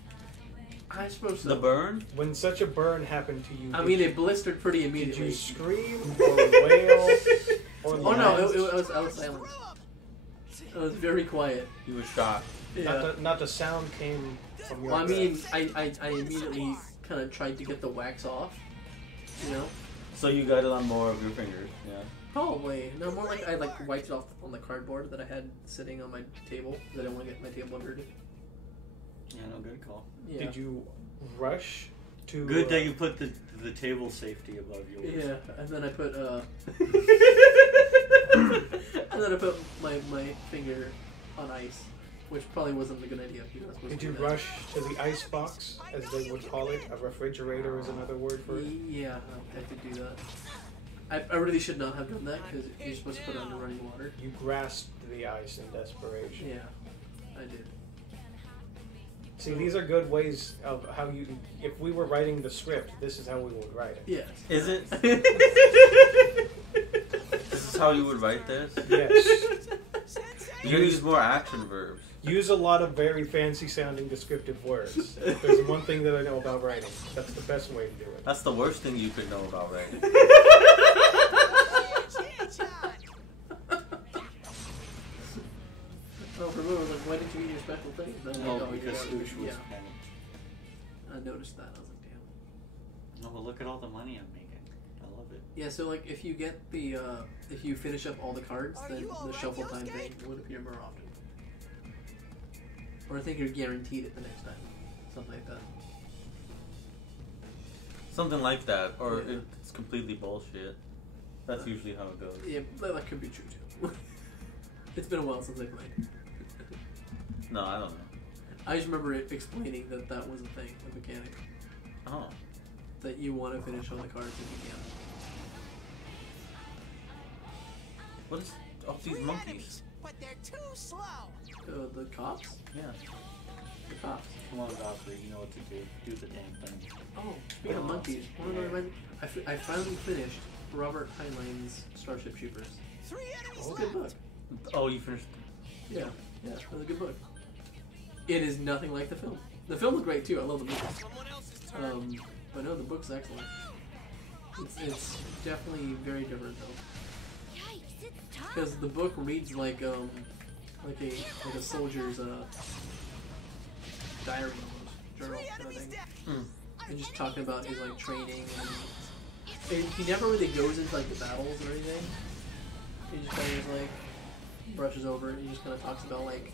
I suppose so. The burn? When such a burn happened to you, I mean, it blistered pretty did immediately. you scream or wail or Oh no, laugh? I was silent. It was very quiet. You were shocked. Yeah. Not the sound came from your Well, I mean, breath. I immediately kind of tried to get the wax off. You know? So you got it on more of your fingers, yeah. Probably. No, more like I wiped it off on the cardboard that I had sitting on my table because I didn't want to get my table dirty. Yeah, no, good call. Yeah. Did you rush to... Good that you put the table safety above yours. Yeah, and then I put and then I put my finger on ice, which probably wasn't a good idea. You're not supposed Did to you do that. rush to the ice box, as they would call it? A refrigerator is another word for it. Yeah, I did do that. I really should not have done that because you're supposed to put it under running water. You grasped the ice in desperation. Yeah, I did. See, these are good ways of how you... If we were writing the script, this is how we would write it. Yes. Is it? This is how you would write this? Yes. You gotta use more action verbs. use a lot of very fancy sounding descriptive words. There's one thing that I know about writing. That's the best way to do it. That's the worst thing you could know about writing. Oh, for a moment, I was like, why didn't you eat your special thing? Then No, like, because yeah, Swoosh was yeah. panicked. I noticed that. I was like, damn. No, but look at all the money I'm making. I love it. Yeah, so like if you get the if you finish up all the cards, Are then you all the right, shuffle time Yosuke? thing would appear more often. Or I think you're guaranteed it the next time. Something like that. Something like that, or Yeah. it's completely bullshit. That's usually how it goes. Yeah, but that could be true too. It's been a while since I played. No, I don't know. I just remember it explaining that that was a thing, a mechanic. Oh. That you want to finish on the cards if you can. What is all these 3 monkeys? enemies, but they're too slow. The cops? Yeah. The cops. Come on, Valkyrie, you know what to do. Do the damn thing. Oh, speaking of monkeys, I finally finished Robert Heinlein's Starship Troopers. 3 enemies It's a left. good book. Oh, you finished. Yeah, it was a good book. It is nothing like the film. The film was great too. I love the movie. Someone else's turn. But no, the book's excellent. It's definitely very different though, Yikes, it's tough. because the book reads like a soldier's diary almost, journal 3 kind of enemies thing. dead. And just talking about his like training and he never really goes into like the battles or anything. He just kind of like brushes over it. He just kind of talks about like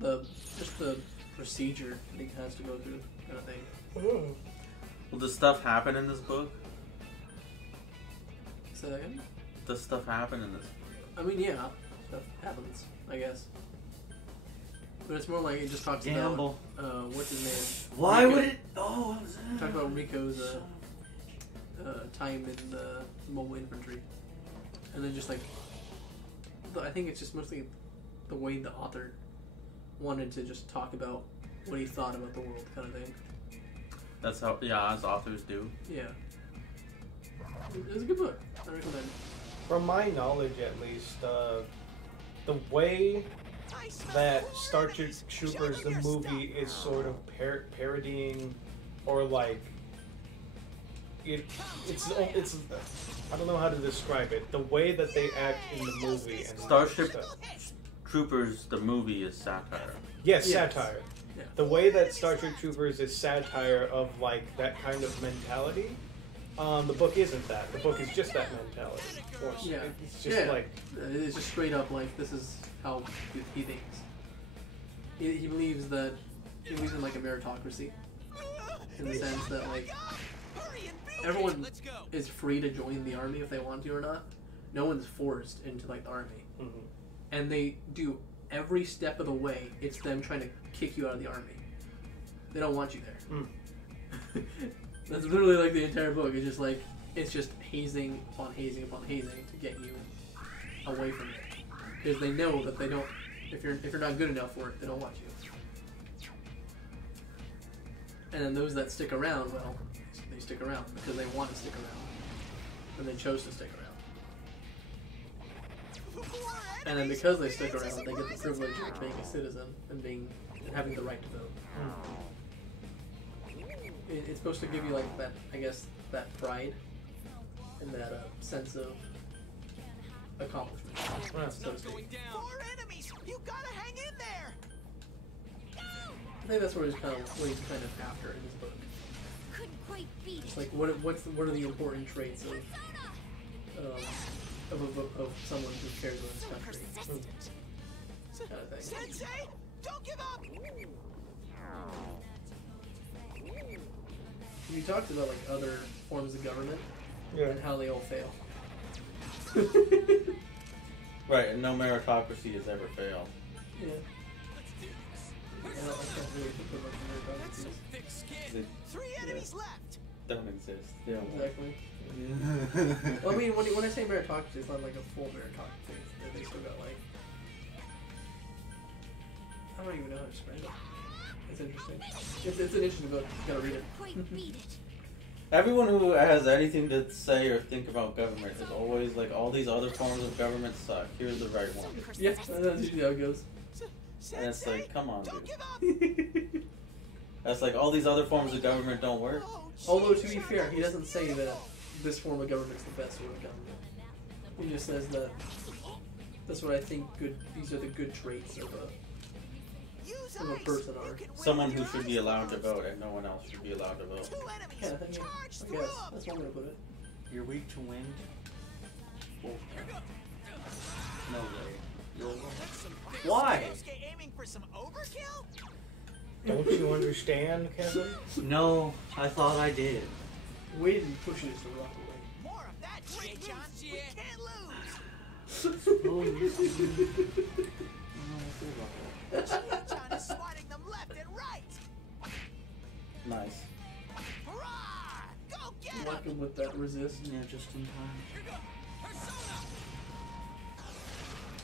the procedure that he has to go through, kind of thing. Will this stuff happen in this book? Say that again? Does stuff happen in this? I mean, yeah, stuff happens, I guess. But it's more like it just talks Gamble. about what's his name? Why Rico. would it? Oh, I was. Talk about Rico's time in the mobile infantry, and then just like I think it's just mostly the way the author wanted to just talk about what he thought about the world, kind of thing. That's how, yeah, as authors do. Yeah, it was a good book. I recommend it. From my knowledge, at least, the way that Starship Troopers, the movie, is sort of parodying, or like, it's I don't know how to describe it. The way that they act in the movie and Starship Troopers, the movie, is satire. Yes, Yes. satire. Yeah. The way that Starship Troopers is satire of like that kind of mentality. The book isn't that. The book is just that mentality. Or Yeah. It's just Yeah. like It's just straight up like this is how he thinks. He believes in like a meritocracy, in the sense that like everyone Let's go. is free to join the army if they want to or not. No one's forced into like the army, and they do every step of the way. It's them trying to kick you out of the army. They don't want you there. That's literally like the entire book. It's just hazing upon hazing upon hazing to get you away from it, because they know that they don't. If you're not good enough for it, they don't want you. And then those that stick around, well, they stick around because they want to stick around, and they chose to stick around. And then because they stick around, they get the privilege of being a citizen and having the right to vote. It's supposed to give you like that, I guess, that pride and that sense of accomplishment, so to speak. Going down. 4 enemies. You gotta hang in there. I think that's what he's kind of after in his book. Couldn't quite beat It's it. like what are the important traits of someone who cares about his country, kind of thing. Sensei, don't give up. You talked about like other forms of government and how they all fail. Right, and no meritocracy has ever failed. Yeah. I can't really think of like That's some meritocracies. thick skin. They 3 enemies left. don't exist. They don't Exactly. Well, I mean, when I say meritocracy, it's not like a full meritocracy. They still got like, I don't even know how to explain it. It's interesting. It's an interesting book. You gotta read it. Quite beat it. Everyone who has anything to say or think about government is always like, all these other forms of government suck. Here's the right one. Yeah, that's usually how it goes. And it's like, come on, Don't dude. give up. That's like all these other forms of government don't work. Although, to be fair, he doesn't say that this form of government is the best form of government. He just says that that's what I think these are the good traits of a person are. Someone who should be allowed to vote and no one else should be allowed to vote. Yeah, I guess. That's one way to put it. You're weak to wind. Oh. No way. You're why? Aiming for some overkill? Don't you understand, Kevin? No, I thought I did. Wade and pushing us to rock away. More of that, John. We can't lose. John is swatting them left and right. Nice. Hurrah! Go get him! Whack him with that resist. Yeah, just in time.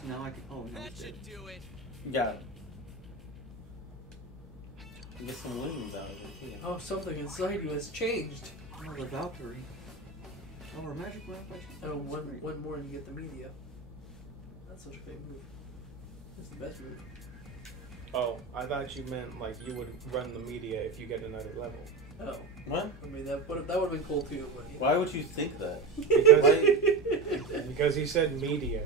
Now I can. Oh, no, That should do it. Got it. Get some wings out of it too. Oh, something inside you has changed. Oh, the Valkyrie. Oh, her magic lamp. Oh, one more and you get the media. That's such a big move. It's the best move. Oh, I thought you meant like you would run the media if you get another level. Oh. What? I mean, that would have been cool too, but yeah. Why would you think that? Because he said media.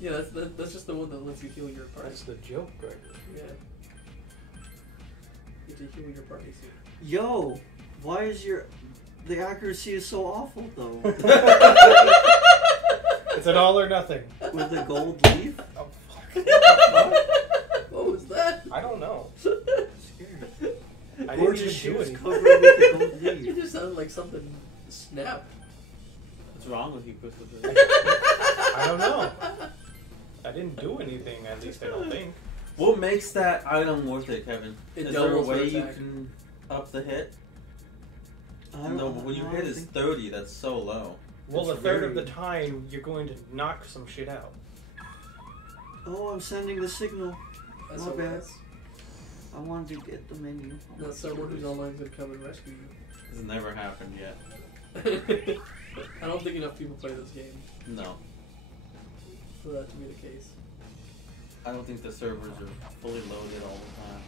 Yeah, that's just the one that lets you heal your party. That's the joke, Greg. Yeah. You get to heal your party soon. Yo, why is the accuracy is so awful though? It's an all or nothing. With the gold leaf? Oh, fuck. What was that? I don't know. Scared. I Gorgeous didn't even do shoes anything. covered with the gold It leaf. just sounded like something snapped. What's wrong with you, Christopher? I don't know. I didn't do anything, at least I don't think. What makes that item worth it, Kevin? It Is there a doubles way her you attack. can up the hit? I No, but when you hit is think- 30, that's so low. Well, It's a third very- of the time, you're going to knock some shit out. Oh, I'm sending the signal. That's My how bad. it is. I wanted to get the menu. Now someone who's online is going to come and rescue It's never happened yet. you. I don't think enough people play this game No. for that to be the case. I don't think the servers are fully loaded all the time.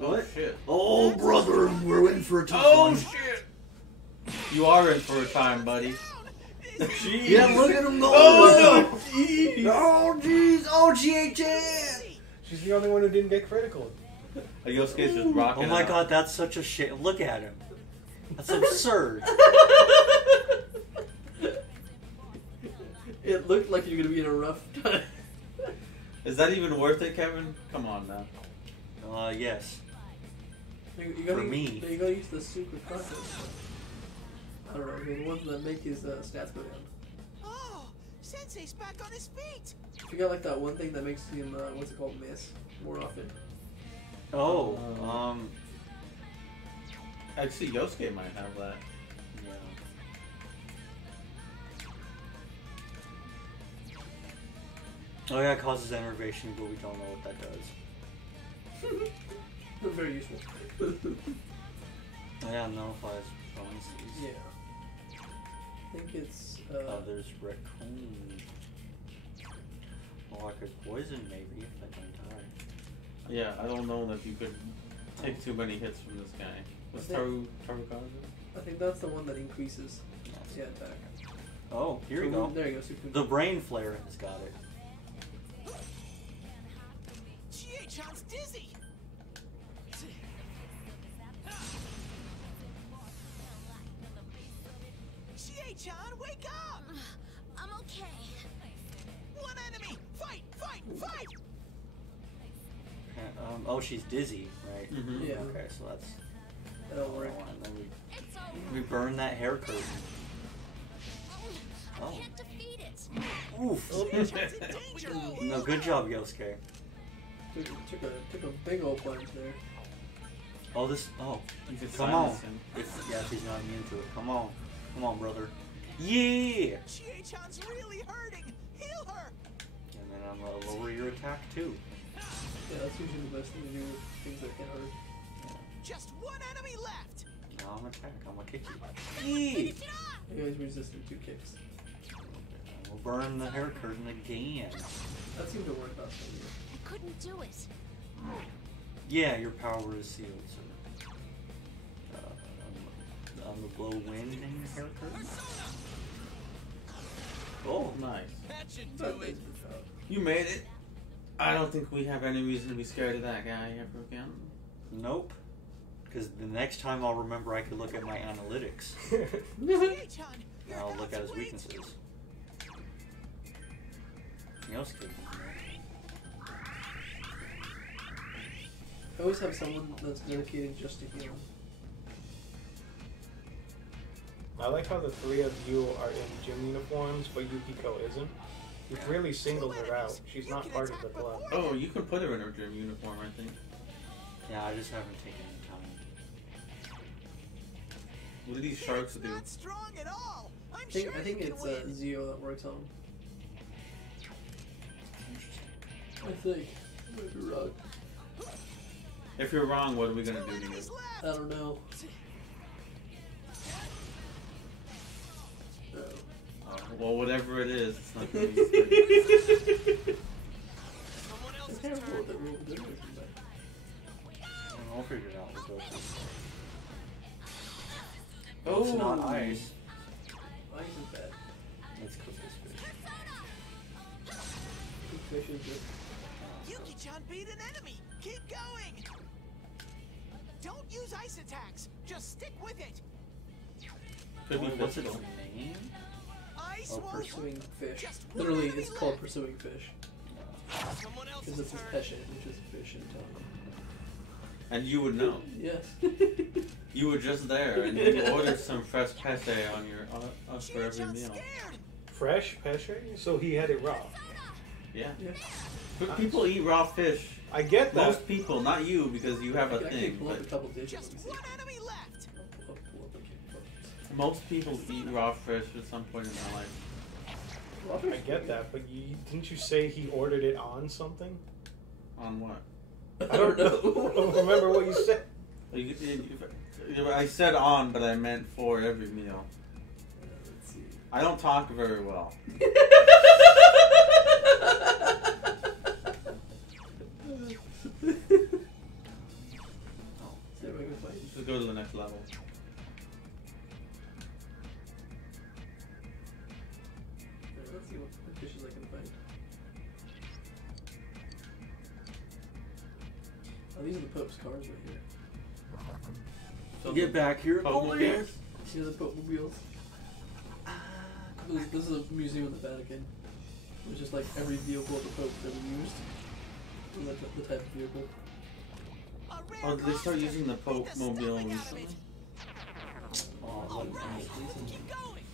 No. Oh What? shit. Oh, brother, we're in for a tough one. Shit! You are in for a time, buddy. Jeez. Yeah, look at him go. Oh no! Jeez. Oh, jeez. Oh, GHN. She's the only one who didn't get critical. Yosuke's just rocking Oh my out. god, that's such a shit. Look at him. That's absurd. It looked like you're going to be in a rough time. Is that even worth it, Kevin? Come on now. Yes. You gotta For me. You gotta use the secret content. I don't know, the ones that make his stats go down. Oh, Sensei's back on his feet. You got like that one thing that makes him, what's it called, miss more often. Oh, Actually, Yosuke might have that. yeah. Oh yeah, it causes enervation, but we don't know what that does. They're very useful. Oh yeah, nullifies bonuses. Yeah. I think it's, There's raccoon. Oh, I could poison maybe if I don't die. Yeah, I don't know if you could take too many hits from this guy. What's Taru Card? I think that's the one that increases the attack. Oh, here you So, go. There you go. So you can- The brain flare has got it. Chie-chan's dizzy. Chie-chan, wake up! I'm okay. One enemy! Fight! Fight! Fight! Oh, she's dizzy, right? Mm-hmm. Yeah. Okay, so that's. That'll work. And then It's over. we burn that hair curtain. I Oh. can't defeat it. Oof. Chie-chan's in danger! No, good job, Yosuke. Took a big old plunge there. Oh, this. Oh, You could come on. silence him. Yeah, she's not immune to it. Come on, brother. Yeah. Chie-chan's really hurting! Heal her! And then I'm gonna lower your attack too. Yeah, that's usually the best thing to do with things that can hurt. Just one enemy left! Now I'm attack. I'm gonna kick you. Yeah. You guys resisted 2 kicks. We'll burn the hair curtain again. That seemed to work out for you. I couldn't do it. Yeah, your power is sealed, sir. On the blow wind in your hair curtain. Oh, nice. That should do it. You made it. I don't think we have any reason to be scared of that guy ever again. Nope. Because the next time I'll remember I could look at my analytics. And I'll look at his weaknesses. Anything else could be I always have someone that's dedicated just to healing. I like how the three of you are in gym uniforms, but Yukiko isn't. You've really singled her out. She's not part of the club. Oh, you can put her in her gym uniform, I think. Yeah, I just haven't taken the time. What do these sharks do? Not strong at all. I think it's Zio that works on him. I think. I might be wrong. If you're wrong, what are we gonna do to you? I don't know. Well, whatever it is, it's not gonna be good. It's terrible what the rule did with you, I'll figure it out. We'll go through. Oh, It's not ice. Ice is bad. It's cookies fish. Fish is good. Yuki-chan beat an enemy. Keep going. Don't use ice attacks. Just stick with it. Could be What's its physical. name? Ice Oh, won't. Pursuing fish. Just one Literally, enemy it's called left. pursuing fish. Someone Because else's it's his turn. passion, which is fish in tongue. And you would know. Yes. You were just there, and you ordered some fresh pate on your us for every Yuki-chan's meal. scared. Fresh pesce? So he had it raw. Yeah. Yeah. But people eat raw fish. I get that. Most people, not you, because you have I a can actually thing. pull up a But couple dishes. Just Let me see. one enemy left. Pull up, I can't. most people eat raw fish at some point in their life. I get that, but didn't you say he ordered it on something? On what? I don't know. I don't remember what you said. I said on, but I meant for every meal. Let's see. I don't talk very well. See if I can find Let's go to the next level. Let's see what fishes I can find. Oh, these are the Pope's cars right here. So Get back here. Pope mobiles? See the Pope mobiles? This is a museum in the Vatican. It's just like every vehicle the Pope ever used. And the type of vehicle. Oh, did they start using the Pope mobile recently? Oh, Keep going.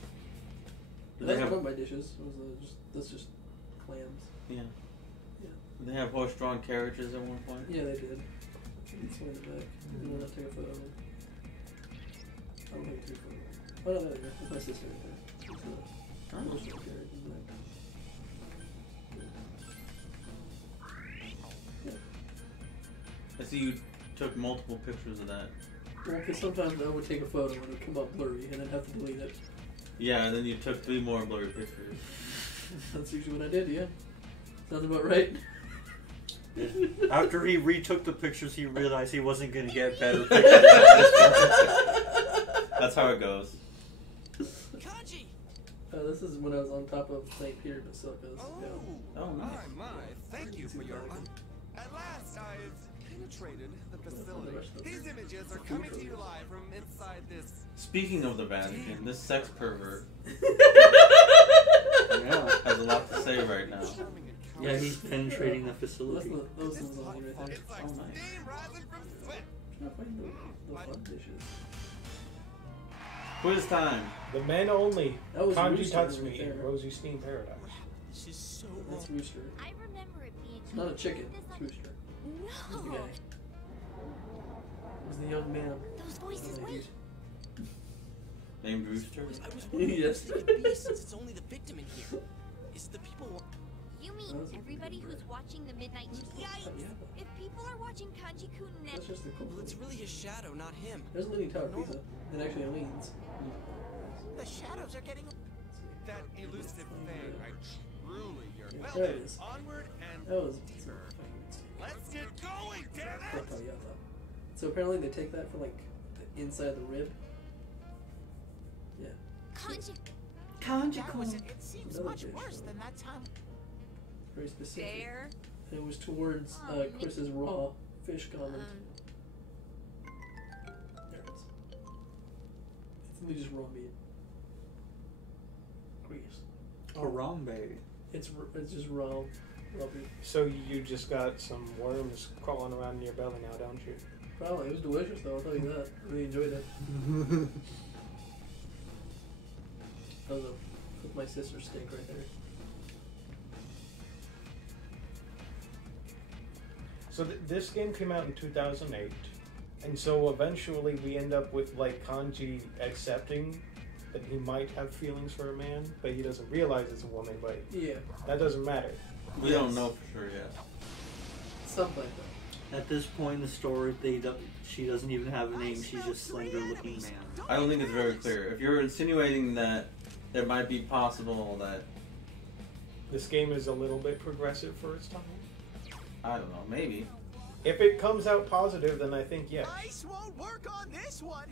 Do That's one of my dishes. It was that's just clams. Yeah. Yeah. Did they have horse-drawn carriages at one point? Yeah, they did. It's one in the back. You want to take a photo of them? I don't take a photo of them. Oh, no, there you go. That's my sister right there. It's the horse-drawn carriage in the back. I see you took multiple pictures of that. Well, because sometimes I would take a photo and it would come up blurry and I'd have to delete it. Yeah, and then you took 3 more blurry pictures. That's usually what I did, yeah. Sounds about right. After he retook the pictures, he realized he wasn't going to get better pictures. That's how it goes. Kanji. This is when I was on top of St. Peter Basilica's. Oh, Oh, nice. my. Thank you for your... At last, I've penetrated the facility. These images are coming to you live from inside this... Speaking of the Vatican, this sex pervert Yeah. has a lot to say right now. Yeah, he's penetrating the That's facility. those things on right there. It's like Oh, nice. steam rising from sweat. Trying to find the fun dishes. Quiz time. The men only. That was Kanji Rooster Tatsumi right there. in Rosy Steam Paradise. This is so That's Rooster. I remember it being. It's not a chicken, it's Rooster. Who's the No. guy? Who's the young man? Those voices. Wait. Named Rooster. I was wondering Yes. who it could be since it's only the victim in here. Is the people... You mean everybody who's watching the Midnight News? Yeah. If people are watching Kanji-kun and That's just the cool Well, it's thing. really his shadow, not him. There's Leaning Tower Pizza. It actually leans. The shadows are getting. That elusive thing. Truly, you're Yeah, well there then, it is. onward and That was. let's get going, damn it! Oh, yeah, so apparently they take that for like the inside of the rib. Yeah. That was it. It seems Another much dish, worse though. than that time. Very specific. There. And it was towards Chris's raw fish comment. There it is. It's literally just raw meat. Chris. Harambe. It's just raw meat. So you just got some worms crawling around in your belly now, don't you? Probably. It was delicious though, I'll tell you that. I really enjoyed it. That was with my sister's steak right there. So this game came out in 2008, and so eventually we end up with like Kanji accepting that he might have feelings for a man, but he doesn't realize it's a woman. But Yeah. that doesn't matter. We don't know for sure yet. Something like that. At this point in the story, she doesn't even have a name. She's just slender-looking man. I don't think it's very clear. If you're insinuating that it might be possible that, This game is a little bit progressive for its time. I don't know, maybe. If it comes out positive, then I think yes. Ice won't work on this one.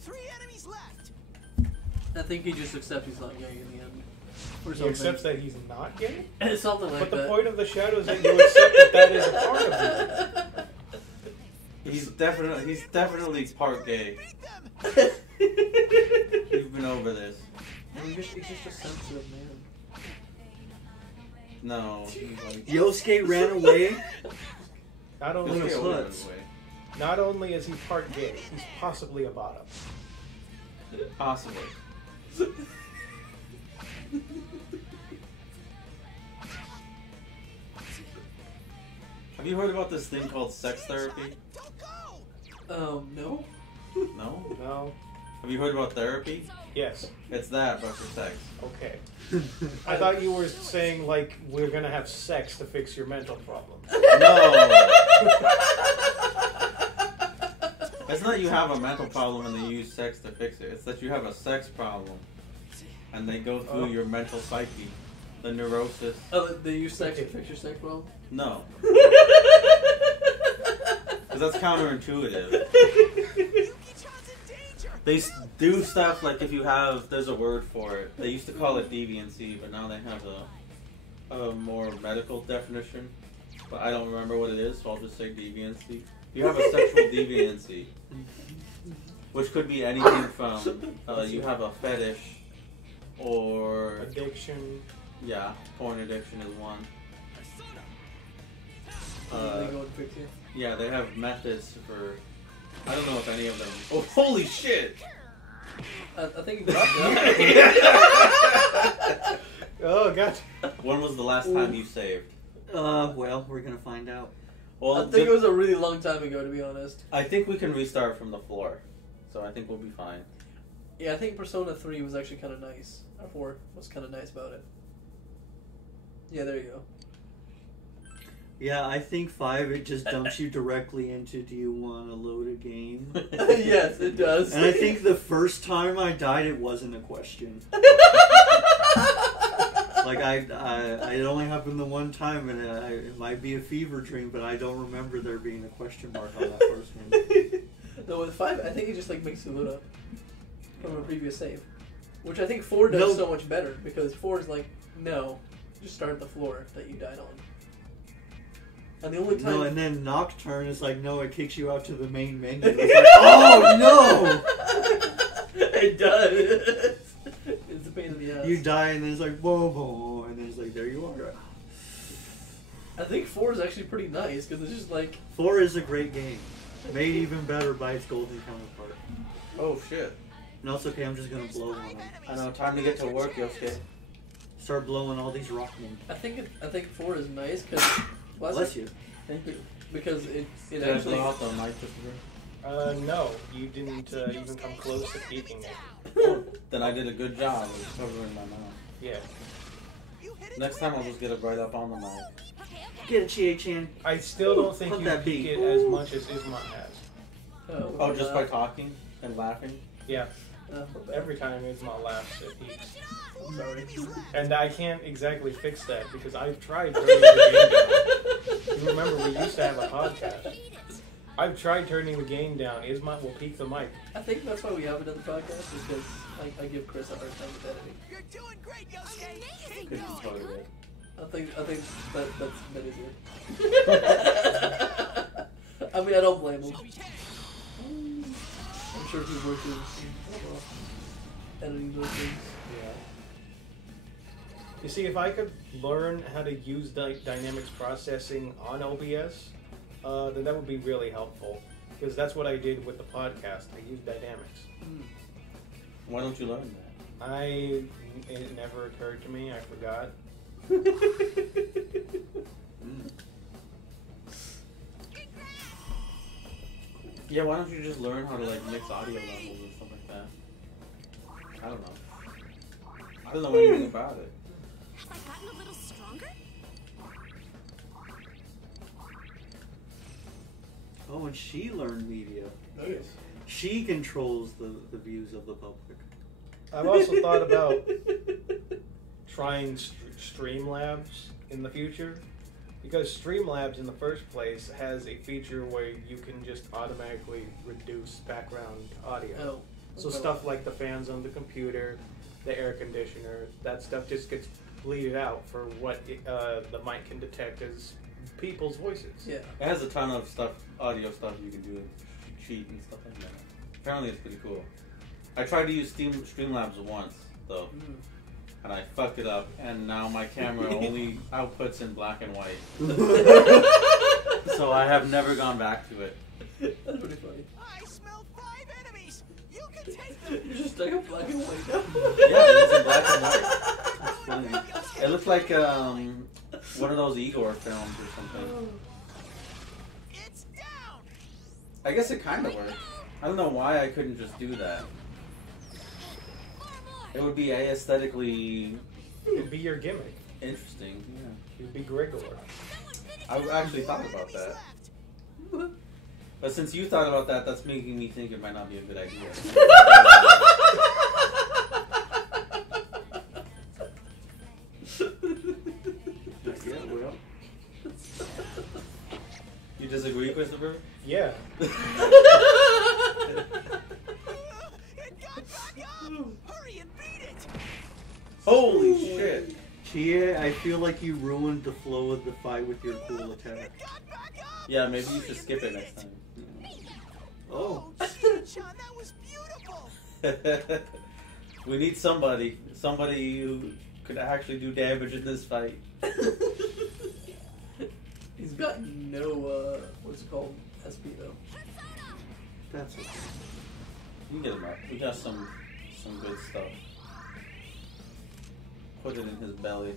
3 enemies left. I think he just accepts he's not gay in the end. Or He something. accepts that he's not gay? Something like But the that. point of the shadow is that you accept that that is a part of you. He's definitely part gay. We've been over this. He's just a sensitive man. No, he's like, Yosuke ran away. Not Yosuke only, Look, would've sluts. run away. not only is he part gay, he's possibly a bottom. Possibly. Have you heard about this thing called sex therapy? No? No? No? Have you heard about therapy? Yes. It's that, but for sex. Okay. I thought you were saying, like, we're gonna have sex to fix your mental problem. No! It's not you have a mental problem and they use sex to fix it. It's that you have a sex problem. And they go through your mental psyche. The neurosis. Oh, they use sex to fix your sex problem? No. Because that's counterintuitive. They do stuff like if you have, there's a word for it. They used to call it deviancy, but now they have a more medical definition. But I don't remember what it is, so I'll just say deviancy. You have a sexual deviancy, which could be anything from you have a fetish or addiction. Yeah, porn addiction is one. They go and fix it. Yeah, they have methods for. I don't know if any of them. Oh, holy shit! I think you dropped that. Oh, gotcha. When was the last time you saved? Well, we're gonna find out. Well, I think it was a really long time ago, to be honest. I think we can restart from the floor, so I think we'll be fine. Yeah, I think Persona 3 was actually kind of nice. Or 4 was kind of nice about it. Yeah, there you go. Yeah, I think 5, it just dumps you directly into, do you want to load a game? Yes, it does. And I think the first time I died, it wasn't a question. Like, it only happened the one time, and it might be a fever dream, but I don't remember there being a question mark on that first one. No, with 5, I think it just like makes you load up from a previous save. Which I think 4 does so much better, because 4 is like, no, just start at the floor that you died on. And the only time... No, and then Nocturne is like, no, it kicks you out to the main menu. It's like, oh, no! It does. It's a pain in the ass. You die, and then it's like, whoa, whoa, and then it's like, there you are. I think 4 is actually pretty nice, because it's just like... 4 is a great game. Made even better by its golden counterpart. Oh, shit. No, it's okay, I'm just gonna blow one. I know, time to get to work, Yosuke. Start blowing all these rockmen. I think 4 is nice, because... Bless you. Thank you. Because it Did actually... I blow out the mic, Christopher? No, you didn't even come close to keeping it. Then I did a good job of covering my mouth. Yeah. Next time I'll just get it right up on the mic. Get it, Chie-chan. I still don't think Let you that peak be. it as much as Ismont has. Oh, just by talking and laughing? Yeah. Every time Isma laughs, it peaks. I'm sorry. And I can't exactly fix that because I've tried turning the game down. You remember we used to have a podcast. I've tried turning the game down. Isma will peak the mic. I think that's why we haven't done the podcast, is because I give Chris a hard time with editing. You're doing great, Yosuke. Keep Chris is totally going. good. I think that is it. I mean, I don't blame him. I'm sure he works editing those things. Yeah. You see, if I could learn how to use dynamics processing on OBS, then that would be really helpful. Because that's what I did with the podcast. I used dynamics. Why don't you learn that? It never occurred to me. I forgot. Yeah, why don't you just learn how to like mix audio levels or something like that? I don't know. I don't know anything about it. Have I gotten a little stronger? Oh, and she learned media. Nice. She controls the views of the public. I've also thought about trying Streamlabs in the future. Because Streamlabs in the first place has a feature where you can just automatically reduce background audio. Oh. So stuff like the fans on the computer, the air conditioner, that stuff just gets bleeded out for what the mic can detect as people's voices. Yeah. It has a ton of stuff, audio stuff you can do, cheat and stuff like that. Apparently it's pretty cool. I tried to use Streamlabs once, though. And I fucked it up, and now my camera only outputs in black and white. So I have never gone back to it. That's pretty funny. I smell 5 enemies. You can take them. You just stuck a black and white now. Yeah, it was in black and white. It's funny. It looks like one of those Igor films or something. It's down. I guess it kind of worked. I don't know why I couldn't just do that. It would be aesthetically It'd be your gimmick. interesting. Yeah. You'd be Grigor. I actually thought about that. But since you thought about that, that's making me think it might not be a good idea. Yeah, well. You disagree, Christopher? Yeah. It got back up. Hurry and beat it. Holy shit! Chia, I feel like you ruined the flow of the fight with your cool attack. It got back up. Yeah, maybe you should skip it next time. Oh. Shit, that was beautiful. We need somebody who could actually do damage in this fight. He's got no, what's it called? SP though. That's okay. You can get him up. We got some good stuff. Put it in his belly.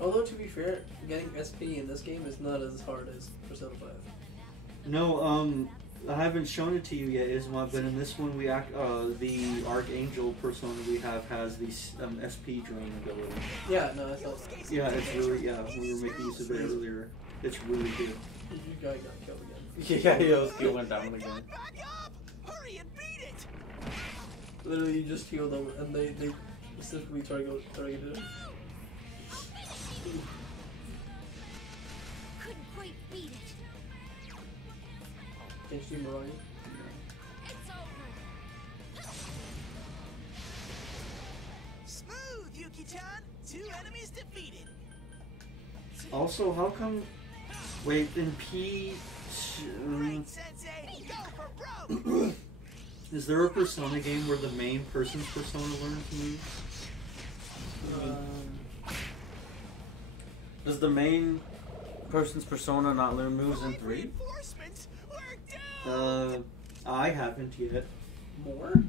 Although to be fair, getting SP in this game is not as hard as Persona 5. No, I haven't shown it to you yet, Isma, but in this one we the Archangel persona we have has the SP drain ability. Yeah, no, I thought Yeah, it's really, we were making use of it earlier. It's really good. you guy got killed again. Yeah, Yosuke went down again. Got back up. Hurry and beat it. Literally, you just healed them, and they specifically targeted him. Couldn't quite beat it. Can't you see Mariah? It's over. Smooth, Yuki-chan. 2 enemies defeated. Also, how come... Wait, in P... Great, Sensei. Go for broke. is there a Persona game where the main person's persona learns moves? Does the main person's persona not learn moves in 3? Reinforcements. We're down. I haven't yet. More?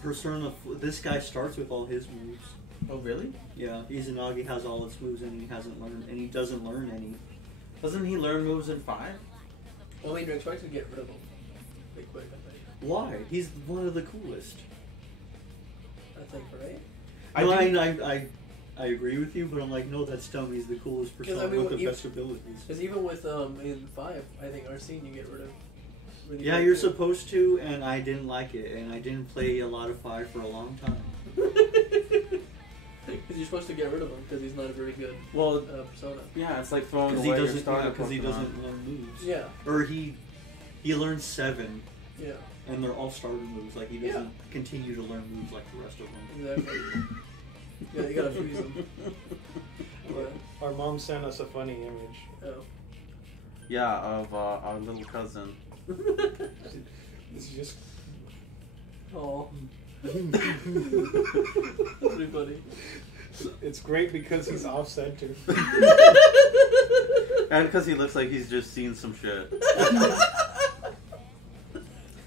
Persona... This guy starts with all his moves. Oh, really? Yeah, Izanagi has all its moves and he hasn't learned... And he doesn't learn any. Doesn't he learn moves in 5? Well, I mean, you're expected to get rid of them. Pretty quick, I think. Why? He's one of the coolest. I think, right? I agree with you, but I'm like, no, that's dumb. He's the coolest persona with the best abilities. Because even with in 5, I think Arsene you get rid Really Yeah, good you're too. supposed to, and I didn't like it, and I didn't play a lot of 5 for a long time. Because you're supposed to get rid of him because he's not a very good Well, persona. yeah, it's like throwing Because away he your doesn't, starter because he Pokemon. doesn't learn moves. Yeah. Or he learns 7, Yeah. and they're all starter moves. Like he doesn't continue to learn moves like the rest of them. Exactly. Yeah, you gotta freeze him. But, Our mom sent us a funny image. oh. Yeah, of our little cousin. It's just. Oh. That's pretty funny. It's great because he's off center. And because he looks like he's just seen some shit.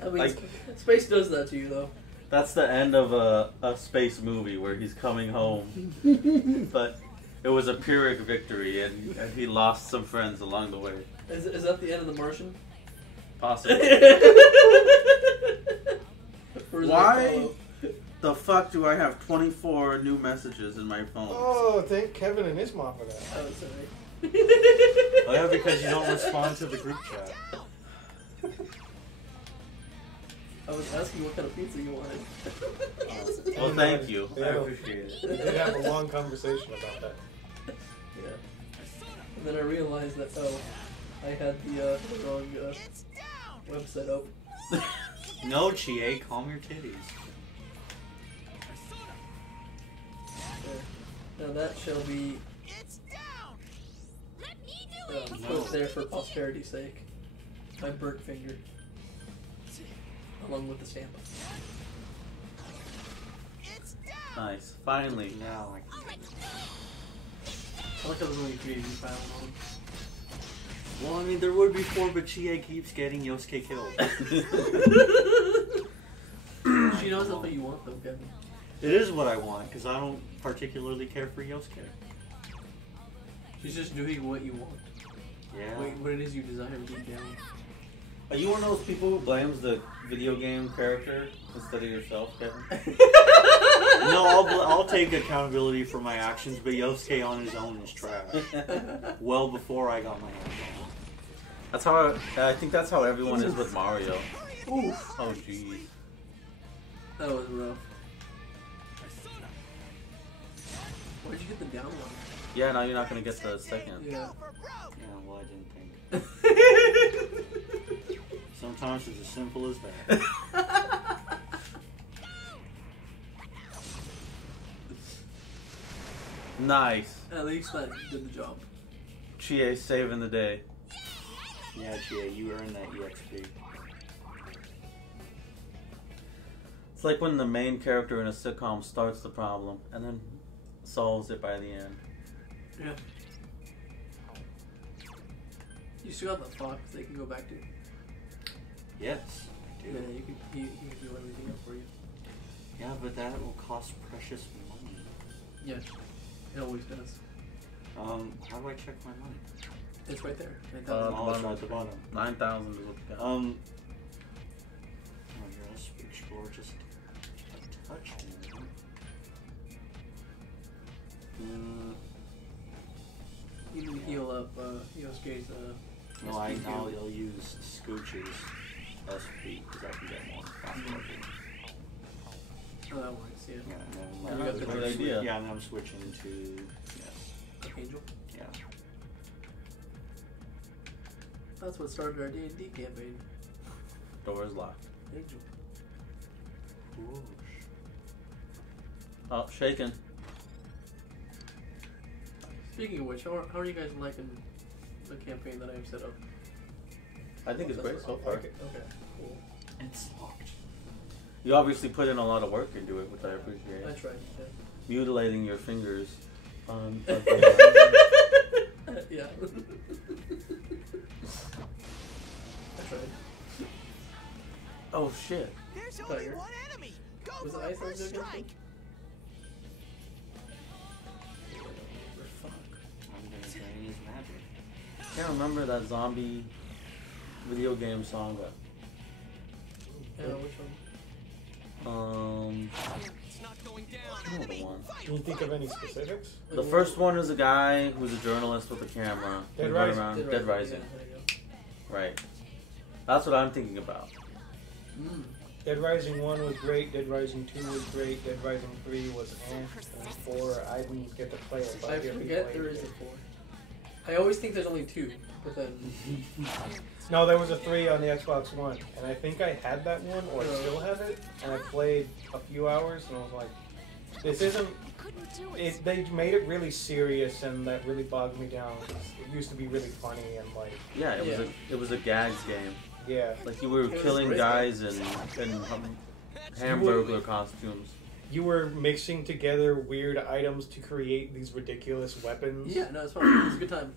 I mean, Like- space does that to you, though. That's the end of a space movie where he's coming home. But it was a Pyrrhic victory, and he lost some friends along the way. Is that the end of The Martian? Possibly. Or is it Why Apollo? the fuck do I have 24 new messages in my phone? Oh, thank Kevin and his mom for that. Oh, sorry. Oh yeah, because you don't respond to the group chat. I was asking what kind of pizza you wanted. Well, thank you. I Yeah. appreciate it. We did have a long conversation about that. Yeah. And then I realized that, I had the wrong website up. No, Chie, calm your titties. There. Now that shall be put there for posterity's sake. My burnt finger. Along with the stamp. Nice. Finally. Now I I like how there's only 3 of you filing on. Well, I mean, there would be 4, but Chie keeps getting Yosuke killed. She knows that's what you want, though, Kevin. It is what I want, because I don't particularly care for Yosuke. She's just doing what you want. Yeah. What it is you desire deep down. Are you one of those people who blames the video game character instead of yourself, Kevin? No, I'll take accountability for my actions, but Yosuke on his own is trash. Well before I got my hands on it. That's how I think that's how everyone is with Mario. Oof. Oh jeez. That was rough. Where'd you get the down one? Yeah, now you're not gonna get the second. Yeah. Yeah, well, I didn't think. Sometimes it's as simple as that. Nice. At least that did the job. Chie saving the day. Yeah, Chie, you earned that EXP. It's like when the main character in a sitcom starts the problem and then solves it by the end. Yeah. You still have that Fox they can go back to. Yes, I Yeah, do. you can do everything up for you. Yeah, but that will cost precious money. Yeah. It always does. How do I check my money? It's right there. Right Uh, there. Oh, it's right at the bottom. 9,000 is what you got. Oh, here, let's explore just a touch more. You can heal up Yosuke's No, I'll use Scooch's SP because I can get more fast working. Oh, that works, yeah. Yeah, and then You got the good I'm idea. Yeah, and then I'm switching to Angel. yeah. That's what started our D&D campaign. Door is locked. Angel. Whoosh. Oh, shaking. Speaking of which, how are you guys liking the campaign that I've set up? I think it's great so far. Okay, cool. It's locked. You obviously put in a lot of work into it, which I appreciate. I tried. Mutilating your fingers. Yeah. Yeah. I tried. Oh shit. There's Tiger. only one enemy. Go Was for it a ice first against him? strike. Fuck. I'm gonna drain his magic. I can't remember that zombie video game song. Yeah, which one? It's not going down. I don't know the one. Can you think of any specifics? The first one is a guy who's a journalist with a camera. Dead He run Rising. around- Dead Rising. Yeah, there you go. Right. That's what I'm thinking about. Dead Rising 1 was great, Dead Rising 2 was great, Dead Rising 3 was and 4, I didn't get to play it. But I forget there is a 4. I always think there's only 2, but then... No, there was a 3 on the Xbox One, and I think I had that one, or I still have it, and I played a few hours, and I was like, this isn't... They made it really serious, and that really bogged me down. It used to be really funny, and like... Yeah, it was a gags game. Yeah. Like you were killing guys in Hamburglar costumes. You were mixing together weird items to create these ridiculous weapons. Yeah, no, it's fun. It was a good time.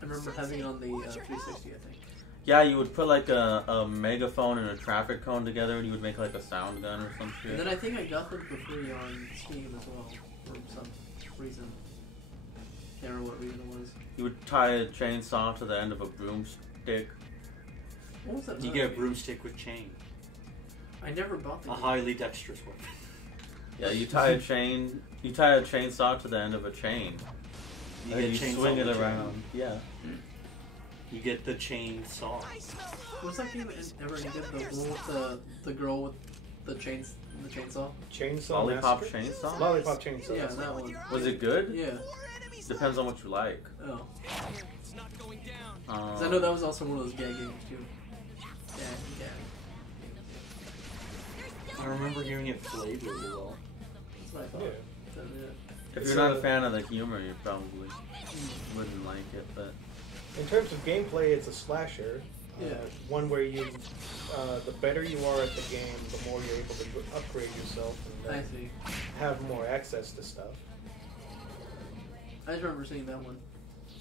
I remember having it on the 360, I think. Yeah, you would put like a megaphone and a traffic cone together, and you would make like a sound gun or some shit. And then I think I got them for free on Steam as well, for some reason. Can't remember what reason it was. You would tie a chainsaw to the end of a broomstick. What was that? You get a broomstick with chain. I never bought the A highly dexterous weapon. Yeah, you tie a chainsaw to the end of a chain. You swing it around. Yeah. You get the chainsaw. Was that game ever any good? The girl with the chainsaw? Chainsaw Lollipop Massacre? Chainsaw? Lollipop Chainsaw. Yeah, that one. Was it good? Yeah. Depends on what you like. Oh. It's not going down. 'Cause I know that was also one of those gag games too. Gag. I remember hearing it played really well. That's what I thought. If you're not a fan of the humor, you probably wouldn't like it, but... In terms of gameplay, it's a slasher. One where you, the better you are at the game, the more you're able to upgrade yourself and have more access to stuff. I just remember seeing that one.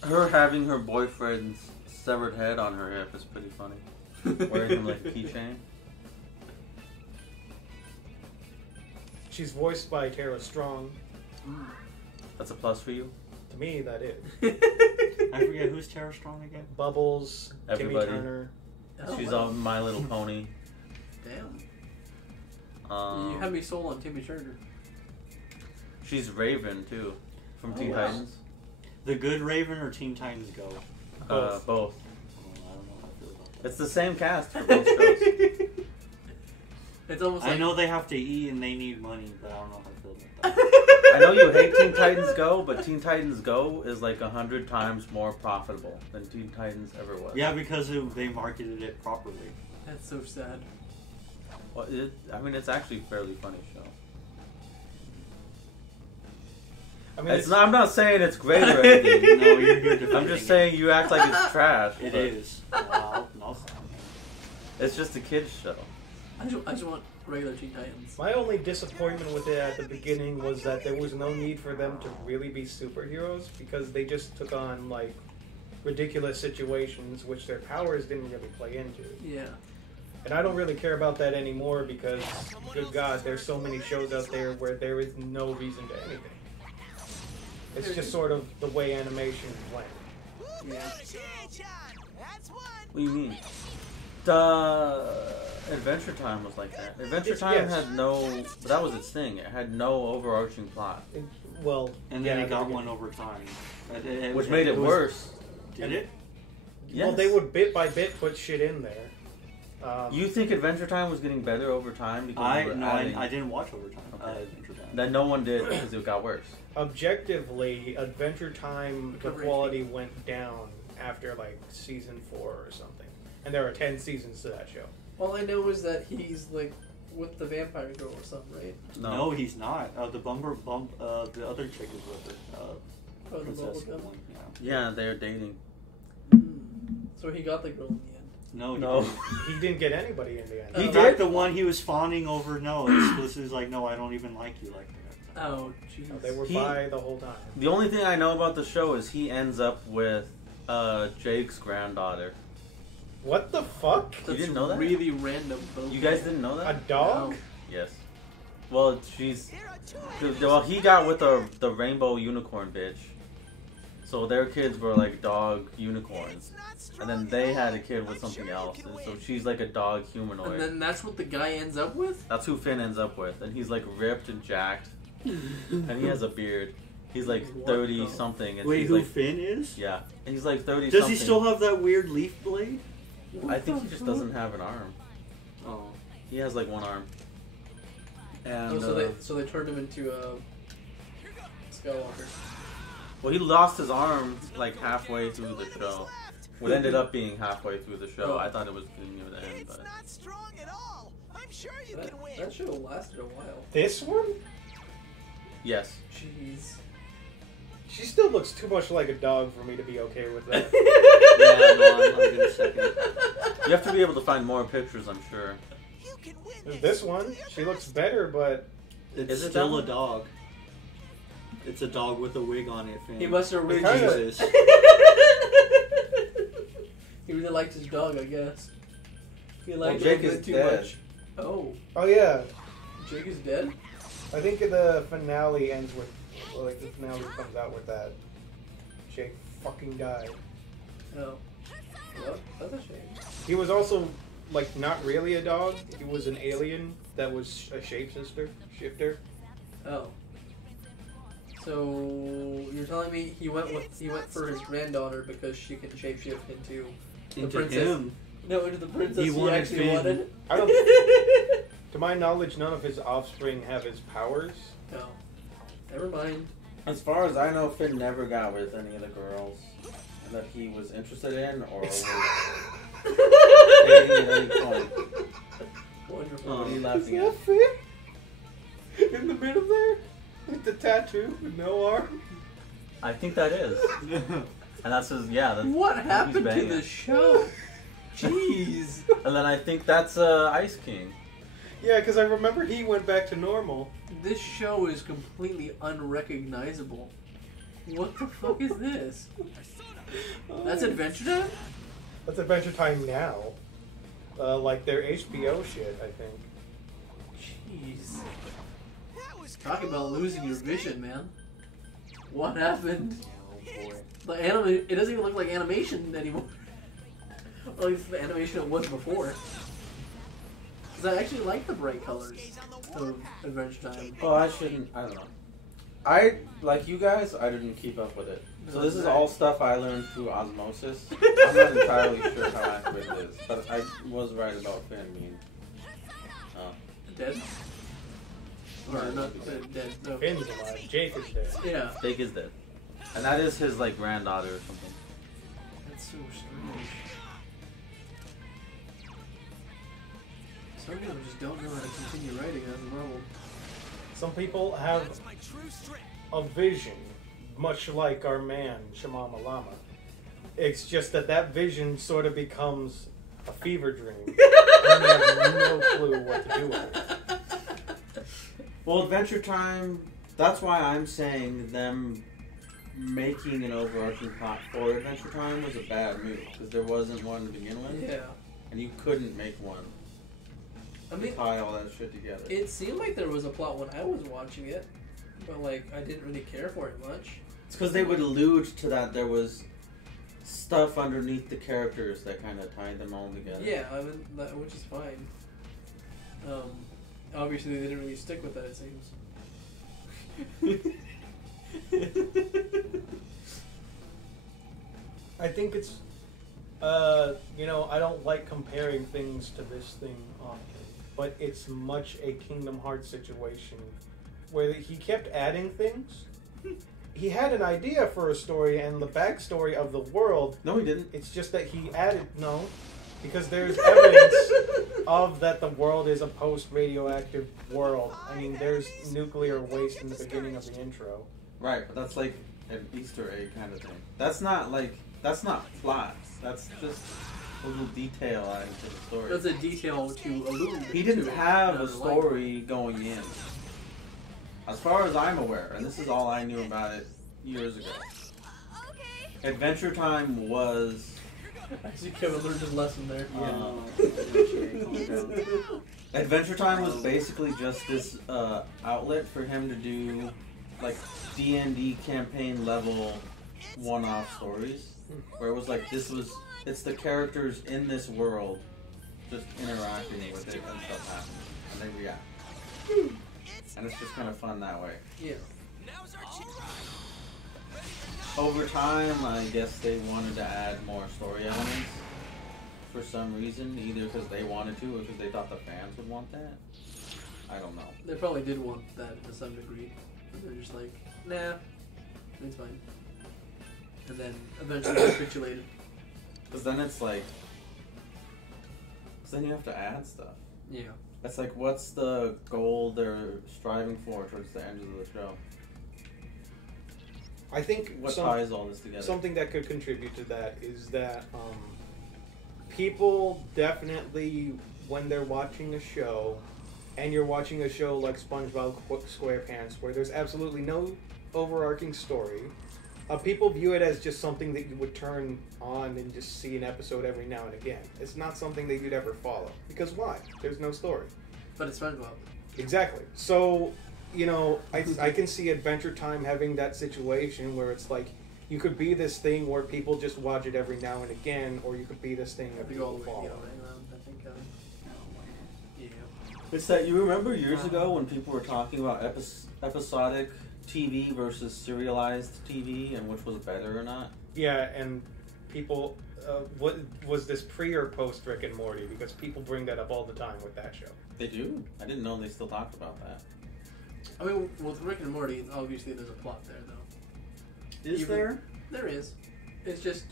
Her having her boyfriend's severed head on her hip is pretty funny. Wearing him like a keychain. She's voiced by Tara Strong. That's a plus for you? To me, that is. I forget who's Tara Strong again? Bubbles, Everybody. Timmy Turner. She's on My Little Pony. Damn. You had me sold on Timmy Turner. She's Raven too, from Teen Titans. The Good Raven or Teen Titans Go? Both. Oh, I don't know how I feel about that. It's the same cast for both shows. It's almost like... I know they have to eat and they need money, but I don't know how I feel about that. I know you hate Teen Titans Go, but Teen Titans Go is like 100 times more profitable than Teen Titans ever was. Yeah, because they marketed it properly. That's so sad. Well, it's actually a fairly funny show. I mean, I'm not saying it's great or anything. No, you're defending I'm just saying you act like it's trash. It is. Wow. It's just a kids show. I just want regular Teen Titans. My only disappointment with it at the beginning was that there was no need for them to really be superheroes because they just took on like ridiculous situations which their powers didn't really play into. Yeah. And I don't really care about that anymore because, good God, there's so many shows out there where there is no reason to anything. It's just sort of the way animation went. Yeah. What do you mean? Adventure Time was like that. Adventure Time had no... That was its thing. It had no overarching plot. And then it got one over time. Which made it worse. Did it? Yes. Well, they would bit by bit put shit in there. You think Adventure Time was getting better over time? Because I didn't watch Overtime. Okay. Adventure Time. Then no one did because it got worse. Objectively, Adventure Time, the quality went down after like season 4 or something. And there are 10 seasons to that show. All I know is that he's like with the vampire girl or something, right? No, he's not. The other chick is with her. Princess Bubblegum? Yeah, they're dating. So he got the girl in the end. No. He didn't get anybody in the end. He did. The one he was fawning over. No, explicitly like, no, I don't even like you like that. Oh, jeez. They were bi the whole time. The only thing I know about the show is he ends up with Jake's granddaughter. What the fuck? You didn't know that? Really random. You guys didn't know that? A dog? No. Yes. Well, he got with the rainbow unicorn bitch. So their kids were like dog unicorns. And then they had a kid with something else. And so she's like a dog humanoid. And then that's what the guy ends up with? That's who Finn ends up with. And he's like ripped and jacked. And he has a beard. He's like 30 something. And Wait, she's who like, Finn is? Yeah, and he's like 30 Does something. he still have that weird leaf blade? I think he just doesn't have an arm. Oh. He has like one arm. And so they turned him into Skywalker. well, he lost his arm like halfway through the show. What ended up being halfway through the show. I thought it was beginning of the end, It's but not strong at all. I'm sure you can win. That show lasted a while. This one? yes. Jeez. She still looks too much like a dog for me to be okay with that. Yeah, no, I'm gonna second. You have to be able to find more pictures, I'm sure. You can win This one, she looks better, but It's Is it still that a dog. It's a dog with a wig on it, Finn. He must have really Jesus. He really liked his dog, I guess. He liked Jake it a is bit too dead. much. Oh, oh yeah, Jake is dead? I think the finale ends with, like, the finale comes out with that. Jake fucking died. Oh. Well, that's a shame. He was also, like, not really a dog. He was an alien that was a shifter. Oh. So you're telling me he went for his granddaughter because she can shapeshift into the Into princess? him. No, into the princess he wanted actually Finn. wanted. I don't. To my knowledge, none of his offspring have his powers. No. Never mind. As far as I know, Finn never got with any of the girls that he was interested in or was dating at any point. Wonderful. What are you laughing at? that Finn? In the middle there? With the tattoo and no arm? I think that is. And that's his, yeah. That's, What happened to banging. the show? Jeez. And then I think that's Ice King. Yeah, because I remember he went back to normal. This show is completely unrecognizable. What the fuck is this? That's Adventure Time? That's Adventure Time now. Like their HBO shit, I think. Jeez. That was Talk cool. about losing your vision, man. What happened? Oh boy. The it doesn't even look like animation anymore. Or at least the animation it was before. Because I actually like the bright colors of Adventure Time. Oh, I don't know. I, like you guys, I didn't keep up with it. So this is all stuff I learned through osmosis. I'm not entirely sure how accurate it is, but I was right about Finn being Dead? Or not dead, no. Finn's alive. Jake is dead. Yeah. Jake is dead. And that is his, like, granddaughter or something. That's so strange. Some people just don't know how to continue writing as a novel. Some people have That's my true strength. a vision, much like our man, Shamama Lama. It's just that vision sort of becomes a fever dream. And they have no clue what to do with it. Well, Adventure Time, that's why I'm saying them making an overarching plot for Adventure Time was a bad move, because there wasn't one to begin with, Yeah. and you couldn't make one. I mean, Tie all that shit together. it seemed like there was a plot when I was watching it, but like I didn't really care for it much. It's because they would allude to that there was stuff underneath the characters that kind of tied them all together. Yeah, I mean, which is fine. Obviously, they didn't really stick with that. It seems. I think it's, I don't like comparing things to this thing often, but it's much a Kingdom Hearts situation where he kept adding things. He had an idea for a story and the backstory of the world. No, he didn't. It's just that he added, because there's evidence of that the world is a post-radioactive world. I mean, there's nuclear waste in the beginning of the intro. Right, but that's like an Easter egg kind of thing. That's not plot. That's just a little detail adding to the story. That's a detail to allude. He didn't to have a another story going in. As far as I'm aware, and this is all I knew about it years ago. Adventure Time was... I see Kevin learned his lesson there. Adventure Time was basically just this outlet for him to do like D&D campaign level one-off stories, where it was like it's the characters in this world just interacting with it and stuff happens, and they react. And it's just kind of fun that way. Yeah. Now's our chance. over time, I guess they wanted to add more story elements for some reason, either because they wanted to or because they thought the fans would want that. I don't know. They probably did want that to some degree. But they're just like, nah, it's fine. And then eventually capitulated. Because then it's like... Because then you have to add stuff. Yeah. It's like, what's the goal they're striving for towards the end of the show? I think what ties all this together? Something that could contribute to that is that people definitely, when they're watching a show, and you're watching a show like SpongeBob SquarePants, where there's absolutely no overarching story, people view it as just something that you would turn on and just see an episode every now and again. It's not something that you'd ever follow. Because why? There's no story. But it's SpongeBob. Exactly. So, you know, I can see Adventure Time having that situation where it's like, you could be this thing where people just watch it every now and again, or you could be this thing that people follow. It's that, you remember years ago when people were talking about episodic TV versus serialized TV and which was better or not? Yeah, and people, what was this pre or post Rick and Morty? Because people bring that up all the time with that show. They do? I didn't know they still talked about that. I mean, with Rick and Morty, obviously there's a plot there, though. Is there? There is. It's just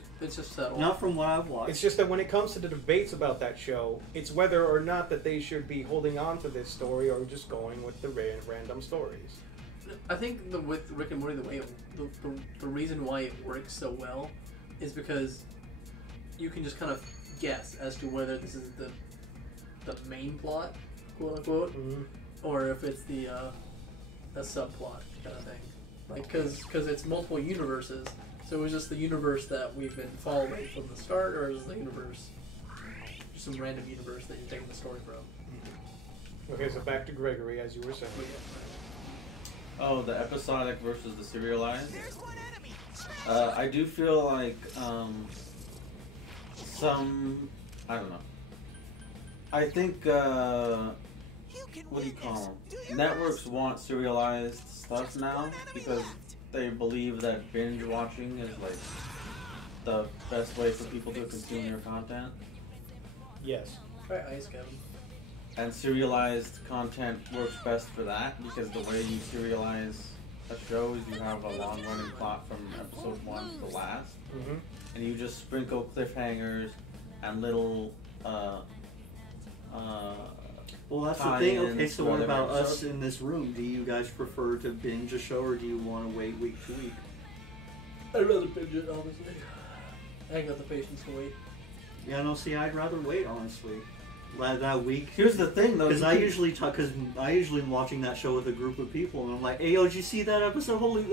subtle. Not from what I've watched. It's just that when it comes to the debates about that show, it's whether or not that they should be holding on to this story or just going with the random stories. I think with Rick and Morty, the reason why it works so well is because you can just kind of guess as to whether this is the main plot, quote unquote, or if it's the a subplot kind of thing. Like, because it's multiple universes, so is this the universe that we've been following from the start, or is the universe just some random universe that you're taking the story from? Okay, so back to Gregory, as you were saying. Oh, the episodic versus the serialized? I do feel like I don't know. I think, what do you call them? Networks want serialized stuff now because they believe that binge watching is like the best way for people to consume your content. Yes. Try Ice Kevin. And serialized content works best for that because the way you serialize a show is you have a long-running plot from episode 1 to last, and you just sprinkle cliffhangers and little well, that's the thing. Okay, so what about us in this room? Do you guys prefer to binge a show, or do you want to wait week to week? I'd rather binge it, honestly. I ain't got the patience to wait. Yeah, no, see, I'd rather wait, honestly. That week. Here's the thing, though. Because I usually am watching that show with a group of people, and I'm like, "Hey, yo, did you see that episode? Holy!"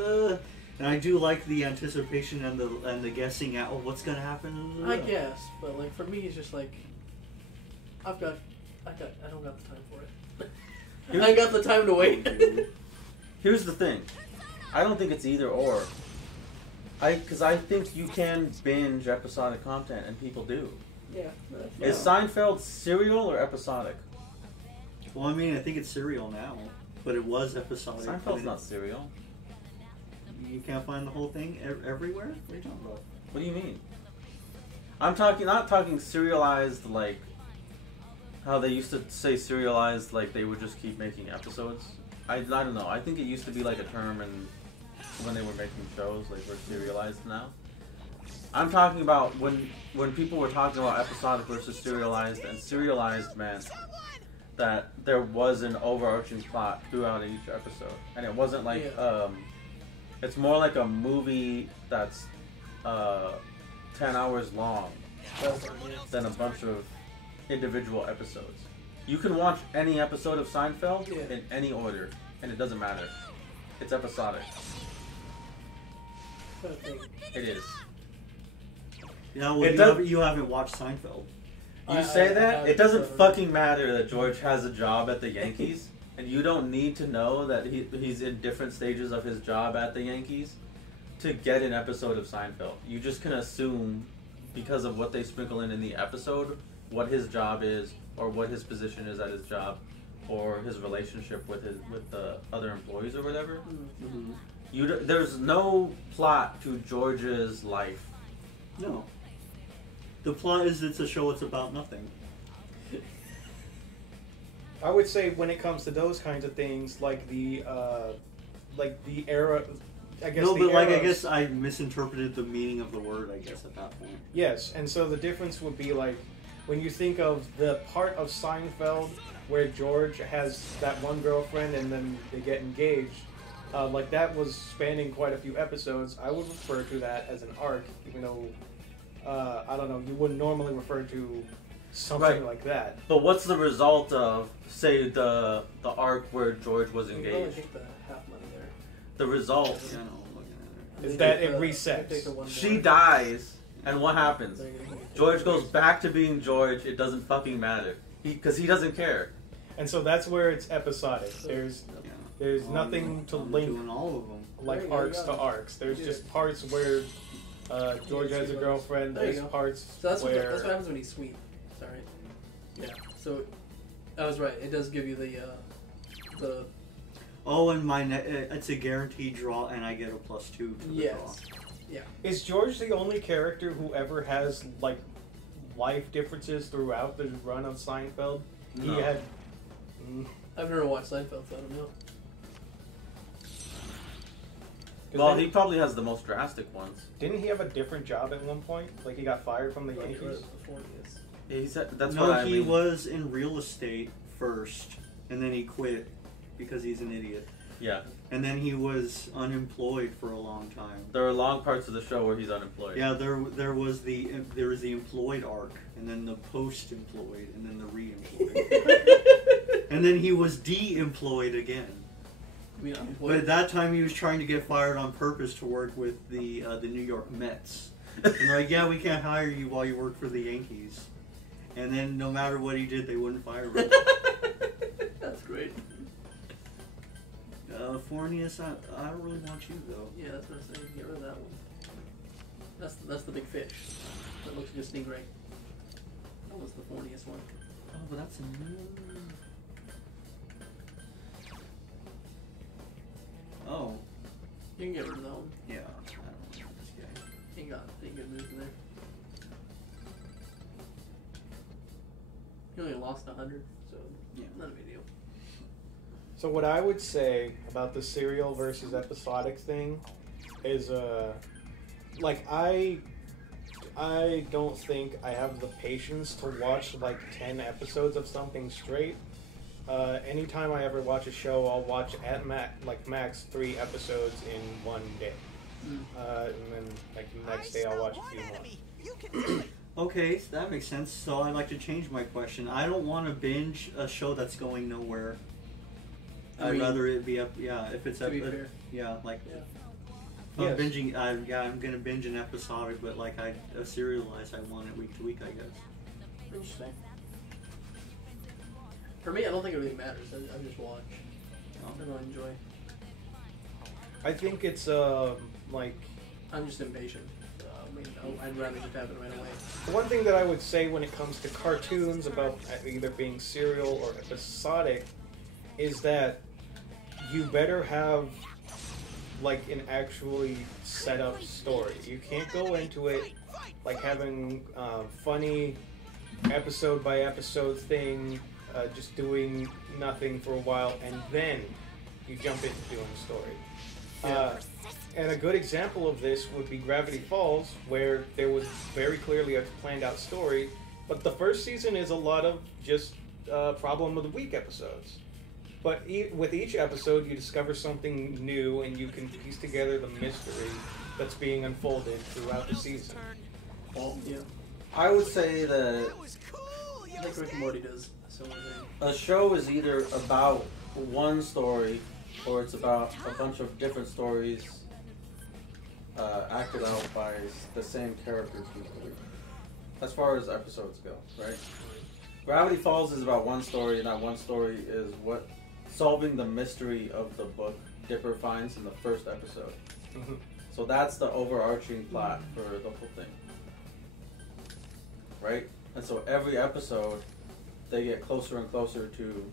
And I do like the anticipation and the guessing at what's gonna happen. I guess, but like for me, it's just like I don't got the time for it. I ain't got the time to wait. Here's the thing. I don't think it's either or. Because I think you can binge episodic content, and people do. Yeah. Is Seinfeld serial or episodic? Well, I mean, I think it's serial now, but it was episodic. Seinfeld's not serial. You can't find the whole thing everywhere? What are you talking about? What do you mean? I'm not talking serialized like how they used to say serialized like they would just keep making episodes. I don't know. I think it used to be like a term and when they were making shows, like we're serialized now. I'm talking about when people were talking about episodic versus serialized, and serialized meant that there was an overarching plot throughout each episode, and it wasn't like it's more like a movie that's 10 hours long than a bunch of individual episodes. You can watch any episode of Seinfeld in any order, and it doesn't matter. It's episodic. It is. Yeah, well, you haven't watched Seinfeld. You say that? It doesn't fucking matter that George has a job at the Yankees, and you don't need to know that he's in different stages of his job at the Yankees to get an episode of Seinfeld. You just can assume, because of what they sprinkle in the episode, what his job is, or what his position is at his job, or his relationship with the other employees or whatever. There's no plot to George's life. No. The plot is it's a show it's about nothing. I would say when it comes to those kinds of things, like the era, I guess. No, the but like I eras- guess I misinterpreted the meaning of the word. I guess at that point. Yes, and so the difference would be like when you think of the part of Seinfeld where George has that one girlfriend and then they get engaged, like that was spanning quite a few episodes. I would refer to that as an arc, even though I don't know, you wouldn't normally refer to something like that. But what's the result of, say, the arc where George was You can only engaged? take the half money there. The result Yeah, no, I'm looking at it. Is that Take it the- resets. take the one she more. dies, and what happens? There you go. George goes back to being George. It doesn't fucking matter because he doesn't care. And so that's where it's episodic. There's Yeah. there's nothing to I'm link doing all of them. There like you go, arcs you to got it. arcs. There's You just did. parts where George has a girlfriend. There you There's go. parts So that's where what happens when he's sweet. Sorry. Yeah. So I was right. It does give you the Oh, and it's a guaranteed draw, and I get a +2 for the yes. draw. Yeah. Is George the only character who ever has like life differences throughout the run of Seinfeld? No. He had. I've never watched Seinfeld, so I don't know. Well, he probably has the most drastic ones. Didn't he have a different job at one point? Like he got fired from the Like, Yankees? before this. Yeah, that's No, what I he mean. was in real estate first, and then he quit because he's an idiot. Yeah, And then he was unemployed for a long time. there are long parts of the show where he's unemployed. Yeah, there was the employed arc, and then the post-employed, and then the re-employed, and then he was de-employed again. I mean, But unemployed. at that time, he was trying to get fired on purpose to work with the New York Mets. And they're like, yeah, we can't hire you while you work for the Yankees. And then no matter what he did, they wouldn't fire him. That's great. Fornius, I don't really want you though. Yeah, that's what I'm saying. Get rid of that one. That's the big fish. That looks like a stingray. That was the thorniest one. Oh, but that's a new. Oh, You can get rid of that one. yeah. I don't want this guy. Ain't got good moves in there. He only lost 100, so Yeah. not a big deal. So what I would say about the serial versus episodic thing is, like I don't think I have the patience to watch like 10 episodes of something straight. Anytime I ever watch a show, I'll watch at max 3 episodes in one day, and then like the next day I'll watch a few more. You can do it. Okay, so that makes sense. So I'd like to change my question. I don't want to binge a show that's going nowhere. I'd rather it be up. Yeah, if it's To be fair. yeah, like Yeah. if I'm Yes. binging. I'm gonna binge an episodic, but like a serialized, I want it week to week, I guess. Interesting. For me, I don't think it really matters. I just watch. I don't enjoy. I think it's like I'm just impatient. I mean, I'd rather just have it right away. the one thing that I would say when it comes to cartoons about either being serial or episodic is that you better have like an actually set up story. You can't go into it like having funny episode by episode thing, just doing nothing for a while, and then you jump into doing a story. And a good example of this would be Gravity Falls, where there was very clearly a planned out story, but the first season is a lot of just problem of the week episodes. But with each episode, you discover something new, and you can piece together the mystery that's being unfolded throughout the season. Well, yeah. I would say that That was cool. I think Rick and Morty does a similar thing. a show is either about one story or it's about a bunch of different stories acted out by the same characters usually. As far as episodes go, right? Gravity Falls is about one story, and that one story is what solving the mystery of the book Dipper finds in the first episode. Mhm. So that's the overarching plot for the whole thing. Right? And so every episode, they get closer and closer to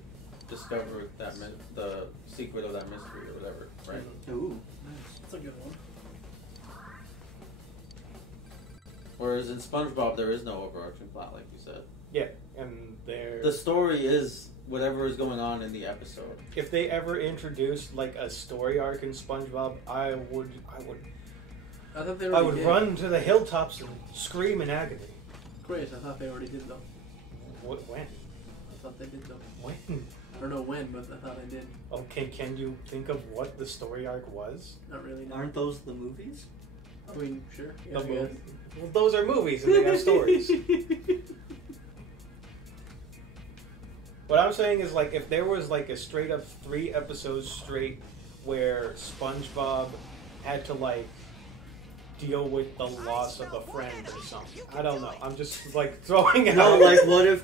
discovered the secret of that mystery or whatever, right? Ooh. That's a good one. Whereas in SpongeBob, there is no overarching plot, like you said. Yeah, and the story is whatever is going on in the episode. If they ever introduced like a story arc in SpongeBob, I would run to the hilltops and scream in agony. Great, I thought they already did though. When? I thought they did though. When? I don't know when, but I thought I did. Okay, can you think of what the story arc was? Not really. No. Aren't those the movies? I mean, sure. Well, those are movies and they have stories. What I'm saying is, like, if there was like a straight up 3 episodes straight where SpongeBob had to like deal with the loss of a friend or something. I don't know. I'm just like throwing it out. Like what if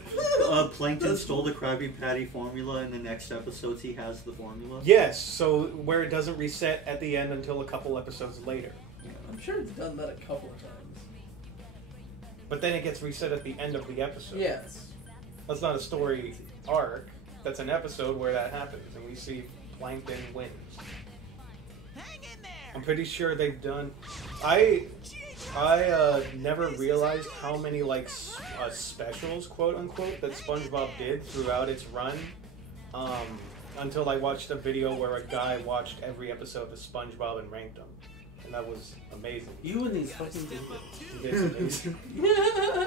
Plankton stole the Krabby Patty formula and the next episodes he has the formula? Yes, so where it doesn't reset at the end until a couple episodes later. I'm sure it's done that a couple of times. But then it gets reset at the end of the episode. Yes. That's not a story arc. That's an episode where that happens, and we see Plankton wins. I'm pretty sure they've done. I never realized how many like specials, quote unquote, that SpongeBob did throughout its run. Until I watched a video where a guy watched every episode of SpongeBob and ranked them, and that was amazing. You and these fucking videos. It's amazing.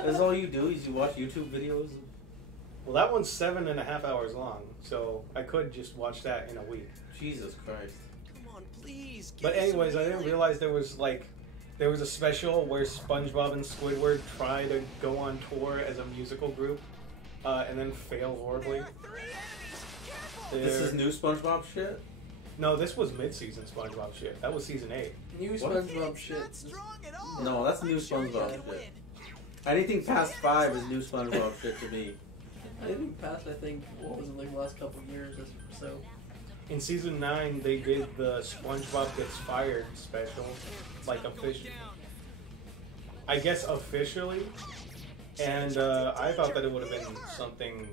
That's all you do is you watch YouTube videos. Well, that one's 7.5 hours long, so I could just watch that in a week. Jesus Christ. Come on, please. But anyways, I didn't realize there was a special where SpongeBob and Squidward try to go on tour as a musical group, and then fail horribly. This is new SpongeBob shit? No, this was mid-season SpongeBob shit. That was season 8. New SpongeBob shit. No, that's new SpongeBob shit. Anything past 5 is new SpongeBob shit to me. Anything past, I think, what was it, like the last couple of years or so. In season 9, they did the SpongeBob Gets Fired special, like officially. I guess officially, and I thought that it would have been something,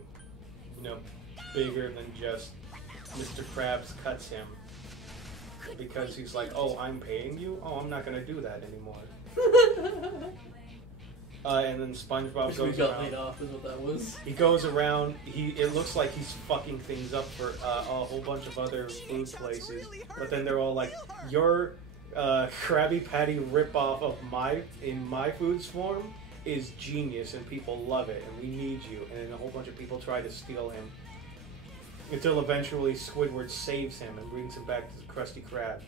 bigger than just Mr. Krabs cuts him because he's like, "Oh, I'm paying you. Oh, I'm not gonna do that anymore." And then SpongeBob goes got around. laid off is what that was. He goes around. It looks like he's fucking things up for a whole bunch of other food places. But then they're all like, "Your Krabby Patty ripoff of in my food's form is genius, and people love it, and we need you." And then a whole bunch of people try to steal him, until eventually Squidward saves him and brings him back to the Krusty Krab,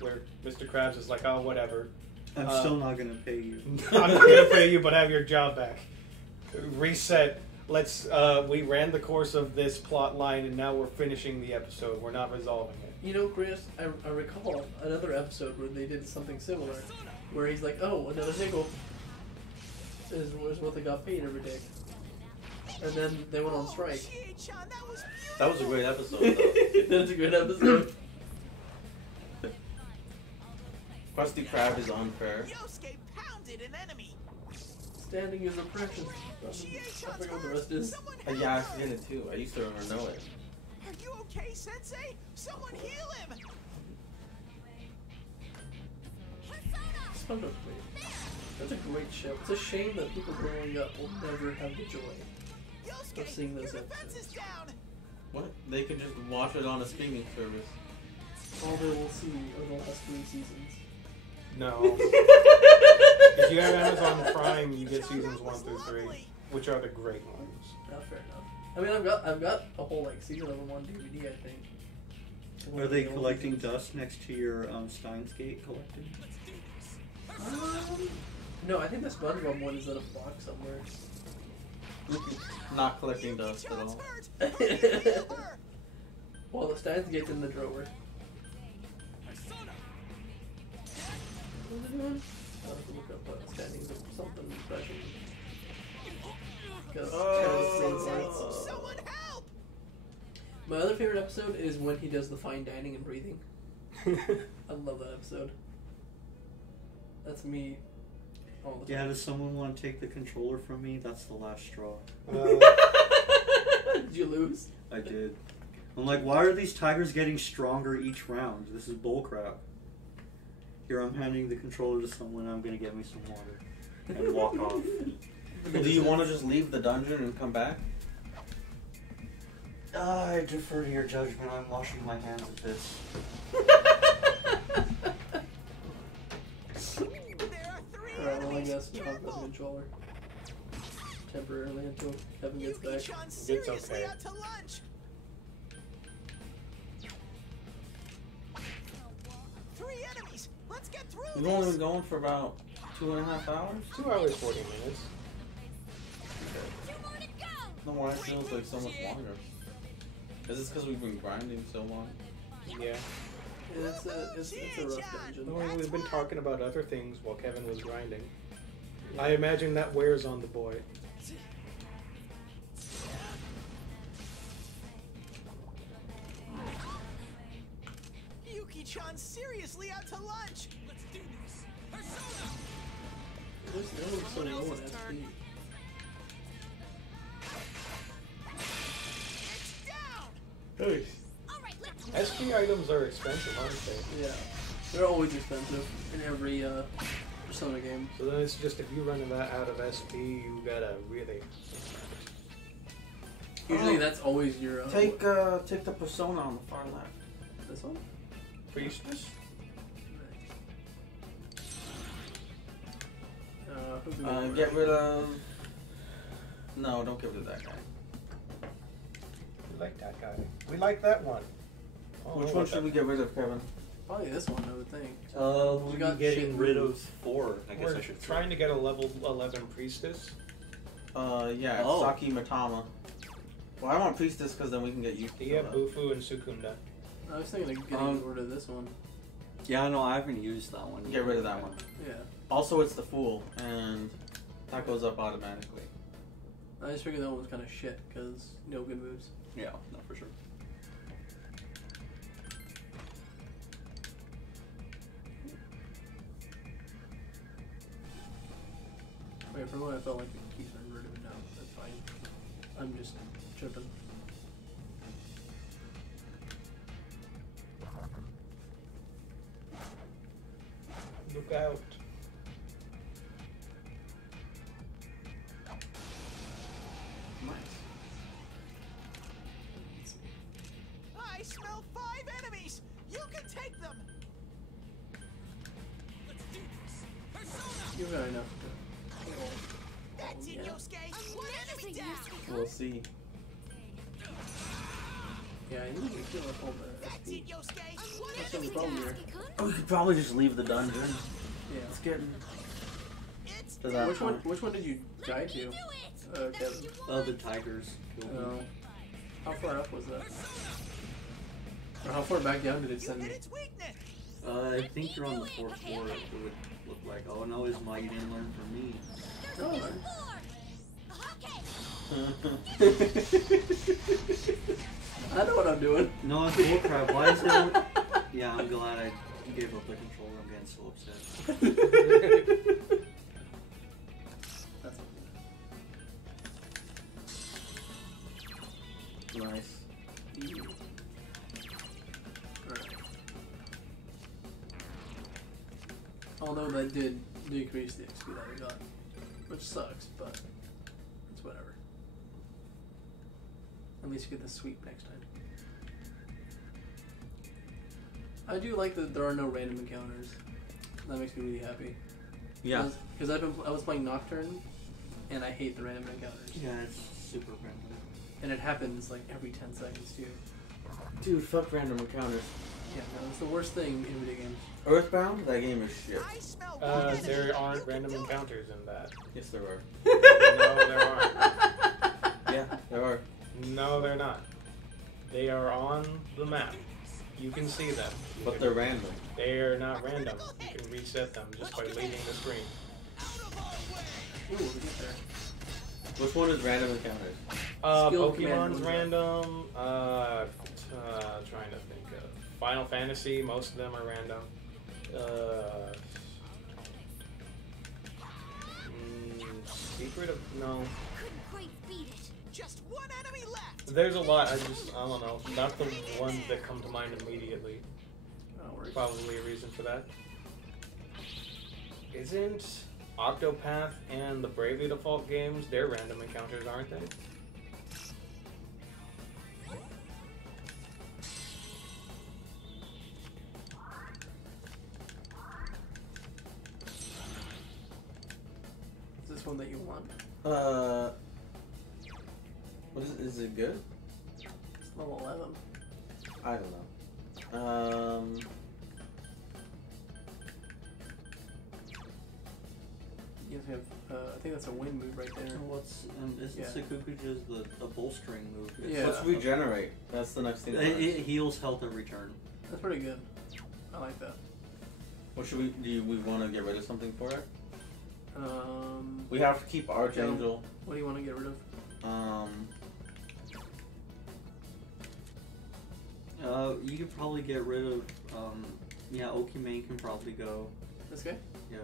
where Mr. Krabs is like, "Oh, whatever. I'm still not gonna pay you. I'm not gonna pay you, but have your job back. Reset. Let's. We ran the course of this plot line, and now we're finishing the episode. We're not resolving it." You know, Chris, I recall another episode where they did something similar, where he's like, "Oh, another nickel is what they got paid every day," and then they went on strike. That was a great episode, though. That's a great episode. Krusty Krab is unfair. Yosuke pounded an enemy. Standing is oppression. I forget what the rest is. Yeah, I forget it too. I used to know it. Are you okay, Sensei? Someone heal him! SpongeBob's great. That's a great show. It's a shame that people growing up will never have the joy of seeing those episodes. What? They can just watch it on a streaming service. All they will see are the last 3 seasons. No. If you have Amazon Prime, you get seasons 1 through 3, which are the great ones. Not fair enough. I mean, I've got a whole season of them on DVD, I think. Are they collecting dust next to your Steins Gate collecting? No, I think the SpongeBob one is in a box somewhere. Not collecting dust at all. Well, the Steins Gate's in the drawer. What's it doing? I'll have to look up standings of something special. Someone help! My other favorite episode is when he does the fine dining and breathing. I love that episode. That's me all the time. Yeah, does someone want to take the controller from me? That's the last straw. Did you lose? I did. I'm like, why are these tigers getting stronger each round? This is bullcrap. Here, I'm handing the controller to someone. I'm gonna get me some water and walk off. Do you want to just leave the dungeon and come back? I defer to your judgment. I'm washing my hands of this. Alright, well, I guess I'll have the controller temporarily until Kevin gets back. It's okay. We've only been going for about 2.5 hours? 2 hours, 40 minutes. No, why it feels like so much longer. Is this because we've been grinding so long? Yeah. It's a rough dungeon. Well, we've been talking about other things while Kevin was grinding. I imagine that wears on the boy. Yuki-chan's seriously out to lunch. Let's do this. Persona. There's no so low in SP. It's down. SP items are expensive, aren't they? Yeah. They're always expensive in every Persona game. So then it's just if you run that out of SP, you gotta really... Usually that's always your... Take the Persona on the far left. This one? Priestess? Get rid of... No, don't get rid of that guy. We like that guy. We like that one. Oh, Which one should we get rid of, Kevin? Probably this one, I would think. We got getting shit rid moves. of 4. I guess We're I should say. trying to get a level 11 priestess. Yeah, Oh. Saki Matama. Well, I want Priestess because then we can get Yuki. Yeah, Bufu and Sukunda. I was thinking of getting rid of this one. Yeah, no, I haven't used that one. Get rid of that one. Yeah. Also, it's the Fool, and that goes up automatically. I just figured that one was kind of shit because no good moves. Yeah, no, for sure. Wait, for a moment I felt like the keys were inverted, but no, that's fine. I'm just tripping. Look out. I smell 5 enemies. You can take them. Let's do this. Persona. You've got enough That's it, Yosuke. One enemy down. We'll see. Yeah, you need to kill up all the That's SP. it, Yosuke. One That's the enemy problem down. here. We could probably just leave the dungeon. Yeah. It's getting It's to that point. Which one did you die to? Kevin. The tigers killed me. How far up was that? Or how far back down did it send me? its weakness. I think you're on the 4th floor. It would look like. Oh no, Isma, you didn't learn from me. Oh, I know what I'm doing. No, it's bullcrap. Why is it? Yeah, I'm glad I gave up the controller. I'm getting so upset. That's Nice. Alright. Although that did decrease the XP that I got, which sucks, but it's whatever. At least you get the sweep next time. I do like that there are no random encounters. That makes me really happy. Yeah. Because I was playing Nocturne, and I hate the random encounters. Yeah, it's super random. And it happens like every 10 seconds too. Dude, fuck random encounters. Yeah, no, it's the worst thing in video games. Earthbound? That game is shit. I smell one enemy. There aren't random encounters in that. Yes, there are. No, there aren't. Yeah, there are. No, they're not. They are on the map. You can see them. But they're random. They are not random. You can reset them just by leaving the screen. Ooh, we'll get there. Which one is random encounters? Skill Pokemon's command random. Trying to think of Final Fantasy. Most of them are random. Secret of no. Couldn't quite beat it. Just one enemy left. There's a lot. I don't know. Not the ones that come to mind immediately. Probably a reason for that. Isn't Octopath and the Bravely Default games, they're random encounters, aren't they? Is this one that you want? What is it? Is it good? It's level 11. I don't know. You guys have, I think that's a wind move right there. What's isn't Sakuku just the bolstering move? Yeah. Let's regenerate. That's the next thing. It heals health every turn. That's pretty good. I like that. What should we do? We want to get rid of something for it? We have to keep Archangel. What do you want to get rid of? You could probably get rid of yeah, Okimane can probably go. This guy? Yeah.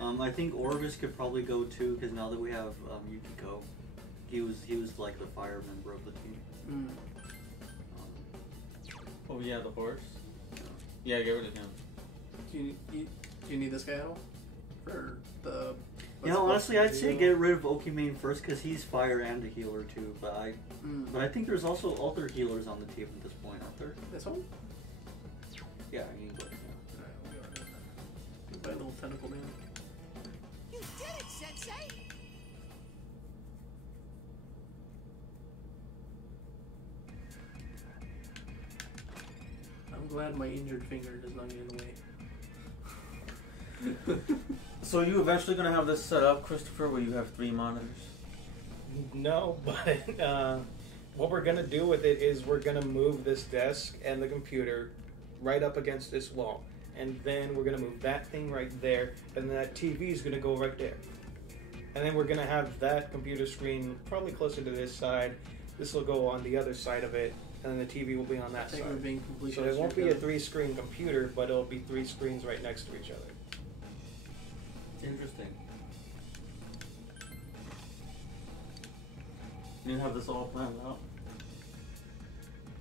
I think Orvis could probably go too, because now that we have Yukiko, he was like the fire member of the team. Oh yeah, the horse. Yeah, get rid of him. Do you need this guy at all? For the... Yeah, honestly, I'd say get rid of Okimane first, because he's fire and a healer too. But I think there's also other healers on the team at this point, aren't there? This one? Yeah, you can go. Yeah. Alright, we'll go right there. By a little tentacle man. You did it, Sensei! I'm glad my injured finger does not get in the way. So are you eventually going to have this set up, Christopher, where you have 3 monitors? No, but what we're going to do with it is we're going to move this desk and the computer right up against this wall. And then we're going to move that thing right there, and then that TV is going to go right there. And then we're going to have that computer screen probably closer to this side. This will go on the other side of it, and then the TV will be on that side. So it won't be a 3-screen computer, but it'll be 3 screens right next to each other. Interesting. You have this all planned out?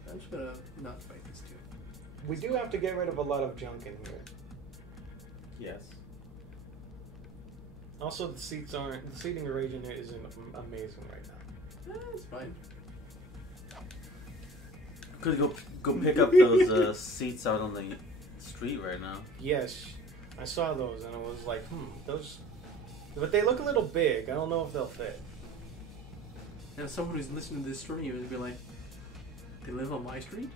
I'm just gonna not fight this too. We do have to get rid of a lot of junk in here. Yes. Also, the seating arrangement isn't amazing right now. It's fine. Could go pick up those seats out on the street right now. Yes, I saw those and I was like, those. But they look a little big. I don't know if they'll fit. And someone who's listening to this stream would be like, "They live on my street?"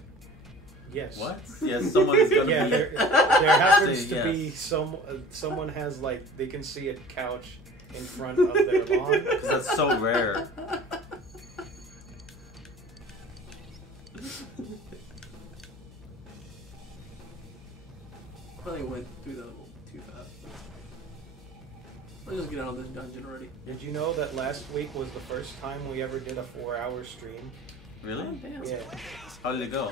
Yes. What? Yes, someone is gonna be. There happens to be someone has like they can see a couch in front of their lawn. Because that's so rare. Probably went through that a little too fast. Let's just get out of this dungeon already. Did you know that last week was the first time we ever did a 4-hour stream? Really? Oh, damn. Yeah. How did it go?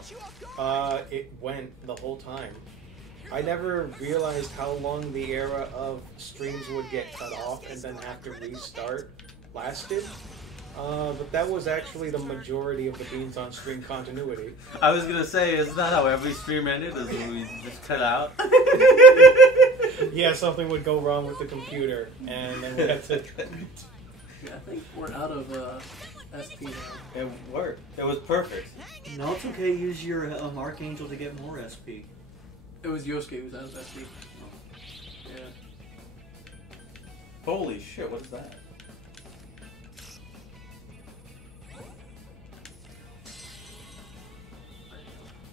It went the whole time. I never realized how long the era of streams would get cut off and then have to restart lasted. But that was actually the majority of the Beans on Stream continuity. I was gonna say, isn't that how every stream ended? Is we just cut out? Yeah, something would go wrong with the computer, and then we had to... Yeah, I think we're out of SP now. It worked. It was perfect. No, it's okay. Use your Archangel to get more SP. It was Yosuke who was out of SP. Yeah. Holy shit, what is that?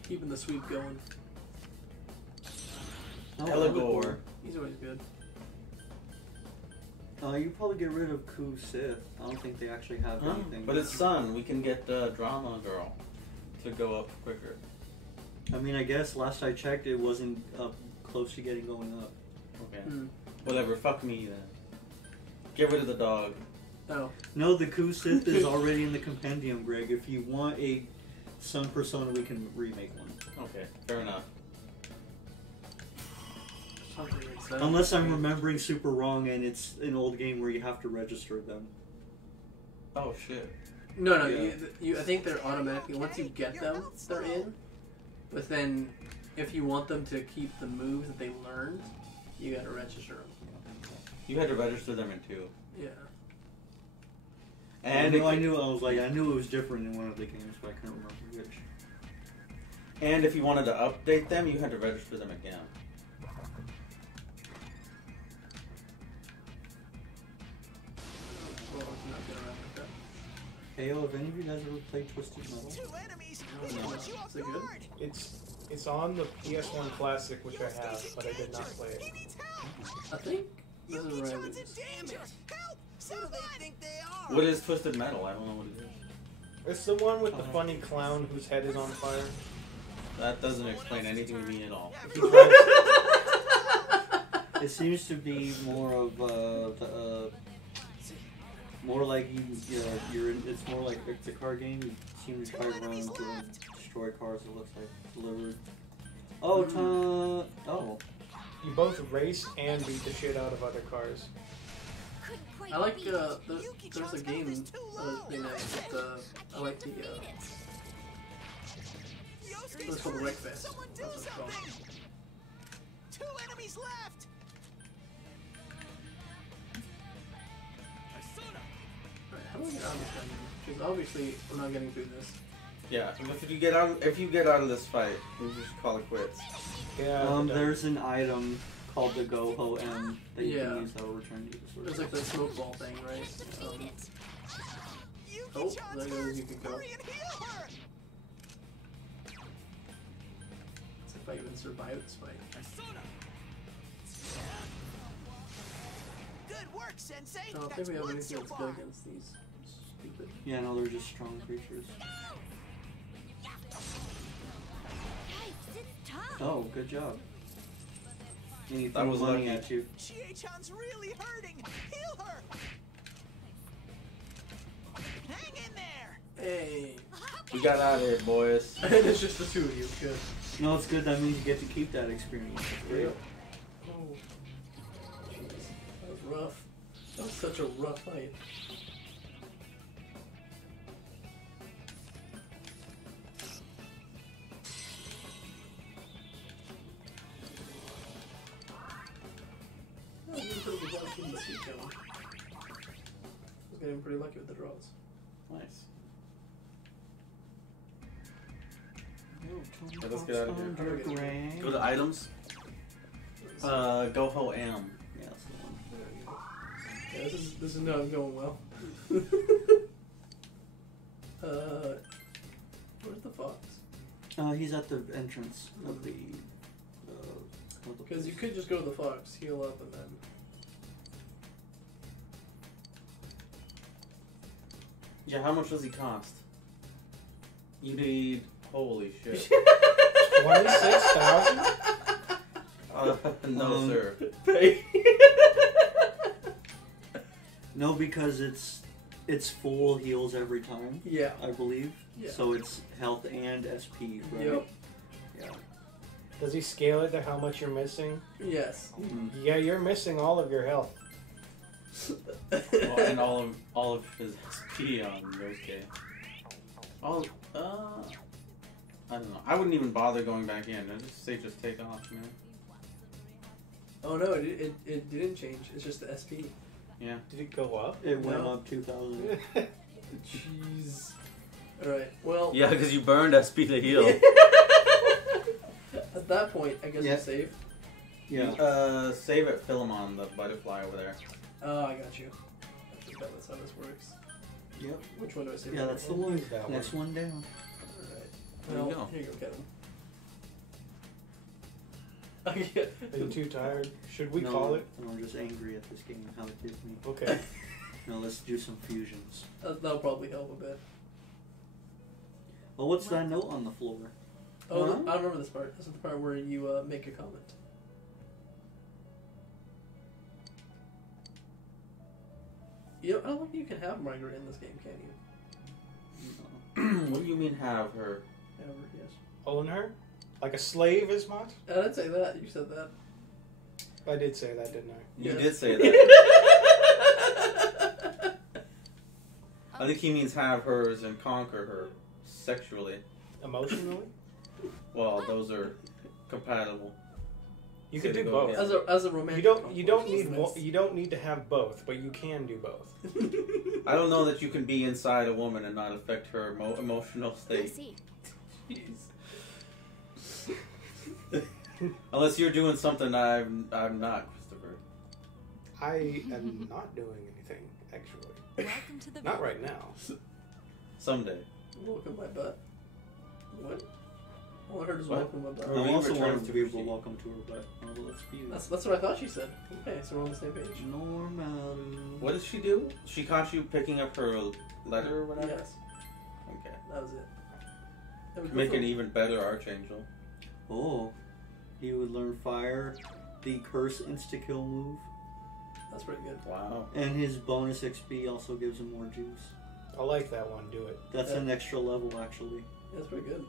Keeping the sweep going. Oh, Eligor. He's always good. You probably get rid of Ku Sith. I don't think they actually have anything. But it's Sun. We can get Drama Girl to go up quicker. I mean, I guess last I checked, it wasn't close to getting going up. Okay. Whatever. Fuck me then. Get rid of the dog. Oh. No, the Ku Sith is already in the compendium, Greg. If you want a Sun persona, we can remake one. Okay. Fair enough. Unless I'm remembering super wrong and it's an old game where you have to register them. Oh shit. No, Yeah. you. I think they're automatically once you get them, they're in. But then, if you want them to keep the moves that they learned, you gotta register them. You had to register them in 2. Yeah. And I knew it was different in one of the games, but I couldn't remember which. And if you wanted to update them, you had to register them again. Well, I'm not gonna around with that. Hey, have any of you guys ever played Twisted Metal? 2 enemies. I don't know. Put you off Is it good? guard. It's on the PS1 Classic, which I have, but I did not play it. He needs help. I think this is where I Yuki-chan's lose. in danger. Help! Who do they think they are? What is Twisted Metal? I don't know what it is. It's the one with the funny clown whose head is on fire. That doesn't explain anything to me at all. He drives, It seems to be more of more like you're in. It's more like it's a car game. You seem to drive around and destroy cars. It looks like delivered. Oh, you both race and beat the shit out of other cars. I like there's a game thing that I like the it's called Wreckfest. Someone do That's what it's called. something. 2 enemies left. Alright, how do I get out of this dungeon? Because obviously we're not getting through this. Yeah, if you get out of this fight, we just call it quits. Yeah. there's an item called the Go-Ho M that you Yeah. can use that will return you to the There's like the smoke ball thing, right? Oh, there goes Yukiko. Hurry and heal her. Let's see if I even survive this fight. Good work, Sensei. I don't think we have anything that's good against these stupid. Yeah, no, they're just strong creatures. Oh, good job. And he That threw was money lucky. at you. Chie-chan's really hurting. Heal her. Hang in there. Hey! We got out of here, boys. And it's just the 2 of you. Good. No, it's good. That means you get to keep that experience. It's great. Oh. Jeez. That was rough. That was such a rough fight. I was getting pretty lucky with the draws. Nice. Okay, let's get out of here. Go to items. Go-Ho M. Yeah, that's the one. There we go. Yeah, this is not going well. Where's the fox? He's at the entrance of the. Because you could just go to the fox, heal up, and then. Yeah, how much does he cost? You need. Holy shit. 26,000? No, sir. No, because it's full heals every time. Yeah. I believe. Yeah. So it's health and SP, right? Yep. Yeah. Does he scale it to how much you're missing? Yes. Yeah, you're missing all of your health. Well, and all of his SP on Yosuke. I don't know. I wouldn't even bother going back in. I'd just say just take off, man. Oh no, it didn't change. It's just the SP. Yeah. Did it go up? It went No. up 2,000. Jeez. Alright, well. Yeah, because you burned SP to heal. At that point, I guess Yeah. you save. Yeah. Save at Philemon, the butterfly over there. Oh, I got you. I forgot that's how this works. Yep. Which one do I save? Yeah, that's the one. That Next one down. Alright. There you Well, go. here you go, Kevin. Are you too tired? Should we No, call it? No, I'm just angry at this game, how it did me. Okay. Now let's do some fusions. That'll probably help a bit. Well, what's that note on the floor? Oh, Huh? I remember this part. This is the part where you make a comment. I don't think you can have Margaret in this game, can you? What do you mean have her? Ever, yes. Own her? Like a slave, Ismat? I didn't say that. You said that. I did say that, didn't I? You Yes. did say that. I think he means have hers and conquer her sexually. Emotionally? Well, those are compatible. You can So do they go both. together. As a romantic. You don't need Jesus. you don't need to have both, but you can do both. I don't know that you can be inside a woman and not affect her emotional I state. see. Unless you're doing something I'm not, Christopher. I am not doing anything, actually. Welcome to the Not right now. Someday. Welcome my butt. What? All I heard is What? welcome my butt. I No, you also return wanted to be able to to welcome to her, but let's view. That's what I thought she said. Okay, so we're on the same page. Normal. What did she do? She caught you picking up her letter or whatever? Yes, Okay. that was it. That was Make good. an even better Archangel. Oh, he would learn fire, the curse insta-kill move, That's pretty good. Wow. and his bonus XP also gives him more juice. I like that one. Do it. That's Yeah. an extra level, actually. That's pretty good.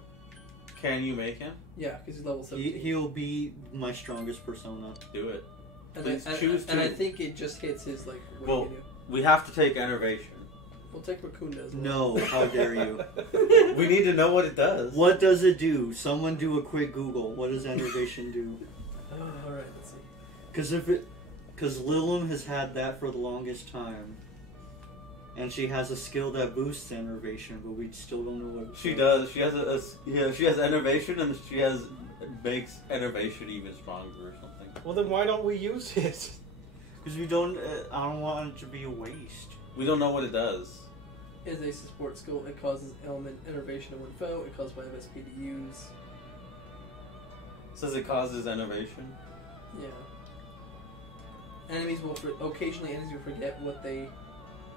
Can you make him? Yeah, because he's level 17. He'll be my strongest persona. Do it. and please I, choose and I two. think it just hits his like. What Well- do you do? We have to take enervation. We'll take Raccoon as well. No, how dare you? We need to know what it does. What does it do? Someone do a quick Google. What does enervation do? All right, let's see. Because Lilum has had that for the longest time, and she has a skill that boosts enervation, but we still don't know what. She does. She has she has enervation, and she makes enervation even stronger or something. Well, then why don't we use it? Because we don't. I don't want it to be a waste. We don't know what it does. Is a support skill. It causes element innervation to one foe. It causes 5 SP to use. Says it causes enervation. Yeah. Enemies will occasionally enemies will forget what they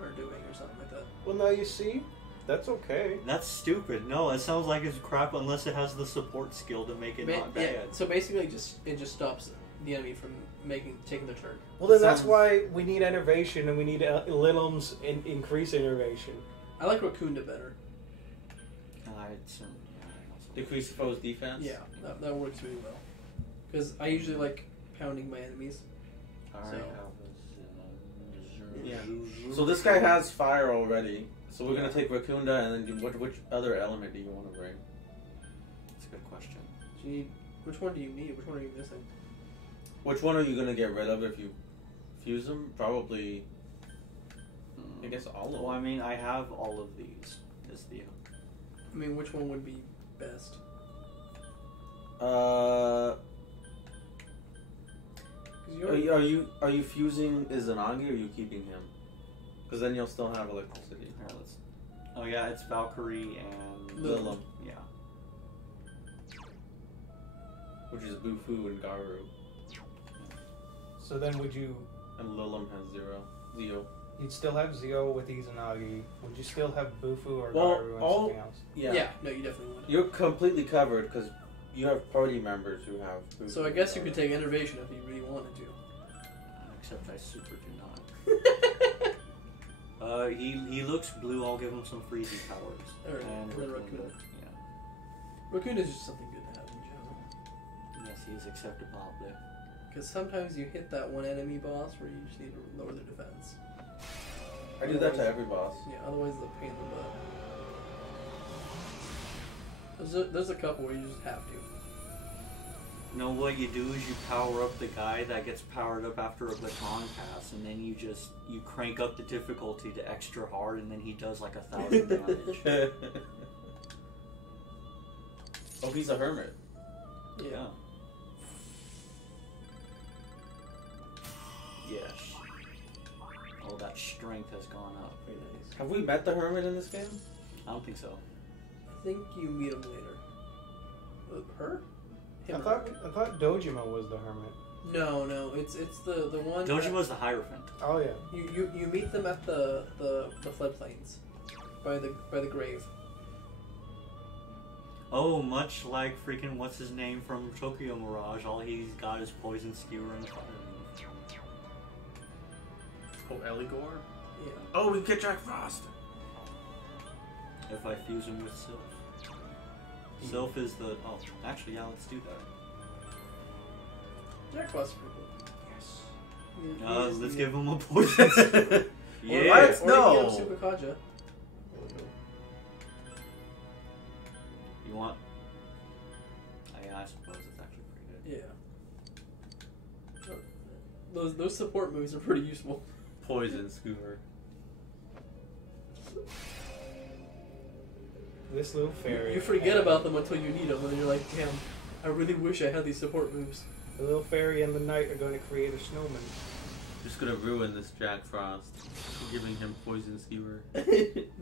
are doing or something like that. Well, now you see. That's okay. That's stupid. No, it sounds like it's crap unless it has the support skill to make it not bad. Yeah, so basically, it just stops the enemy from taking their turn. Well, then that's Sounds- why we need enervation, and we need Lilum's increase enervation. I like Raccoonda better. Decrease foe's defense. Yeah, that works really well. Because I usually like pounding my enemies. Yeah. So this guy has fire already. So we're gonna take Raccoonda, and then which other element do you want to bring? That's a good question. Do you need, which one do you need? Which one are you missing? Which one are you gonna get rid of if you fuse them? Probably. I guess all of them. Well, I mean, I have all of these. Is the I mean, which one would be best? Are you fusing Izanagi or are you keeping him? Because then you'll still have electricity. Oh yeah, it's Valkyrie and Lilum, Yeah. which is Bufu and Garu, So then would you... and Lilum has Zio. You'd still have Zio with Izanagi. Would you still have Bufu or Well, Garu and all- something else? Yeah. No, you definitely would. You're completely covered because you have party members who have. Bufu So I and guess you Garu. could take Enervation if you really wanted to. Except I super do not. He looks blue. I'll give him some freezing powers. Alright, and then Raccoon. Raccoon. Yeah. Raccoon is just something good to have in general. Yes, he is acceptable. Because sometimes you hit that one enemy boss where you just need to lower their defense. I do that to every boss. Yeah, otherwise it's a pain in the butt. There's a couple where you just have to. No, what you do is you power up the guy that gets powered up after a baton pass, and then you crank up the difficulty to extra hard, and then he does like 1,000 damage. Oh, he's a hermit. Yeah. Yes. Oh, that strength has gone up. Very nice. Have we met the hermit in this game? I don't think so. I think you meet him later. Her? I Him or thought her? Dojima was the hermit. No, it's the one. Dojima's the Hierophant. Oh yeah. You meet them at the floodplains, by the grave. Oh, much like freaking what's his name from Tokyo Mirage, all he's got is poison skewer and fire. Oh, Eligor? Yeah. Oh, we get Jack Frost! If I fuse him with Sylph. Sylph is the... Oh, actually, yeah, let's do that. Jack Frost is pretty cool. Yes. Let's give him a poison skewer. Yeah. Let's Or you can no. get Super Kaja. want... Yeah, I suppose it's actually pretty good. Yeah. Those support moves are pretty useful. Poison skewer. This little fairy. You forget about them until you need them, and you're like, damn, I really wish I had these support moves. The little fairy and the knight are going to create a snowman. Just gonna ruin this Jack Frost. Giving him poison skewer.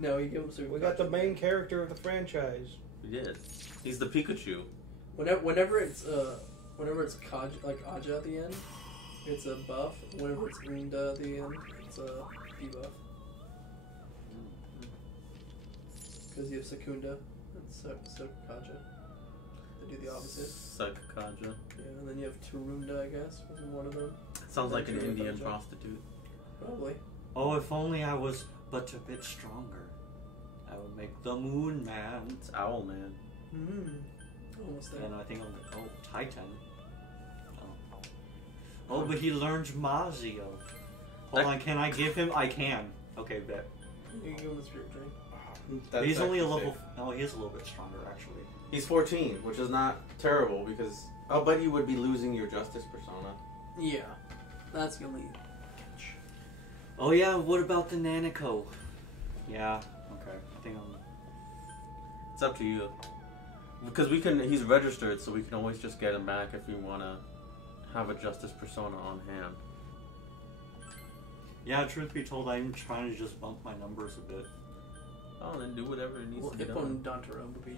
No, you give him super. We got the main character of the franchise. We did. He's the Pikachu. Whenever it's Aja at the end, it's a buff. Whenever it's Rinda at the end, it's a debuff. Because you have Secunda and Kaja. They do the opposite. Kaja. Yeah, and then you have Tarunda, I guess, was one of them. Sounds like an Indian prostitute. Probably. Oh, if only I was but a bit stronger. I would make the Moon Man. It's Owl Man. Almost there. And I think Titan. Oh, but he learns Mazio. Hold on, can I give him? I can. Okay, bet. You can give him the Spirit Drain. That's he's only a level. sick. No, he is a little bit stronger actually. He's 14, which is not terrible because I'll bet you would be losing your Justice persona. Yeah, that's the only catch. Oh yeah, what about the Nanako? Yeah, okay. I think I'm... It's up to you. Because he's registered, so we can always just get him back if we want to have a Justice persona on hand. Yeah, truth be told, I'm trying to just bump my numbers a bit. Oh, then do whatever it needs to be Hippon done. Dantaro would be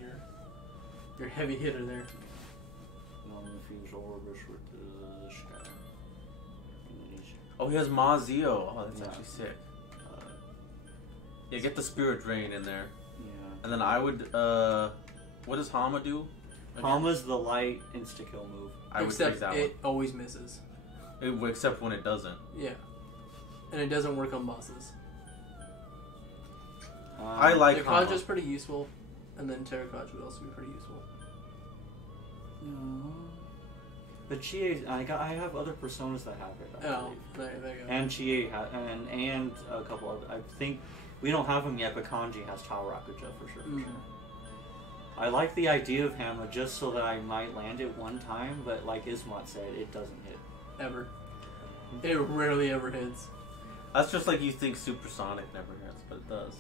your heavy hitter there. Non-infused orbis with the sky. Oh, he has Mazio. Oh, that's Yeah. actually sick. Yeah, get the Spirit Drain in there. Yeah. And then I would, what does Hama do? Hama's the light insta-kill move. I would Except take that it always misses. one. Except when it doesn't. Yeah. And it doesn't work on bosses. I like Hama. Terrakaja's pretty useful, and then Terrakaja would also be pretty useful. No. But Chie, I have other personas that have it. I Oh, believe. there you go. And Chie and a couple other. I think we don't have him yet, but Kanji has Tawarakuja for sure. Mm. I like the idea of Hama just so that I might land it one time, but like Ismat said, it doesn't hit. Ever. It rarely ever hits. That's just like you think Supersonic never hits, but it does.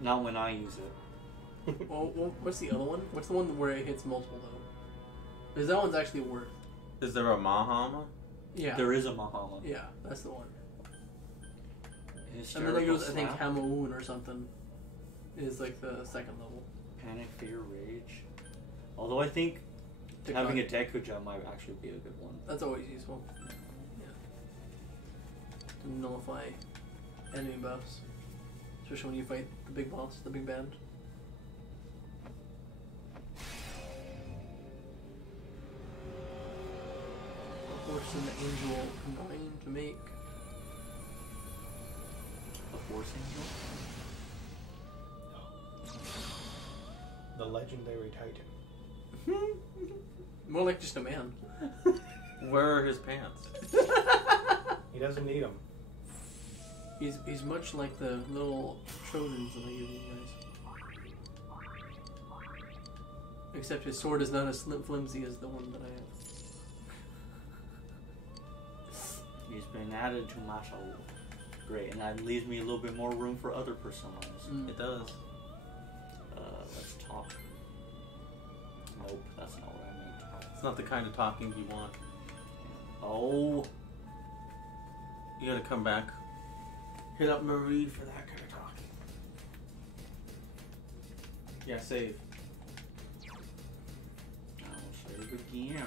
Not when I use it. Well, what's the other one? What's the one where it hits multiple though? Because that one's actually worth. Is there a Mahama? Yeah. There is a Mahama. Yeah, that's the one. And then Hysterical there goes, I think, Slap, Hamaun or something. Is like the second level. Panic, Fear, Rage. Although I think having a Dekuja might actually be a good one. That's always useful. Yeah. To nullify enemy buffs. Especially when you fight the big boss, the big band. A horse and the angel combine to make A Force Angel? The legendary Titan. more like just a man. Where are his pants? He doesn't need them. He's much like the little Trojans that I give you guys. Except his sword is not as flimsy as the one that I have. He's been added to my soul. Great, and that leaves me a little bit more room for other personas. It does. Let's talk. Nope, that's not what I meant. It's not the kind of talking you want. Oh. You gotta come back. Hit up Marie for that kind of talking. Yeah, save. I'll save again.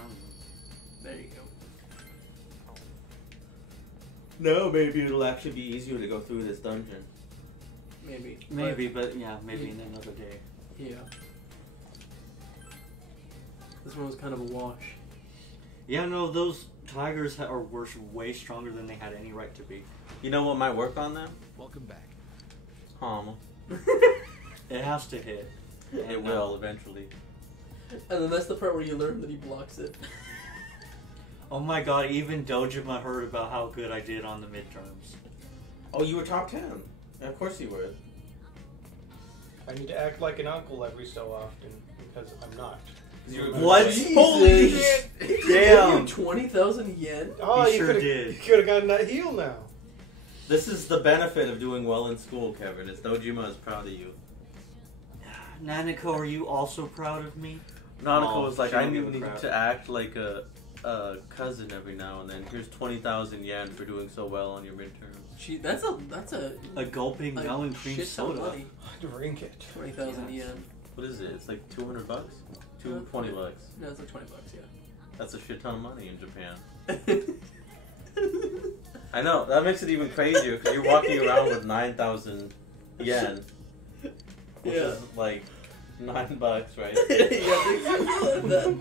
There you go. No, maybe it'll actually be easier to go through this dungeon. Maybe. Maybe, but yeah, maybe in another day. Yeah. This one was kind of a wash. Yeah, no, those tigers were way stronger than they had any right to be. You know what might work on them? Welcome back. Hama. It has to hit. It will eventually. And then that's the part where you learn that he blocks it. Oh my god, even Dojima heard about how good I did on the midterms. Oh, you were top 10. Of course you would. I need to act like an uncle every so often. because I'm not. What? Holy shit! Damn! 20,000 yen? Oh, You sure could've- did. You could have gotten that heal now. This is the benefit of doing well in school, Kevin. Is Dojima is proud of you. Nanako, are you also proud of me? Nanako was like, she I don't need give a crap. to act like a cousin every now and then. Here's 20,000 yen for doing so well on your midterms. Gee, that's a gulping gallon cream shit ton of soda. money. Drink it. 20,000 yen. What is it? It's like $200? $20. No, it's like $20, yeah. That's a shit ton of money in Japan. I know, that makes it even crazier because you're walking around with 9,000 yen. Which is like $9, right? Yeah, I think so.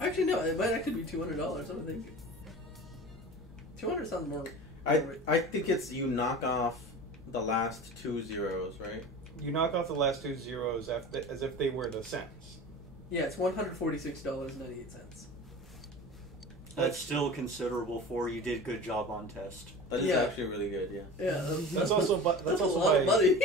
Actually, no, it might actually be $200. I don't think. 200 sounds more. I think it's you knock off the last 2 zeros, right? You knock off the last 2 zeros as if they were the cents. Yeah, it's $146.98. That's still considerable for you did good job on test. That is actually really good, yeah. Yeah, That's also that's also a lot of money.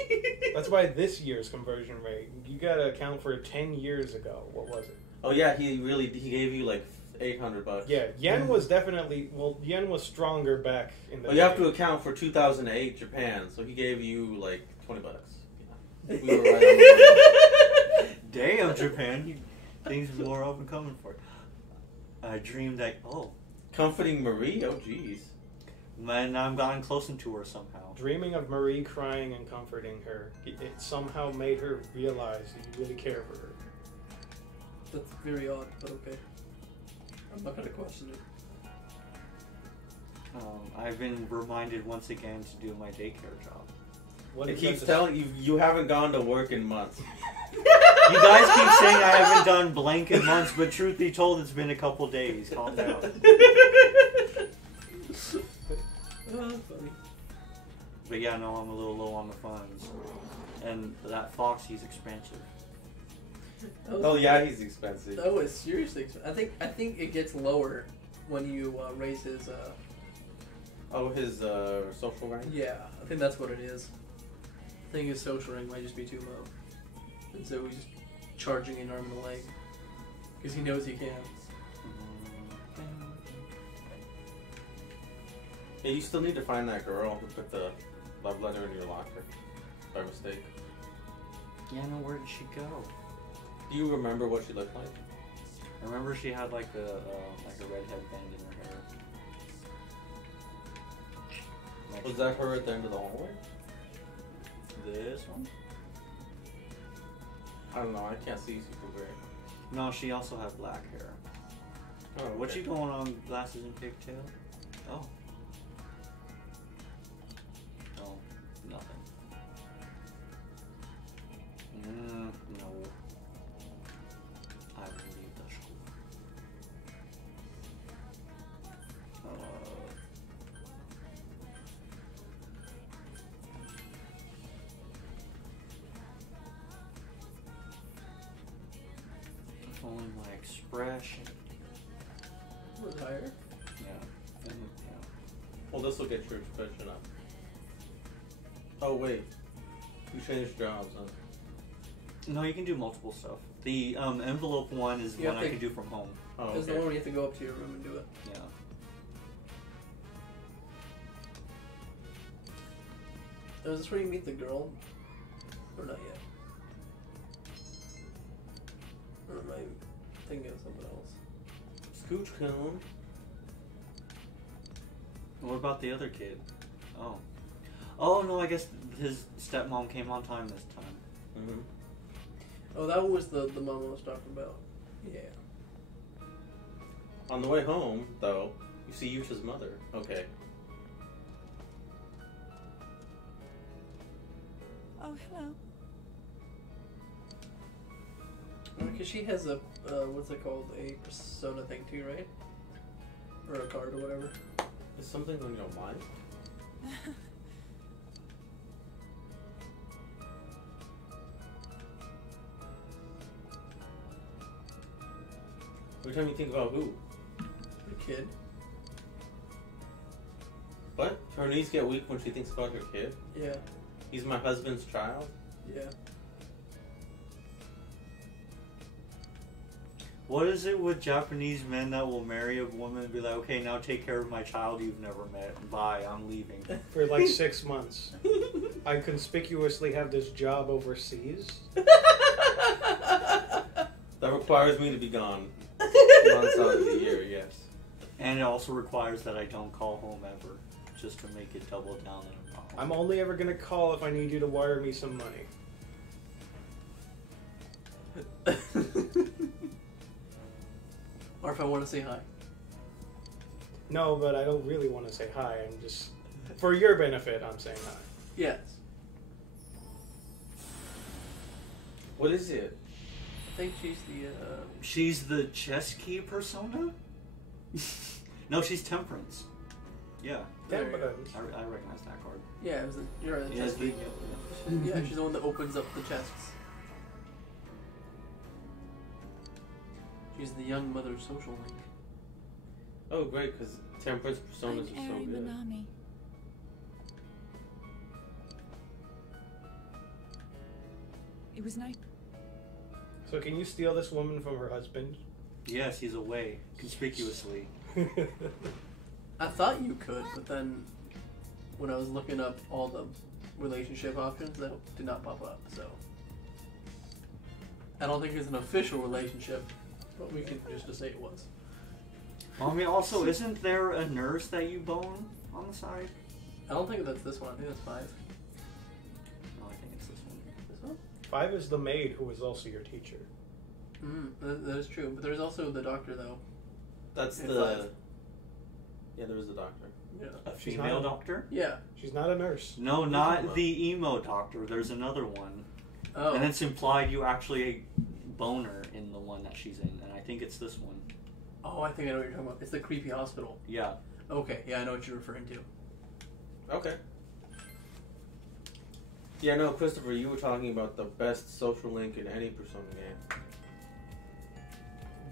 That's why this year's conversion rate. You gotta account for 10 years ago. What was it? Oh yeah, he gave you like $800. Yeah, yen was definitely yen was stronger back in the. Well, you have to account for 2008 Japan, so he gave you like $20. Yeah. We were right on the Damn, Japan, things more open coming for you. I dreamed that comforting Marie. Oh jeez. Man, I'm gotten close into her somehow. Dreaming of Marie crying and comforting her, it somehow made her realize that you really care for her. That's very odd, but okay. I'm not gonna question it. I've been reminded once again to do my daycare job. It keeps telling you you haven't gone to work in months. You guys keep saying I haven't done blank in months, but truth be told, it's been a couple days. Calm down. Funny. But yeah, no, I'm a little low on the funds. And that fox, he's expensive. Oh yeah, he's expensive. That was seriously expensive. I think it gets lower when you raise his. His social rank. Yeah, I think that's what it is. I think his social rank might just be too low, and so he's just charging an arm and a leg because he knows he can. Yeah, you still need to find that girl who put the love letter in your locker by mistake. Yeah, no, where did she go? Do you remember what she looked like? I remember she had like a red headband in her hair. Was that her at the end of the hallway? This one? I don't know, I can't see super great. No, she also had black hair. Oh, okay. What you going on, glasses and pigtail? Oh. Oh, nothing. No. I will leave the school. If only my expression. Was higher? Yeah. And, yeah. Well, this will get your expression up. Oh, wait. You changed jobs, huh? No, you can do multiple stuff. The envelope one is You one have I to- can do from home. Oh, There's the okay. one where you have to go up to your room and do it. Yeah. Is this where you meet the girl? Or not yet? Or am I thinking of something else? Scooch cone. What about the other kid? Oh. Oh, no, I guess his stepmom came on time this time. Mm-hmm. Oh, that was the mom I was talking about. Yeah. On the way home, though, you see Yusha's mother. Okay. Oh, hello. Because she has a, what's it called? A persona thing too, right? Or a card or whatever. Is something on your mind? Every time you think about who? The kid. What? Her knees get weak when she thinks about her kid? Yeah. He's my husband's child? Yeah. What is it with Japanese men that will marry a woman and be like, okay, now take care of my child you've never met. Bye, I'm leaving. For like 6 months. I conspicuously have this job overseas. That requires me to be gone months out of the year, yes. And it also requires that I don't call home ever, just to make it double down that I'm not home. I'm only ever gonna call if I need you to wire me some money. Or if I want to say hi. No, but I don't really want to say hi. I'm just... For your benefit, I'm saying hi. Yes. What is it? I think she's the, She's the chess key persona? No, she's Temperance. Yeah. Temperance. I recognize that card. Yeah, it was you're right. Yeah, Yeah, she's the one that opens up the chests. She's the young mother social link. Oh, great, because Temperance personas are so good. Manami. It was nice. So can you steal this woman from her husband? Yes, he's away, conspicuously. I thought you could, but then when I was looking up all the relationship options, that did not pop up, so. I don't think it's an official relationship, but we can just say it was. I mean, also, isn't there a nurse that you bone on the side? I don't think that's this one. I think that's 5. No, I think it's this one. This one? 5 is the maid who is also your teacher. That is true, but there's also the doctor, though. That's in the... 5. Yeah, there was a doctor. Yeah. A female doctor? Yeah. She's not a nurse. No, not the emo doctor. There's another one. Oh. And it's implied you actually boner in the one that she's in, and I think it's this one. Oh, I think I know what you're talking about. It's the creepy hospital. Yeah. Okay, yeah, I know what you're referring to. Okay. Yeah, no, Christopher, you were talking about the best social link in any Persona game.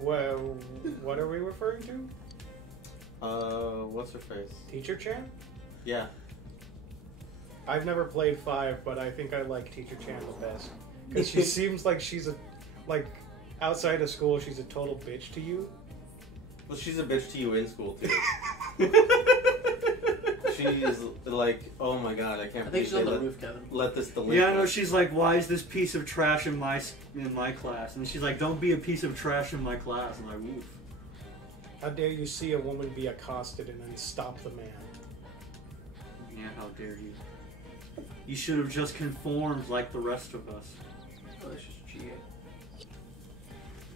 Well, what are we referring to? What's her face? Teacher Chan? Yeah. I've never played 5, but I think I like Teacher Chan the best. Because she seems like she's a... Like, outside of school, she's a total bitch to you. Well, she's a bitch to you in school, too. She is like, oh my god, I can't I think she's on the let, roof, Kevin. let this delinquent. Yeah, no, she's like, why is this piece of trash in my class? And she's like, don't be a piece of trash in my class. And I'm like, oof. How dare you see a woman be accosted and then stop the man? Yeah, how dare you. You should have just conformed like the rest of us. Oh, that's just GA.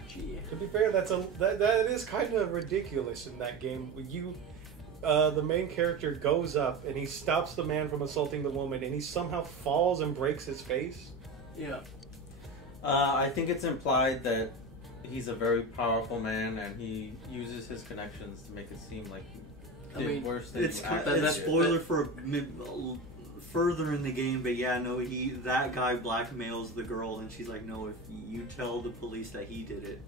GA. To be fair, that is kind of ridiculous in that game. You, the main character goes up and he stops the man from assaulting the woman, and he somehow falls and breaks his face. Yeah. I think it's implied that he's a very powerful man, and he uses his connections to make it seem like he did worse than it's he that's spoiler for further in the game, but yeah, no, that guy blackmails the girl, and she's like, no, if you tell the police that he did it,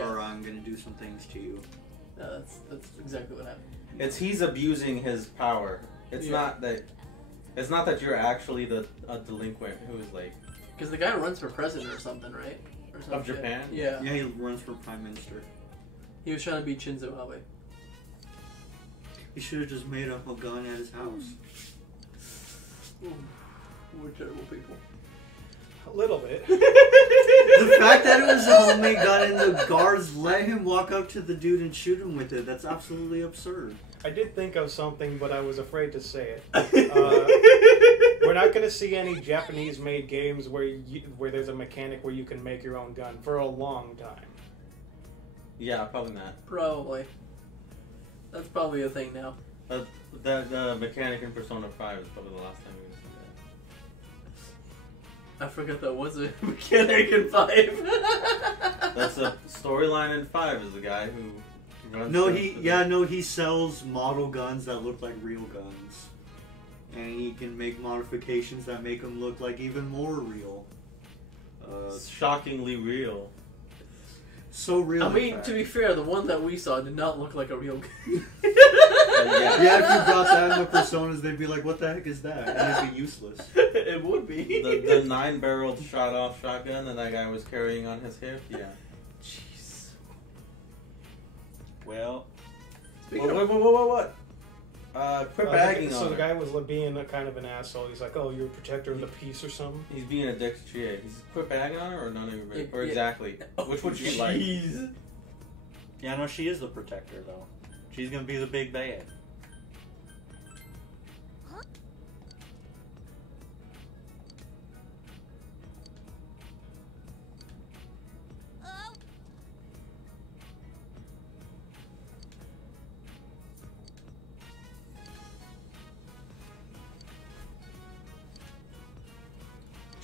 or I'm gonna do some things to you. That's exactly what happened. He's abusing his power. It's not that you're actually a delinquent who's like. Because the guy runs for president or something, right? Or some of shit. Japan? Yeah. Yeah, he runs for prime minister. He was trying to be Shinzo Abe. He should have just made up a gun at his house. Ooh, we're terrible people. A little bit. The fact that it was a homemade gun and the guards let him walk up to the dude and shoot him with it, that's absolutely absurd. I did think of something, but I was afraid to say it. We're not going to see any Japanese-made games where there's a mechanic where you can make your own gun for a long time. Yeah, probably not. Probably. That's probably a thing now. That mechanic in Persona 5 is probably the last time we're going to see that. I forgot that was a mechanic in 5. That's a storyline in 5 is the guy who runs. He sells model guns that look like real guns, and he can make modifications that make them look like even more real. Shockingly real. So real. I mean, to be fair, the one that we saw did not look like a real gun. Yeah, if you brought that in the Personas, they'd be like, what the heck is that? And it'd be useless. It would be. The 9-barreled shot-off shotgun that guy was carrying on his hip? Yeah. Jeez. Well. What? Quit bagging So on the her. guy was being a kind of an asshole. He's like, "Oh, you're a protector of the peace or something." He's being a dick to Chie. He's quit bagging on her or none of you? Yeah, Or yeah. exactly? Which would she like? Yeah, no, she is the protector though. She's gonna be the big bad. Oh,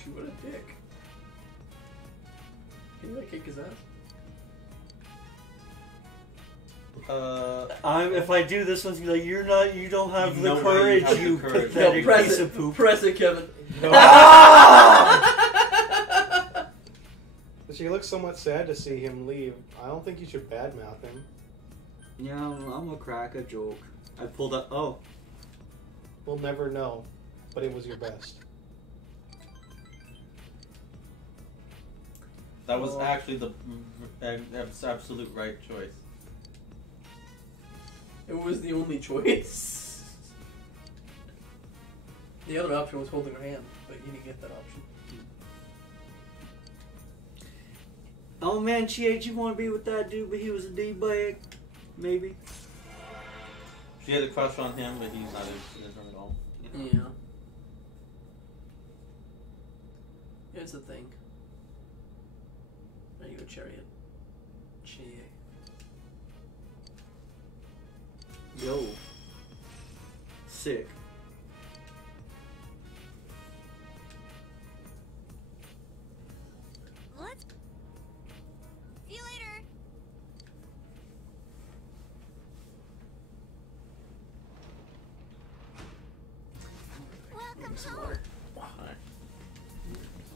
Gee, what a dick. Can you like kick his ass? If I do this one's gonna be like, you don't have You the know courage, why you have the you courage. pathetic press piece it. of poop. Press it, Kevin. She looks somewhat sad to see him leave. I don't think you should badmouth him. Yeah, I'm gonna crack a joke. I pulled up. Oh, We'll never know, but it was your best. That was actually the absolute right choice. It was the only choice. The other option was holding her hand, but you didn't get that option. oh man, Chie, you want to be with that dude, but he was a D-bag? Maybe. She had a crush on him, but he's not interested in her at all. Yeah. Here's the thing. There you go, Chariot. Chie. Yo. Sick. let's. See you later. Welcome home.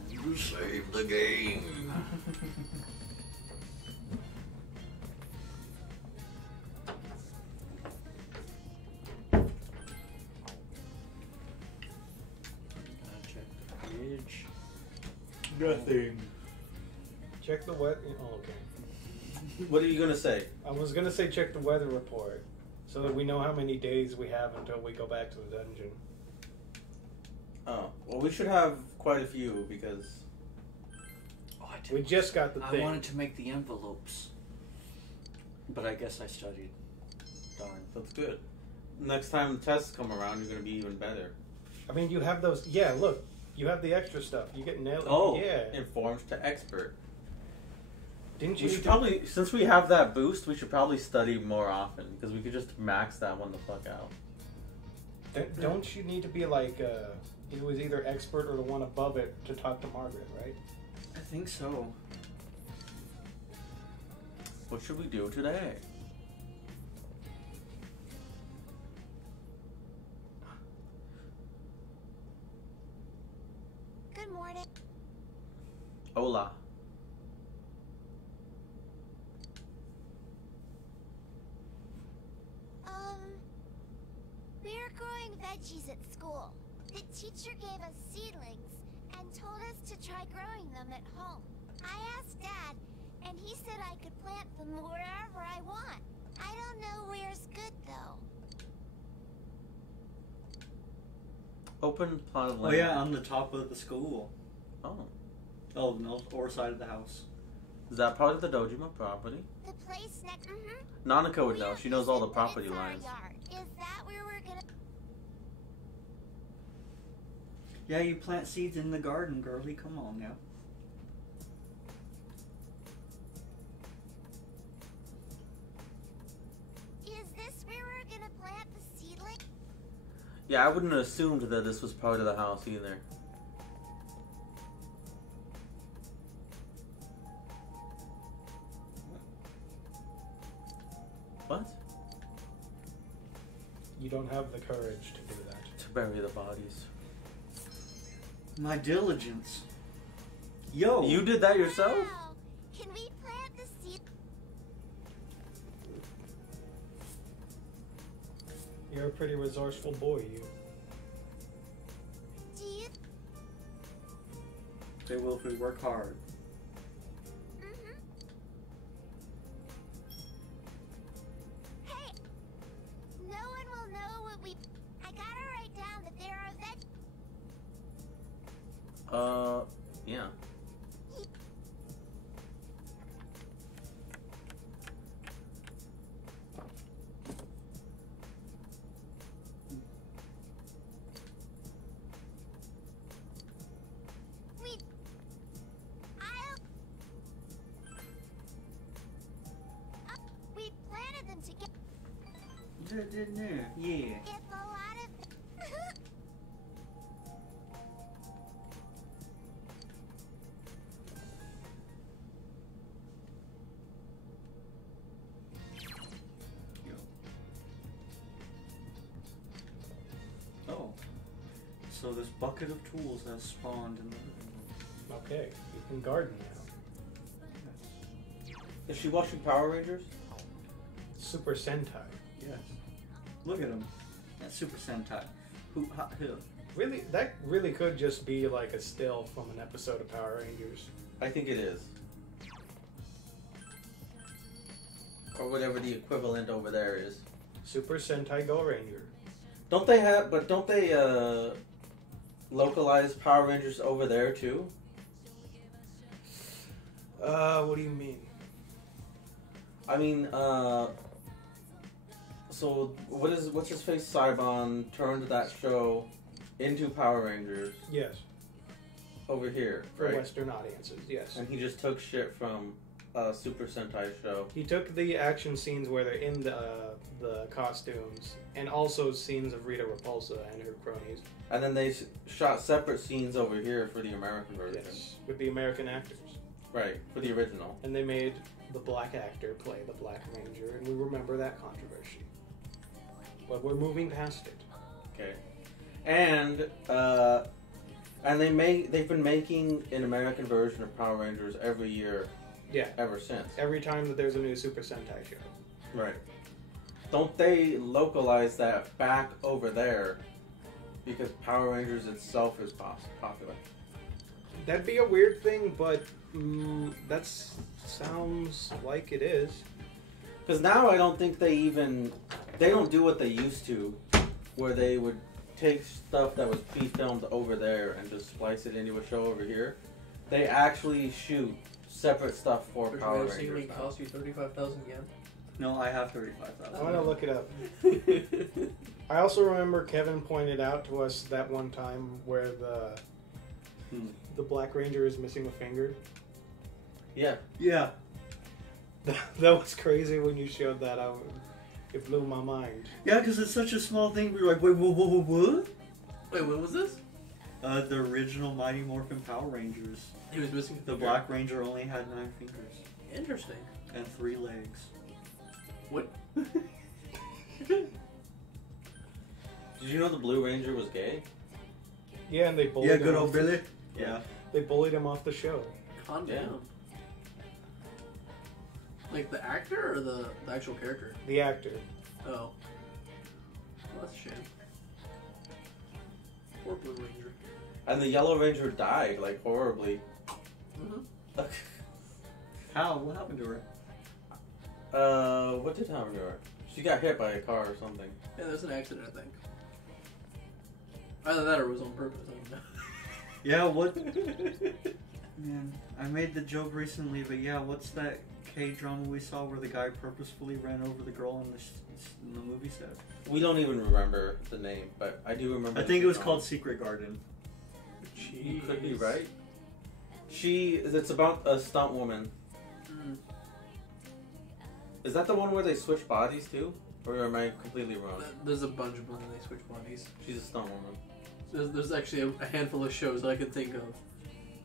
You saved the game. Gotta check the fridge. Nothing. Check the weather. Oh, okay. What are you gonna say? I was gonna say check the weather report, so that we know how many days we have until we go back to the dungeon. Oh, well, we should have quite a few because Oh, I did. We just got the I thing. wanted to make the envelopes, but I guess I studied. Darn. that's good. Next time the tests come around, you're gonna be even better. I mean, you have those. Yeah, look, you have the extra stuff. You get nailed. Oh. Yeah. Informed to expert. Didn't you? We should probably, since we have that boost, we should probably study more often because we could just max that one the fuck out. Don't you need to be like? It was either expert or the one above it to talk to Margaret, right? I think so. What should we do today? Good morning. Hola. We're growing veggies at school. The teacher gave us seedlings and told us to try growing them at home. I asked Dad, and he said I could plant them wherever I want. I don't know where's good, though. Open plot of Oh land. yeah, on the top of the school. Oh. Oh, no, or side of the house. Is that part of the Dojima property? The place next... Nanako would We know. don't She knows use all it, the but property it's our lines. yard. Is that where we're gonna... Yeah, you plant seeds in the garden, girly. Come on now. Is this where we're gonna plant the seedling? Yeah, I wouldn't have assumed that this was part of the house either. What? You don't have the courage to do that. To bury the bodies. My diligence. Yo. You did that yourself? Wow. Can we plant the seed? You're a pretty resourceful boy, you. Do you... They will if we work hard. Yeah. We planted them to get. Yeah. If a lot of. Oh. So this bucket of tools has spawned in the living room. Okay, you can garden now. Is she watching Power Rangers? Super Sentai. Yes. Look at him. That's Super Sentai. Who? Really, that really could just be like a still from an episode of Power Rangers. I think it is. Or whatever the equivalent over there is. Super Sentai Go Ranger. Don't they localize Power Rangers over there too? What do you mean? I mean, so what's his face? Saibon turned that show into Power Rangers Yes, over here, for right? Western audiences, yes. And he just took shit from a Super Sentai show. He took the action scenes where they're in the costumes, and also scenes of Rita Repulsa and her cronies. And then they shot separate scenes over here for the American version. Yes, with the American actors. Right, for the original. And they made the black actor play the Black Ranger, and we remember that controversy. But we're moving past it. Okay. And they've been making an American version of Power Rangers every year. Yeah. Ever since. Every time that there's a new Super Sentai show. Right. Don't they localize that back over there because Power Rangers itself is popular? That'd be a weird thing, but that sounds like it is. Because now I don't think they don't do what they used to, where they would take stuff that was pre-filmed over there and just splice it into a show over here. They actually shoot separate stuff for Power Rangers now. Cost you 35,000 yen? No, I have 35,000. I want to look it up. I also remember Kevin pointed out to us that one time where the Black Ranger is missing a finger. Yeah. Yeah. That was crazy when you showed that out. It blew my mind. Yeah, because it's such a small thing. We were like, wait, what? Wait, when was this? The original Mighty Morphin Power Rangers. He was missing a The finger. Black Ranger only had 9 fingers. Interesting. And 3 legs. What? Did you know the Blue Ranger was gay? Yeah, and they bullied Yeah, him. good old Billy. Yeah. They bullied him off the show. Calm down. Like the actor or the actual character? The actor. Oh. Well, that's a shame. Poor Blue Ranger. And the Yellow Ranger died, like, horribly. Mm-hmm. How? What happened to her? What did happen to her? She got hit by a car or something. Yeah, there was an accident, I think. Either that or it was on purpose. I don't know. Yeah, what? Man, I made the joke recently, but yeah, what's that K-drama we saw where the guy purposefully ran over the girl on in the movie set? We don't even remember the name, but I do remember. I think it was called Secret Garden. You could be right. It's about a stunt woman. Mm. Is that the one where they switch bodies too? Or am I completely wrong? There's a bunch of them when they switch bodies. She's a stunt woman. There's actually a handful of shows I could think of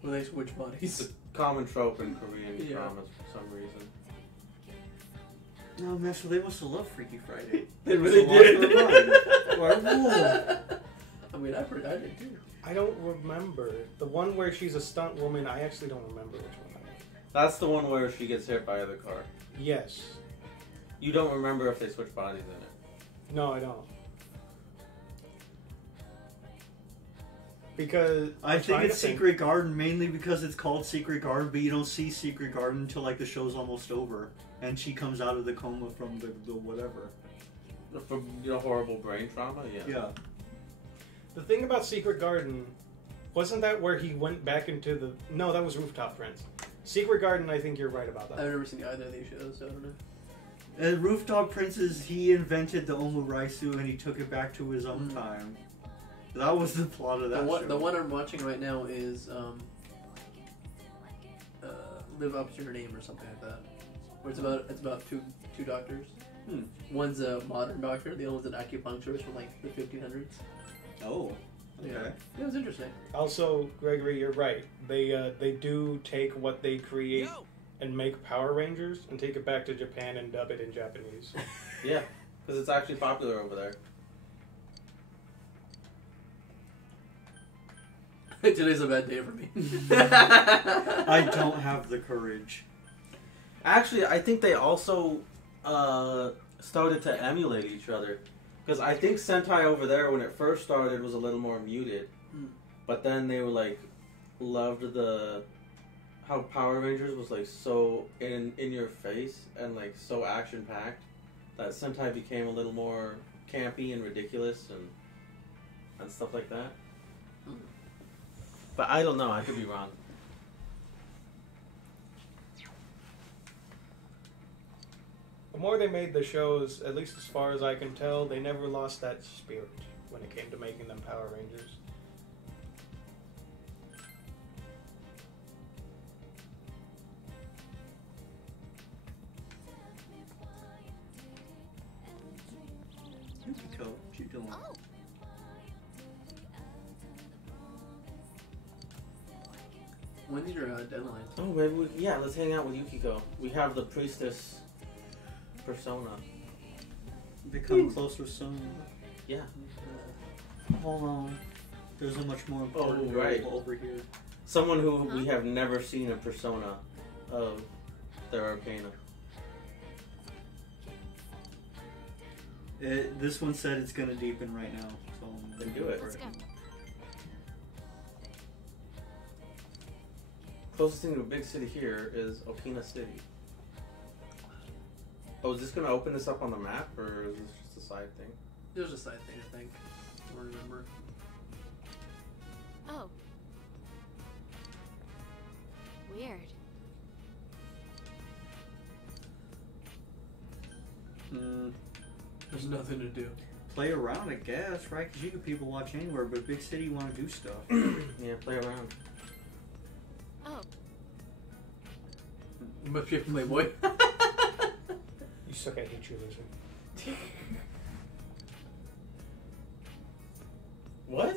where they switch bodies. It's a common trope in Korean Yeah. dramas for some reason. No, man, so they must have loved Freaky Friday. They must really have lost did. their mind. Whoa. I mean, I did too. I don't remember. The one where she's a stunt woman, I actually don't remember which one that was. That's the one where she gets hit by the car. Yes. You don't remember if they switch bodies in it. No, I don't. Because I think it's Secret Garden mainly because it's called Secret Garden, but you don't see Secret Garden until like the show's almost over, and she comes out of the coma from the whatever. From horrible brain trauma, yeah. Yeah. The thing about Secret Garden, Wasn't that where he went back into the... No, that was Rooftop Prince. Secret Garden, I think you're right about that. I've never seen either of these shows, so I don't know. Rooftop Princes, he invented the Omuraisu and he took it back to his own time. That was the plot of that show. The one I'm watching right now is Live Up to Your Name or something like that. Where it's about two doctors. One's a modern doctor, the other one's an acupuncturist from like the 1500s. Oh, okay. Yeah, it was interesting. Also, Gregory, you're right. They do take what they create and make Power Rangers and take it back to Japan and dub it in Japanese. Yeah, because it's actually popular over there. Today's a bad day for me. I don't have the courage. Actually, I think they also started to emulate each other. Because I think Sentai over there, when it first started, was a little more muted. But then they were like, loved how Power Rangers was like so in your face and like so action packed that Sentai became a little more campy and ridiculous and stuff like that. But I don't know, I could be wrong. The more they made the shows, at least as far as I can tell, they never lost that spirit when it came to making them Power Rangers. Yukiko, what you doing? Oh. When's your deadline? Oh, maybe let's hang out with Yukiko. We have the priestess persona. Become closer soon. Yeah. Hold on. There's a much more important right. variable over here. Someone who we have never seen a persona of their arcana. This one said it's gonna deepen right now, so Then do it. Let's go. Closest thing to a big city here is Okina City. Oh, is this going to open this up on the map, or is this just a side thing? It was a side thing, I think. I don't remember. Oh. Weird. There's nothing to do. Play around, I guess, right? Because you can people watch anywhere, but big city, you want to do stuff. Yeah, play around. Oh. You must be a playboy. You suck, I hate you, loser. What?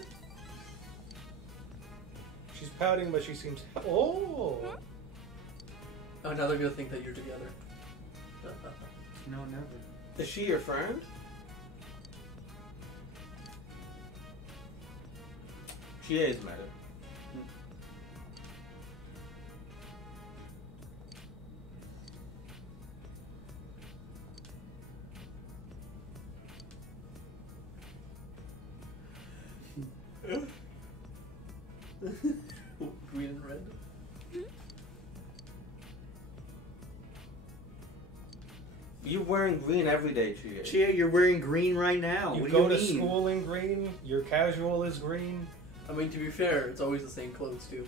She's pouting, but she seems... Oh! Oh, now they're gonna think that you're together. No, never. Is she your friend? She is meta. Green and red. You're wearing green every day, Chia. Chia, you're wearing green right now. You what go do to you mean? school in green, your casual is green. I mean, to be fair, it's always the same clothes, too.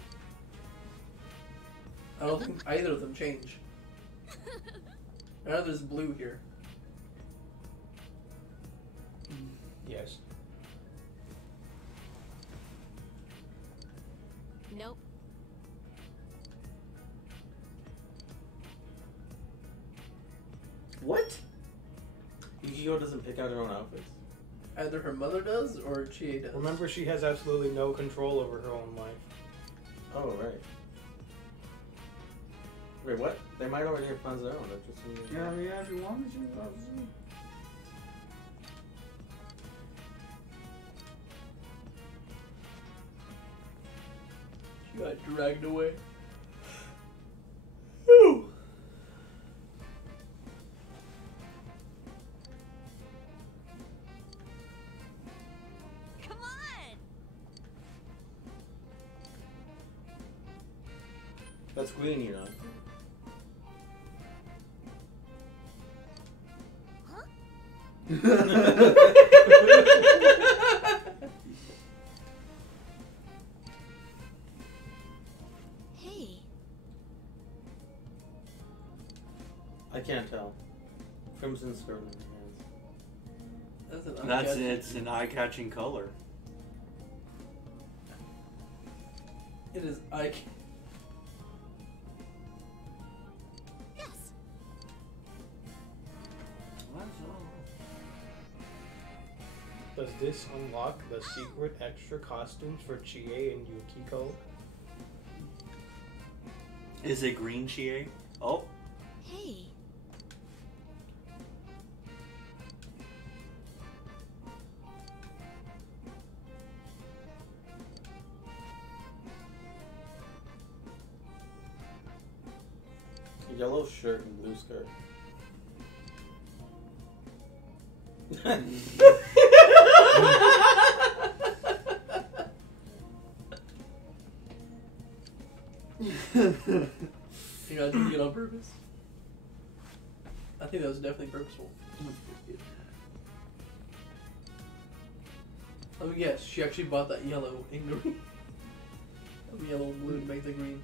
I don't think either of them change. Now there's blue here. Yes. Nope. What? Yukiko doesn't pick out her own outfits. Either her mother does or Chie does. Remember, she has absolutely no control over her own life. Oh, right. Wait, what? They might already have plans of their own. That's just Yeah, as long as you She got dragged away. Come on! That's green, you know. I can't tell. Crimson skirt in hands. It's an eye-catching color. It is eye. Yes. Does this unlock the secret extra costumes for Chie and Yukiko? Is it green Chie? Oh. Hey. Yellow shirt and blue skirt. You guys did it on purpose? I think that was definitely purposeful. Let me guess, she actually bought that yellow and green. Yellow and blue to make the green.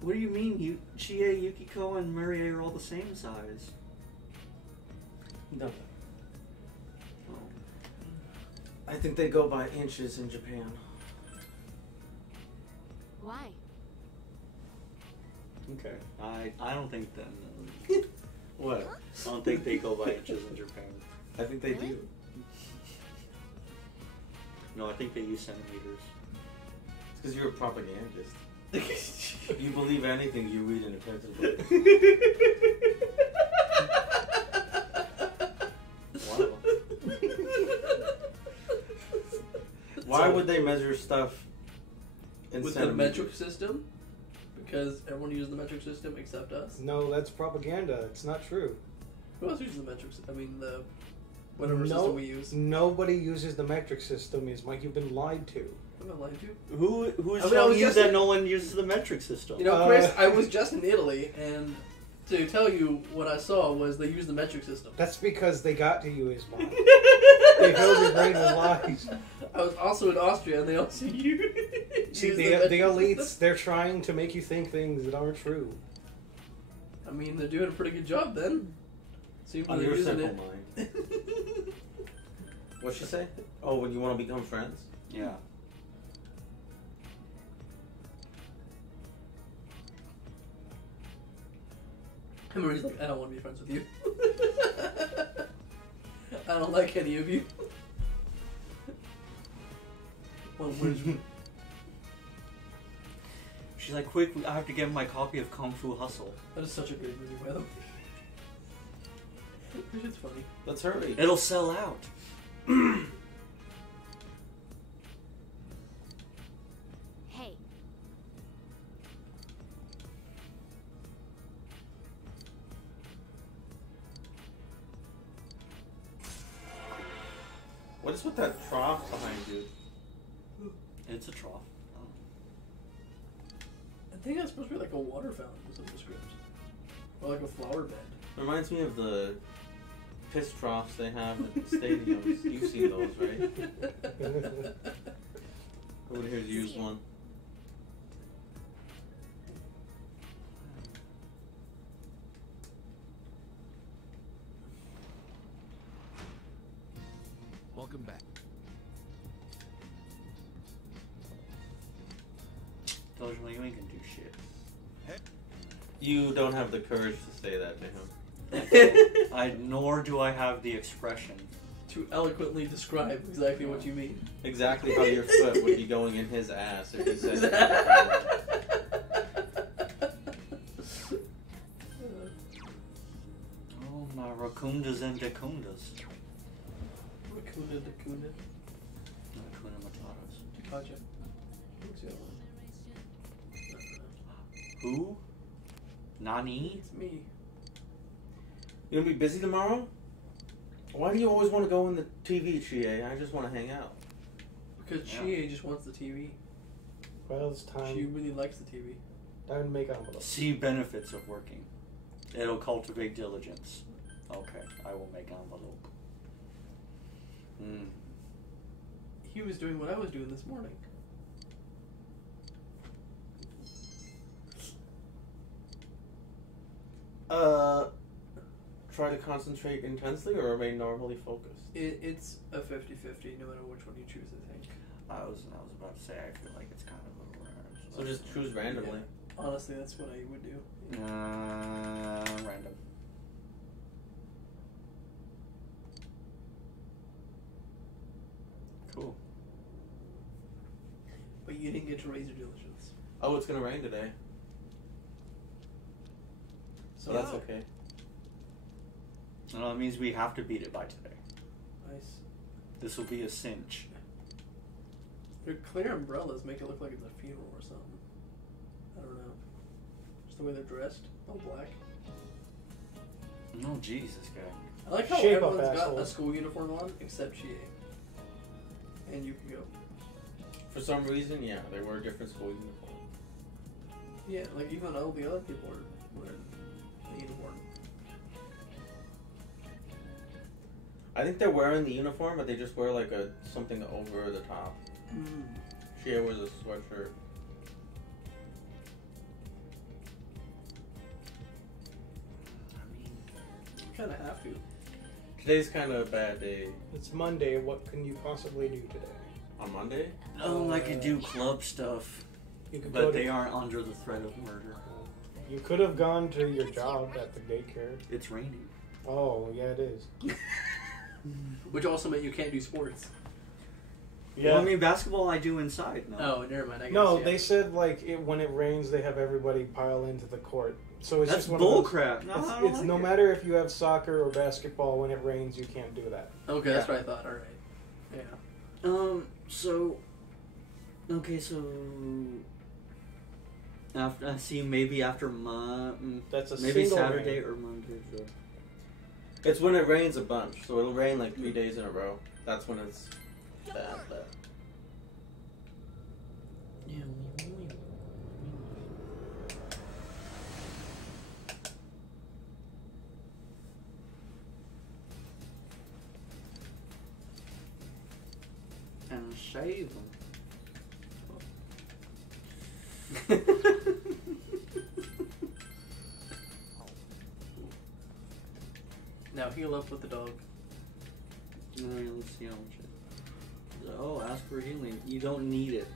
What do you mean? Chie, Yukiko, and Marie are all the same size. No. I think they go by inches in Japan. Why? Okay. I don't think then. What? I don't think they go by inches in Japan. I think they do. No, I think they use centimeters. It's because you're a propagandist. You believe anything you read in a pencil book. Wow. Why would they measure stuff in with the metric system? Because everyone uses the metric system except us. No, that's propaganda. It's not true. Who else uses the metric system? I mean, the whatever system we use. Nobody uses the metric system. Is Mike? You've been lied to. I'm not lying to you. Who's telling you that no one uses the metric system? You know, Chris, I was just in Italy, and to tell you what I saw was they use the metric system. That's because they got to you, Ismail. They filled your brain with lies. I was also in Austria, and they also use. See, the elites, they're trying to make you think things that aren't true. I mean, they're doing a pretty good job then. Seems On they're your using simple mind. What'd she say? Oh, when you want to become friends? Yeah. And Marie's like, I don't want to be friends with you. I don't like any of you. Well, She's like, quick, I have to get my copy of Kung Fu Hustle. that is such a great movie, by the way. This shit's funny. Let's hurry. It'll sell out. Hey. What is with that trough behind you? It's a trough. I think that's supposed to be like a water fountain in some of the scripts. Or like a flower bed. Reminds me of the piss troughs they have at stadiums. You've seen those, right? Over here's used one. Welcome back. Told you you ain't gonna do shit. You don't have the courage to say that to him. Nor do I have the expression. To eloquently describe exactly what you mean. Exactly how your foot would be going in his ass if he said that. Oh, my Racundas and Dacundas. Racunda, Dacunda. Racuna Matatas. Gotcha. What's the other one? Who? Nani? It's me. You gonna be busy tomorrow? Why do you always want to go in the TV, Chie? I just want to hang out. Because Chie just wants the TV. Well, it's time. She really likes the TV. Time to make envelopes. See benefits of working. It'll cultivate diligence. Okay, I will make envelope. He was doing what I was doing this morning. Try to concentrate intensely or remain normally focused? It's a 50-50 no matter which one you choose, I think. I was about to say, I feel like it's kind of a So just choose randomly. Yeah. Honestly, that's what I would do. Random. Cool. But you didn't get to raise your diligence. Oh, it's gonna rain today. So that's okay. No, it means we have to beat it by today. Nice. This will be a cinch. Their clear umbrellas make it look like it's a funeral or something. I don't know. Just the way they're dressed. All black. Oh, Jesus, guy. I like how Shape up, everyone's got a assholes. school uniform on except Chie. And you can go. For some reason, yeah, they wear a different school uniform. Yeah, like even all the other people are wearing the uniform. I think they're wearing the uniform, but they just wear like something over the top. She wears a sweatshirt. You kind of have to. Today's kind of a bad day. It's Monday. What can you possibly do today? On Monday? Oh, I could do club stuff, You could go but to, they aren't under the threat of murder. You could have gone to your job at the daycare. It's raining. Oh, yeah, it is. Which also meant you can't do sports. Yeah. Well, I mean, basketball I do inside. No. Oh, never mind. I guess, No, yeah. they said like when it rains, they have everybody pile into the court. So it's That's just one of those- bullcrap. No, It's, I don't it's like no it. matter if you have soccer or basketball. When it rains, you can't do that. Okay, that's what I thought. All right. Yeah. So. Okay, so. After I see, maybe after That's a maybe single Saturday rain. or Monday. So. It's when it rains a bunch, so it'll rain like 3 days in a row. That's when it's bad. Yeah. And shave them. Now heal up with the dog. Alright, let's see how much it. Oh, ask for healing. You don't need it.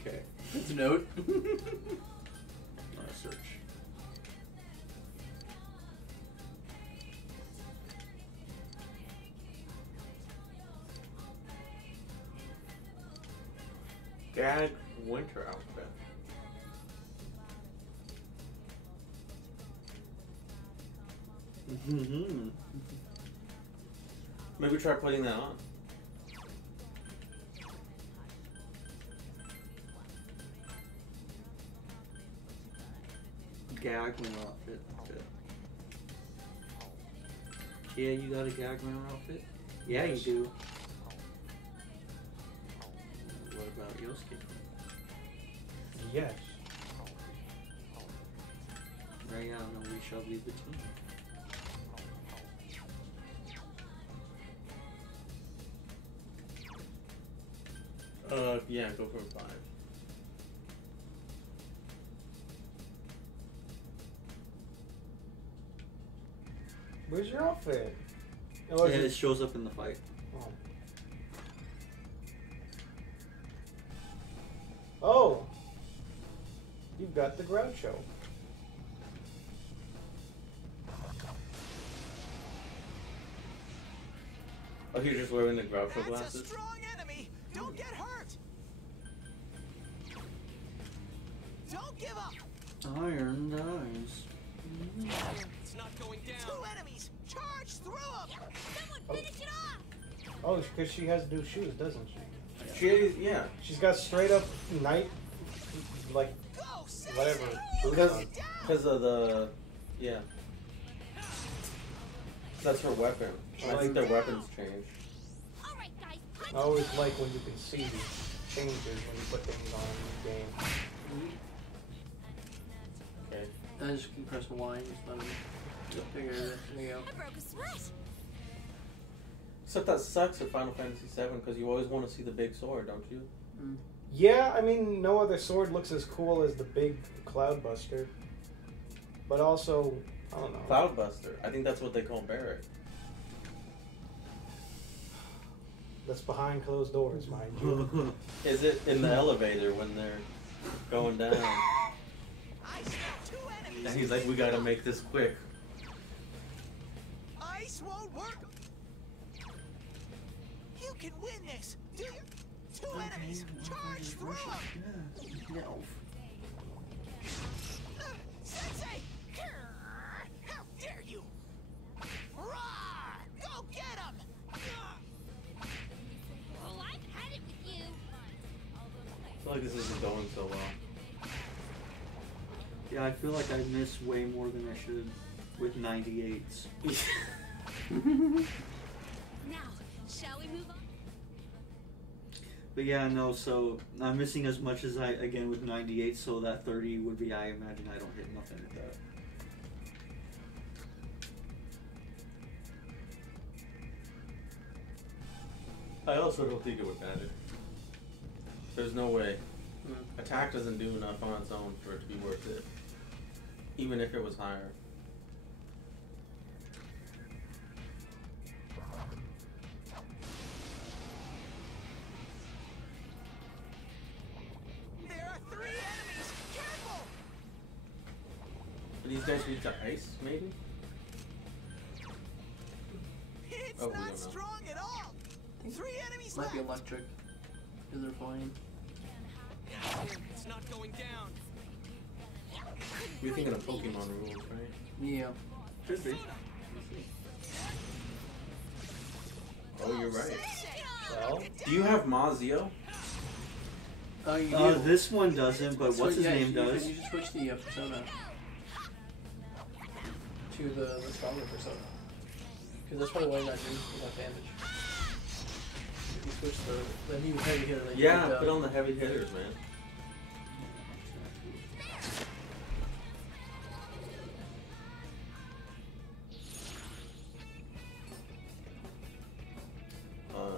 Okay. It's a note. Search. Gag winter outfit. Mm-hmm. Maybe try putting that on. Gag winter outfit. Good. Yeah, you got a gag winter outfit? Yeah, you do. What about Yosuke? Yes. Right now, no, we shall leave the team. Yeah, go for 5. Where's your outfit? Yeah, Oh, it shows up in the fight. Oh, you've got the Groucho. Oh, you're just wearing the Groucho That's a glasses? strong enemy. Don't get hurt. Don't give up. Iron dies. It's not going down. 2 enemies. Charge through them. Someone finish it off! Oh, because she has new shoes, doesn't she? Yeah. She's got straight up night, like Go, Sensei. whatever. Because boots on. because of the that's her weapon. I think their weapons change. All right, guys, punch I always like when you can see changes when you put things on in the game. Okay. I just can press Y and just let him figure it. There you go. I broke a sweat. Except that sucks at Final Fantasy VII because you always want to see the big sword, don't you? Yeah, I mean, no other sword looks as cool as the big Cloudbuster. But also, I don't know. Cloudbuster. I think that's what they call Barrett. That's behind closed doors, mind you. Is it in the elevator when they're going down? I smell 2 enemies. And he's like, we gotta make this quick. Ice won't work. You can win this. Do you? 2 enemies. Charge through them. No. Sensei! How dare you! Roar! Go get him! Oh, I've had it with you. I feel like this isn't going so well. Yeah, I feel like I missed way more than I should with 98s. Now, shall we move on? But yeah, no, so I'm missing as much as I, again, with 98, so that 30 would be, I imagine I don't hit nothing with that. I also don't think it would matter. There's no way. Attack doesn't do enough on its own for it to be worth it. Even if it was higher. There are 3 enemies! Careful! Are these guys weak to ice, maybe? It's Oh, we don't not know. strong at all! 3 enemies Might left! be electric. Because they're flying. It's not going down. You're thinking of Pokemon rules, right? Yeah. Could be. Oh, you're right. Well, Do you have Mazio? Oh, you do. This one doesn't, but what's his yeah, name you does. Should, you should switch the persona to the stronger persona. Because that's probably why you're not doing enough damage. If you switch the new heavy hitter that you Yeah, picked put up. on the heavy hitters, man.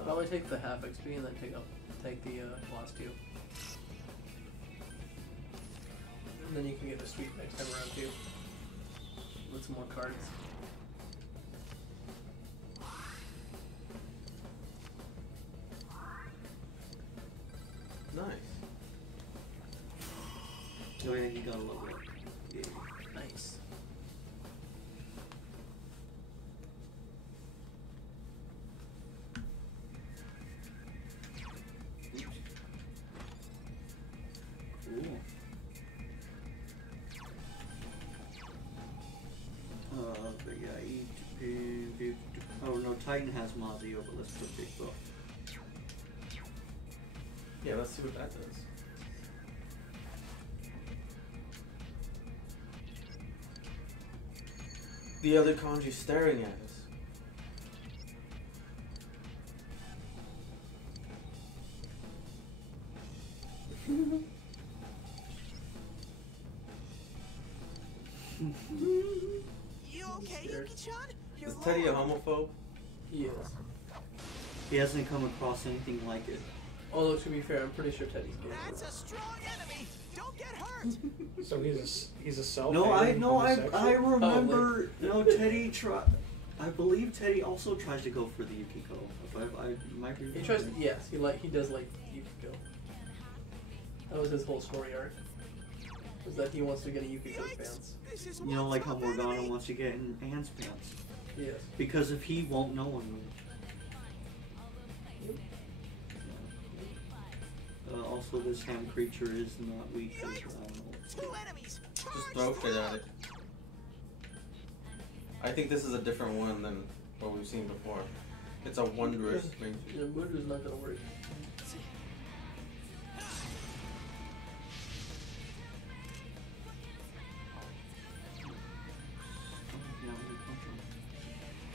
Probably take the half XP and then take the class 2. And then you can get a sweep next time around too. With some more cards. Nice. Oh yeah, you gotta love it. Yeah. Nice. Cool. But yeah, oh no, Titan has Mazio, but let's put Big Buff. Yeah, let's see what that does. The other kanji's staring at us. You okay, Yuki-chan? You're Is Teddy a low. homophobe? He is. He hasn't come across anything like it. Although to be fair, I'm pretty sure Teddy's gay. That's a strong enemy! Don't get hurt! so he's a self. No, I remember. No, Teddy I believe Teddy also tries to go for the Yukiko. If I might be. He tries to, yes, he does like Yukiko. That was his whole story arc. Was that he wants to get a Yukiko's pants. This is You know, like how one top Morgana enemy. wants to get in Anne's pants. Yes. Because if he won't, no one will. Also, this hand creature is not weak. I don't know. 2 enemies! Just Charge throw through shit at them. it. I think this is a different one than what we've seen before. It's a wondrous thing. Yeah, Mundo's not gonna work.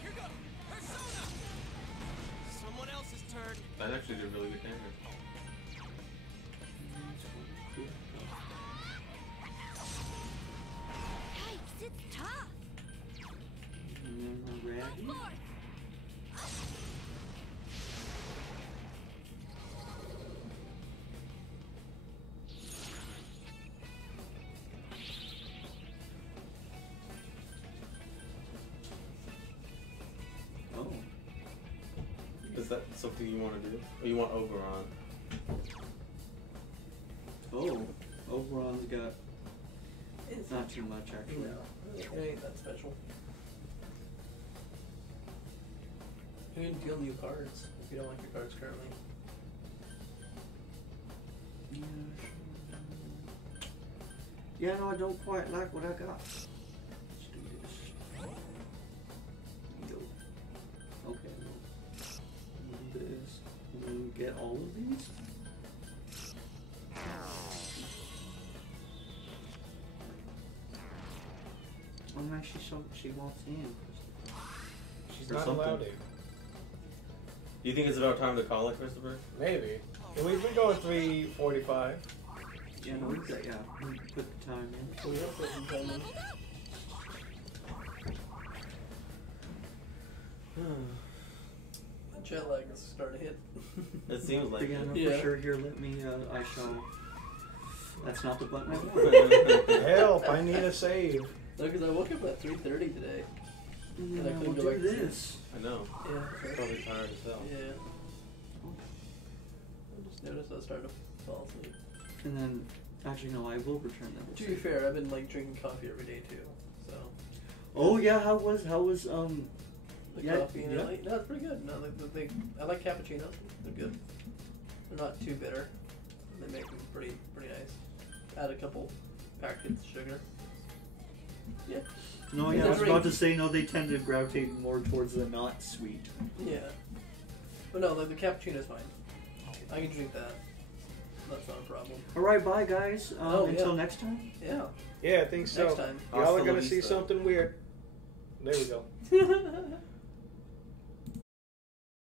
Here go. Persona. Someone else's turn. That actually did really good damage. Yikes, it's tough. Ready? that something you want to do? Or you want Oberon? Oh, Oberon's got not too much actually. No, it ain't that special. You can deal new cards if you don't like your cards currently. Yeah, sure. Yeah, no, I don't quite like what I got. Let's do this. Yo. Okay. Do this. And then get all of these. Oh man, she wants in. She's Or not something. allowed to. Do you think it's about time to call it, Christopher? Maybe. Yeah, we've been going 3:45. Yeah, no, we put the time in. We have put some time in. The jet lag is starting to hit. It seems like Yeah, it. no, Yeah. for sure. Here, let me. I shall. That's not the button I want. Help! I need a save. No, because I woke up at 3:30 today. Yeah, And I couldn't we'll go do back to sleep. this. I know. Yeah. I'm probably tired as hell. Yeah. I just noticed I was starting to fall asleep. And then, actually, no, I will return them. To be fair, I've been like drinking coffee every day too. So. Oh yeah, how was The Yeah, coffee and yeah. like, no, it's pretty good. No, I like cappuccinos. They're good. They're not too bitter. They make them pretty nice. Add a couple packets of sugar. Yeah. No, yeah, I was about to say no. They tend to gravitate more towards the not sweet. Yeah. But no, like the cappuccino's fine. I can drink that. That's not a problem. All right, bye guys. Until next time. Yeah. Yeah, I think so. Next time. Y'all Hasta are la gonna see vista. something weird. There we go.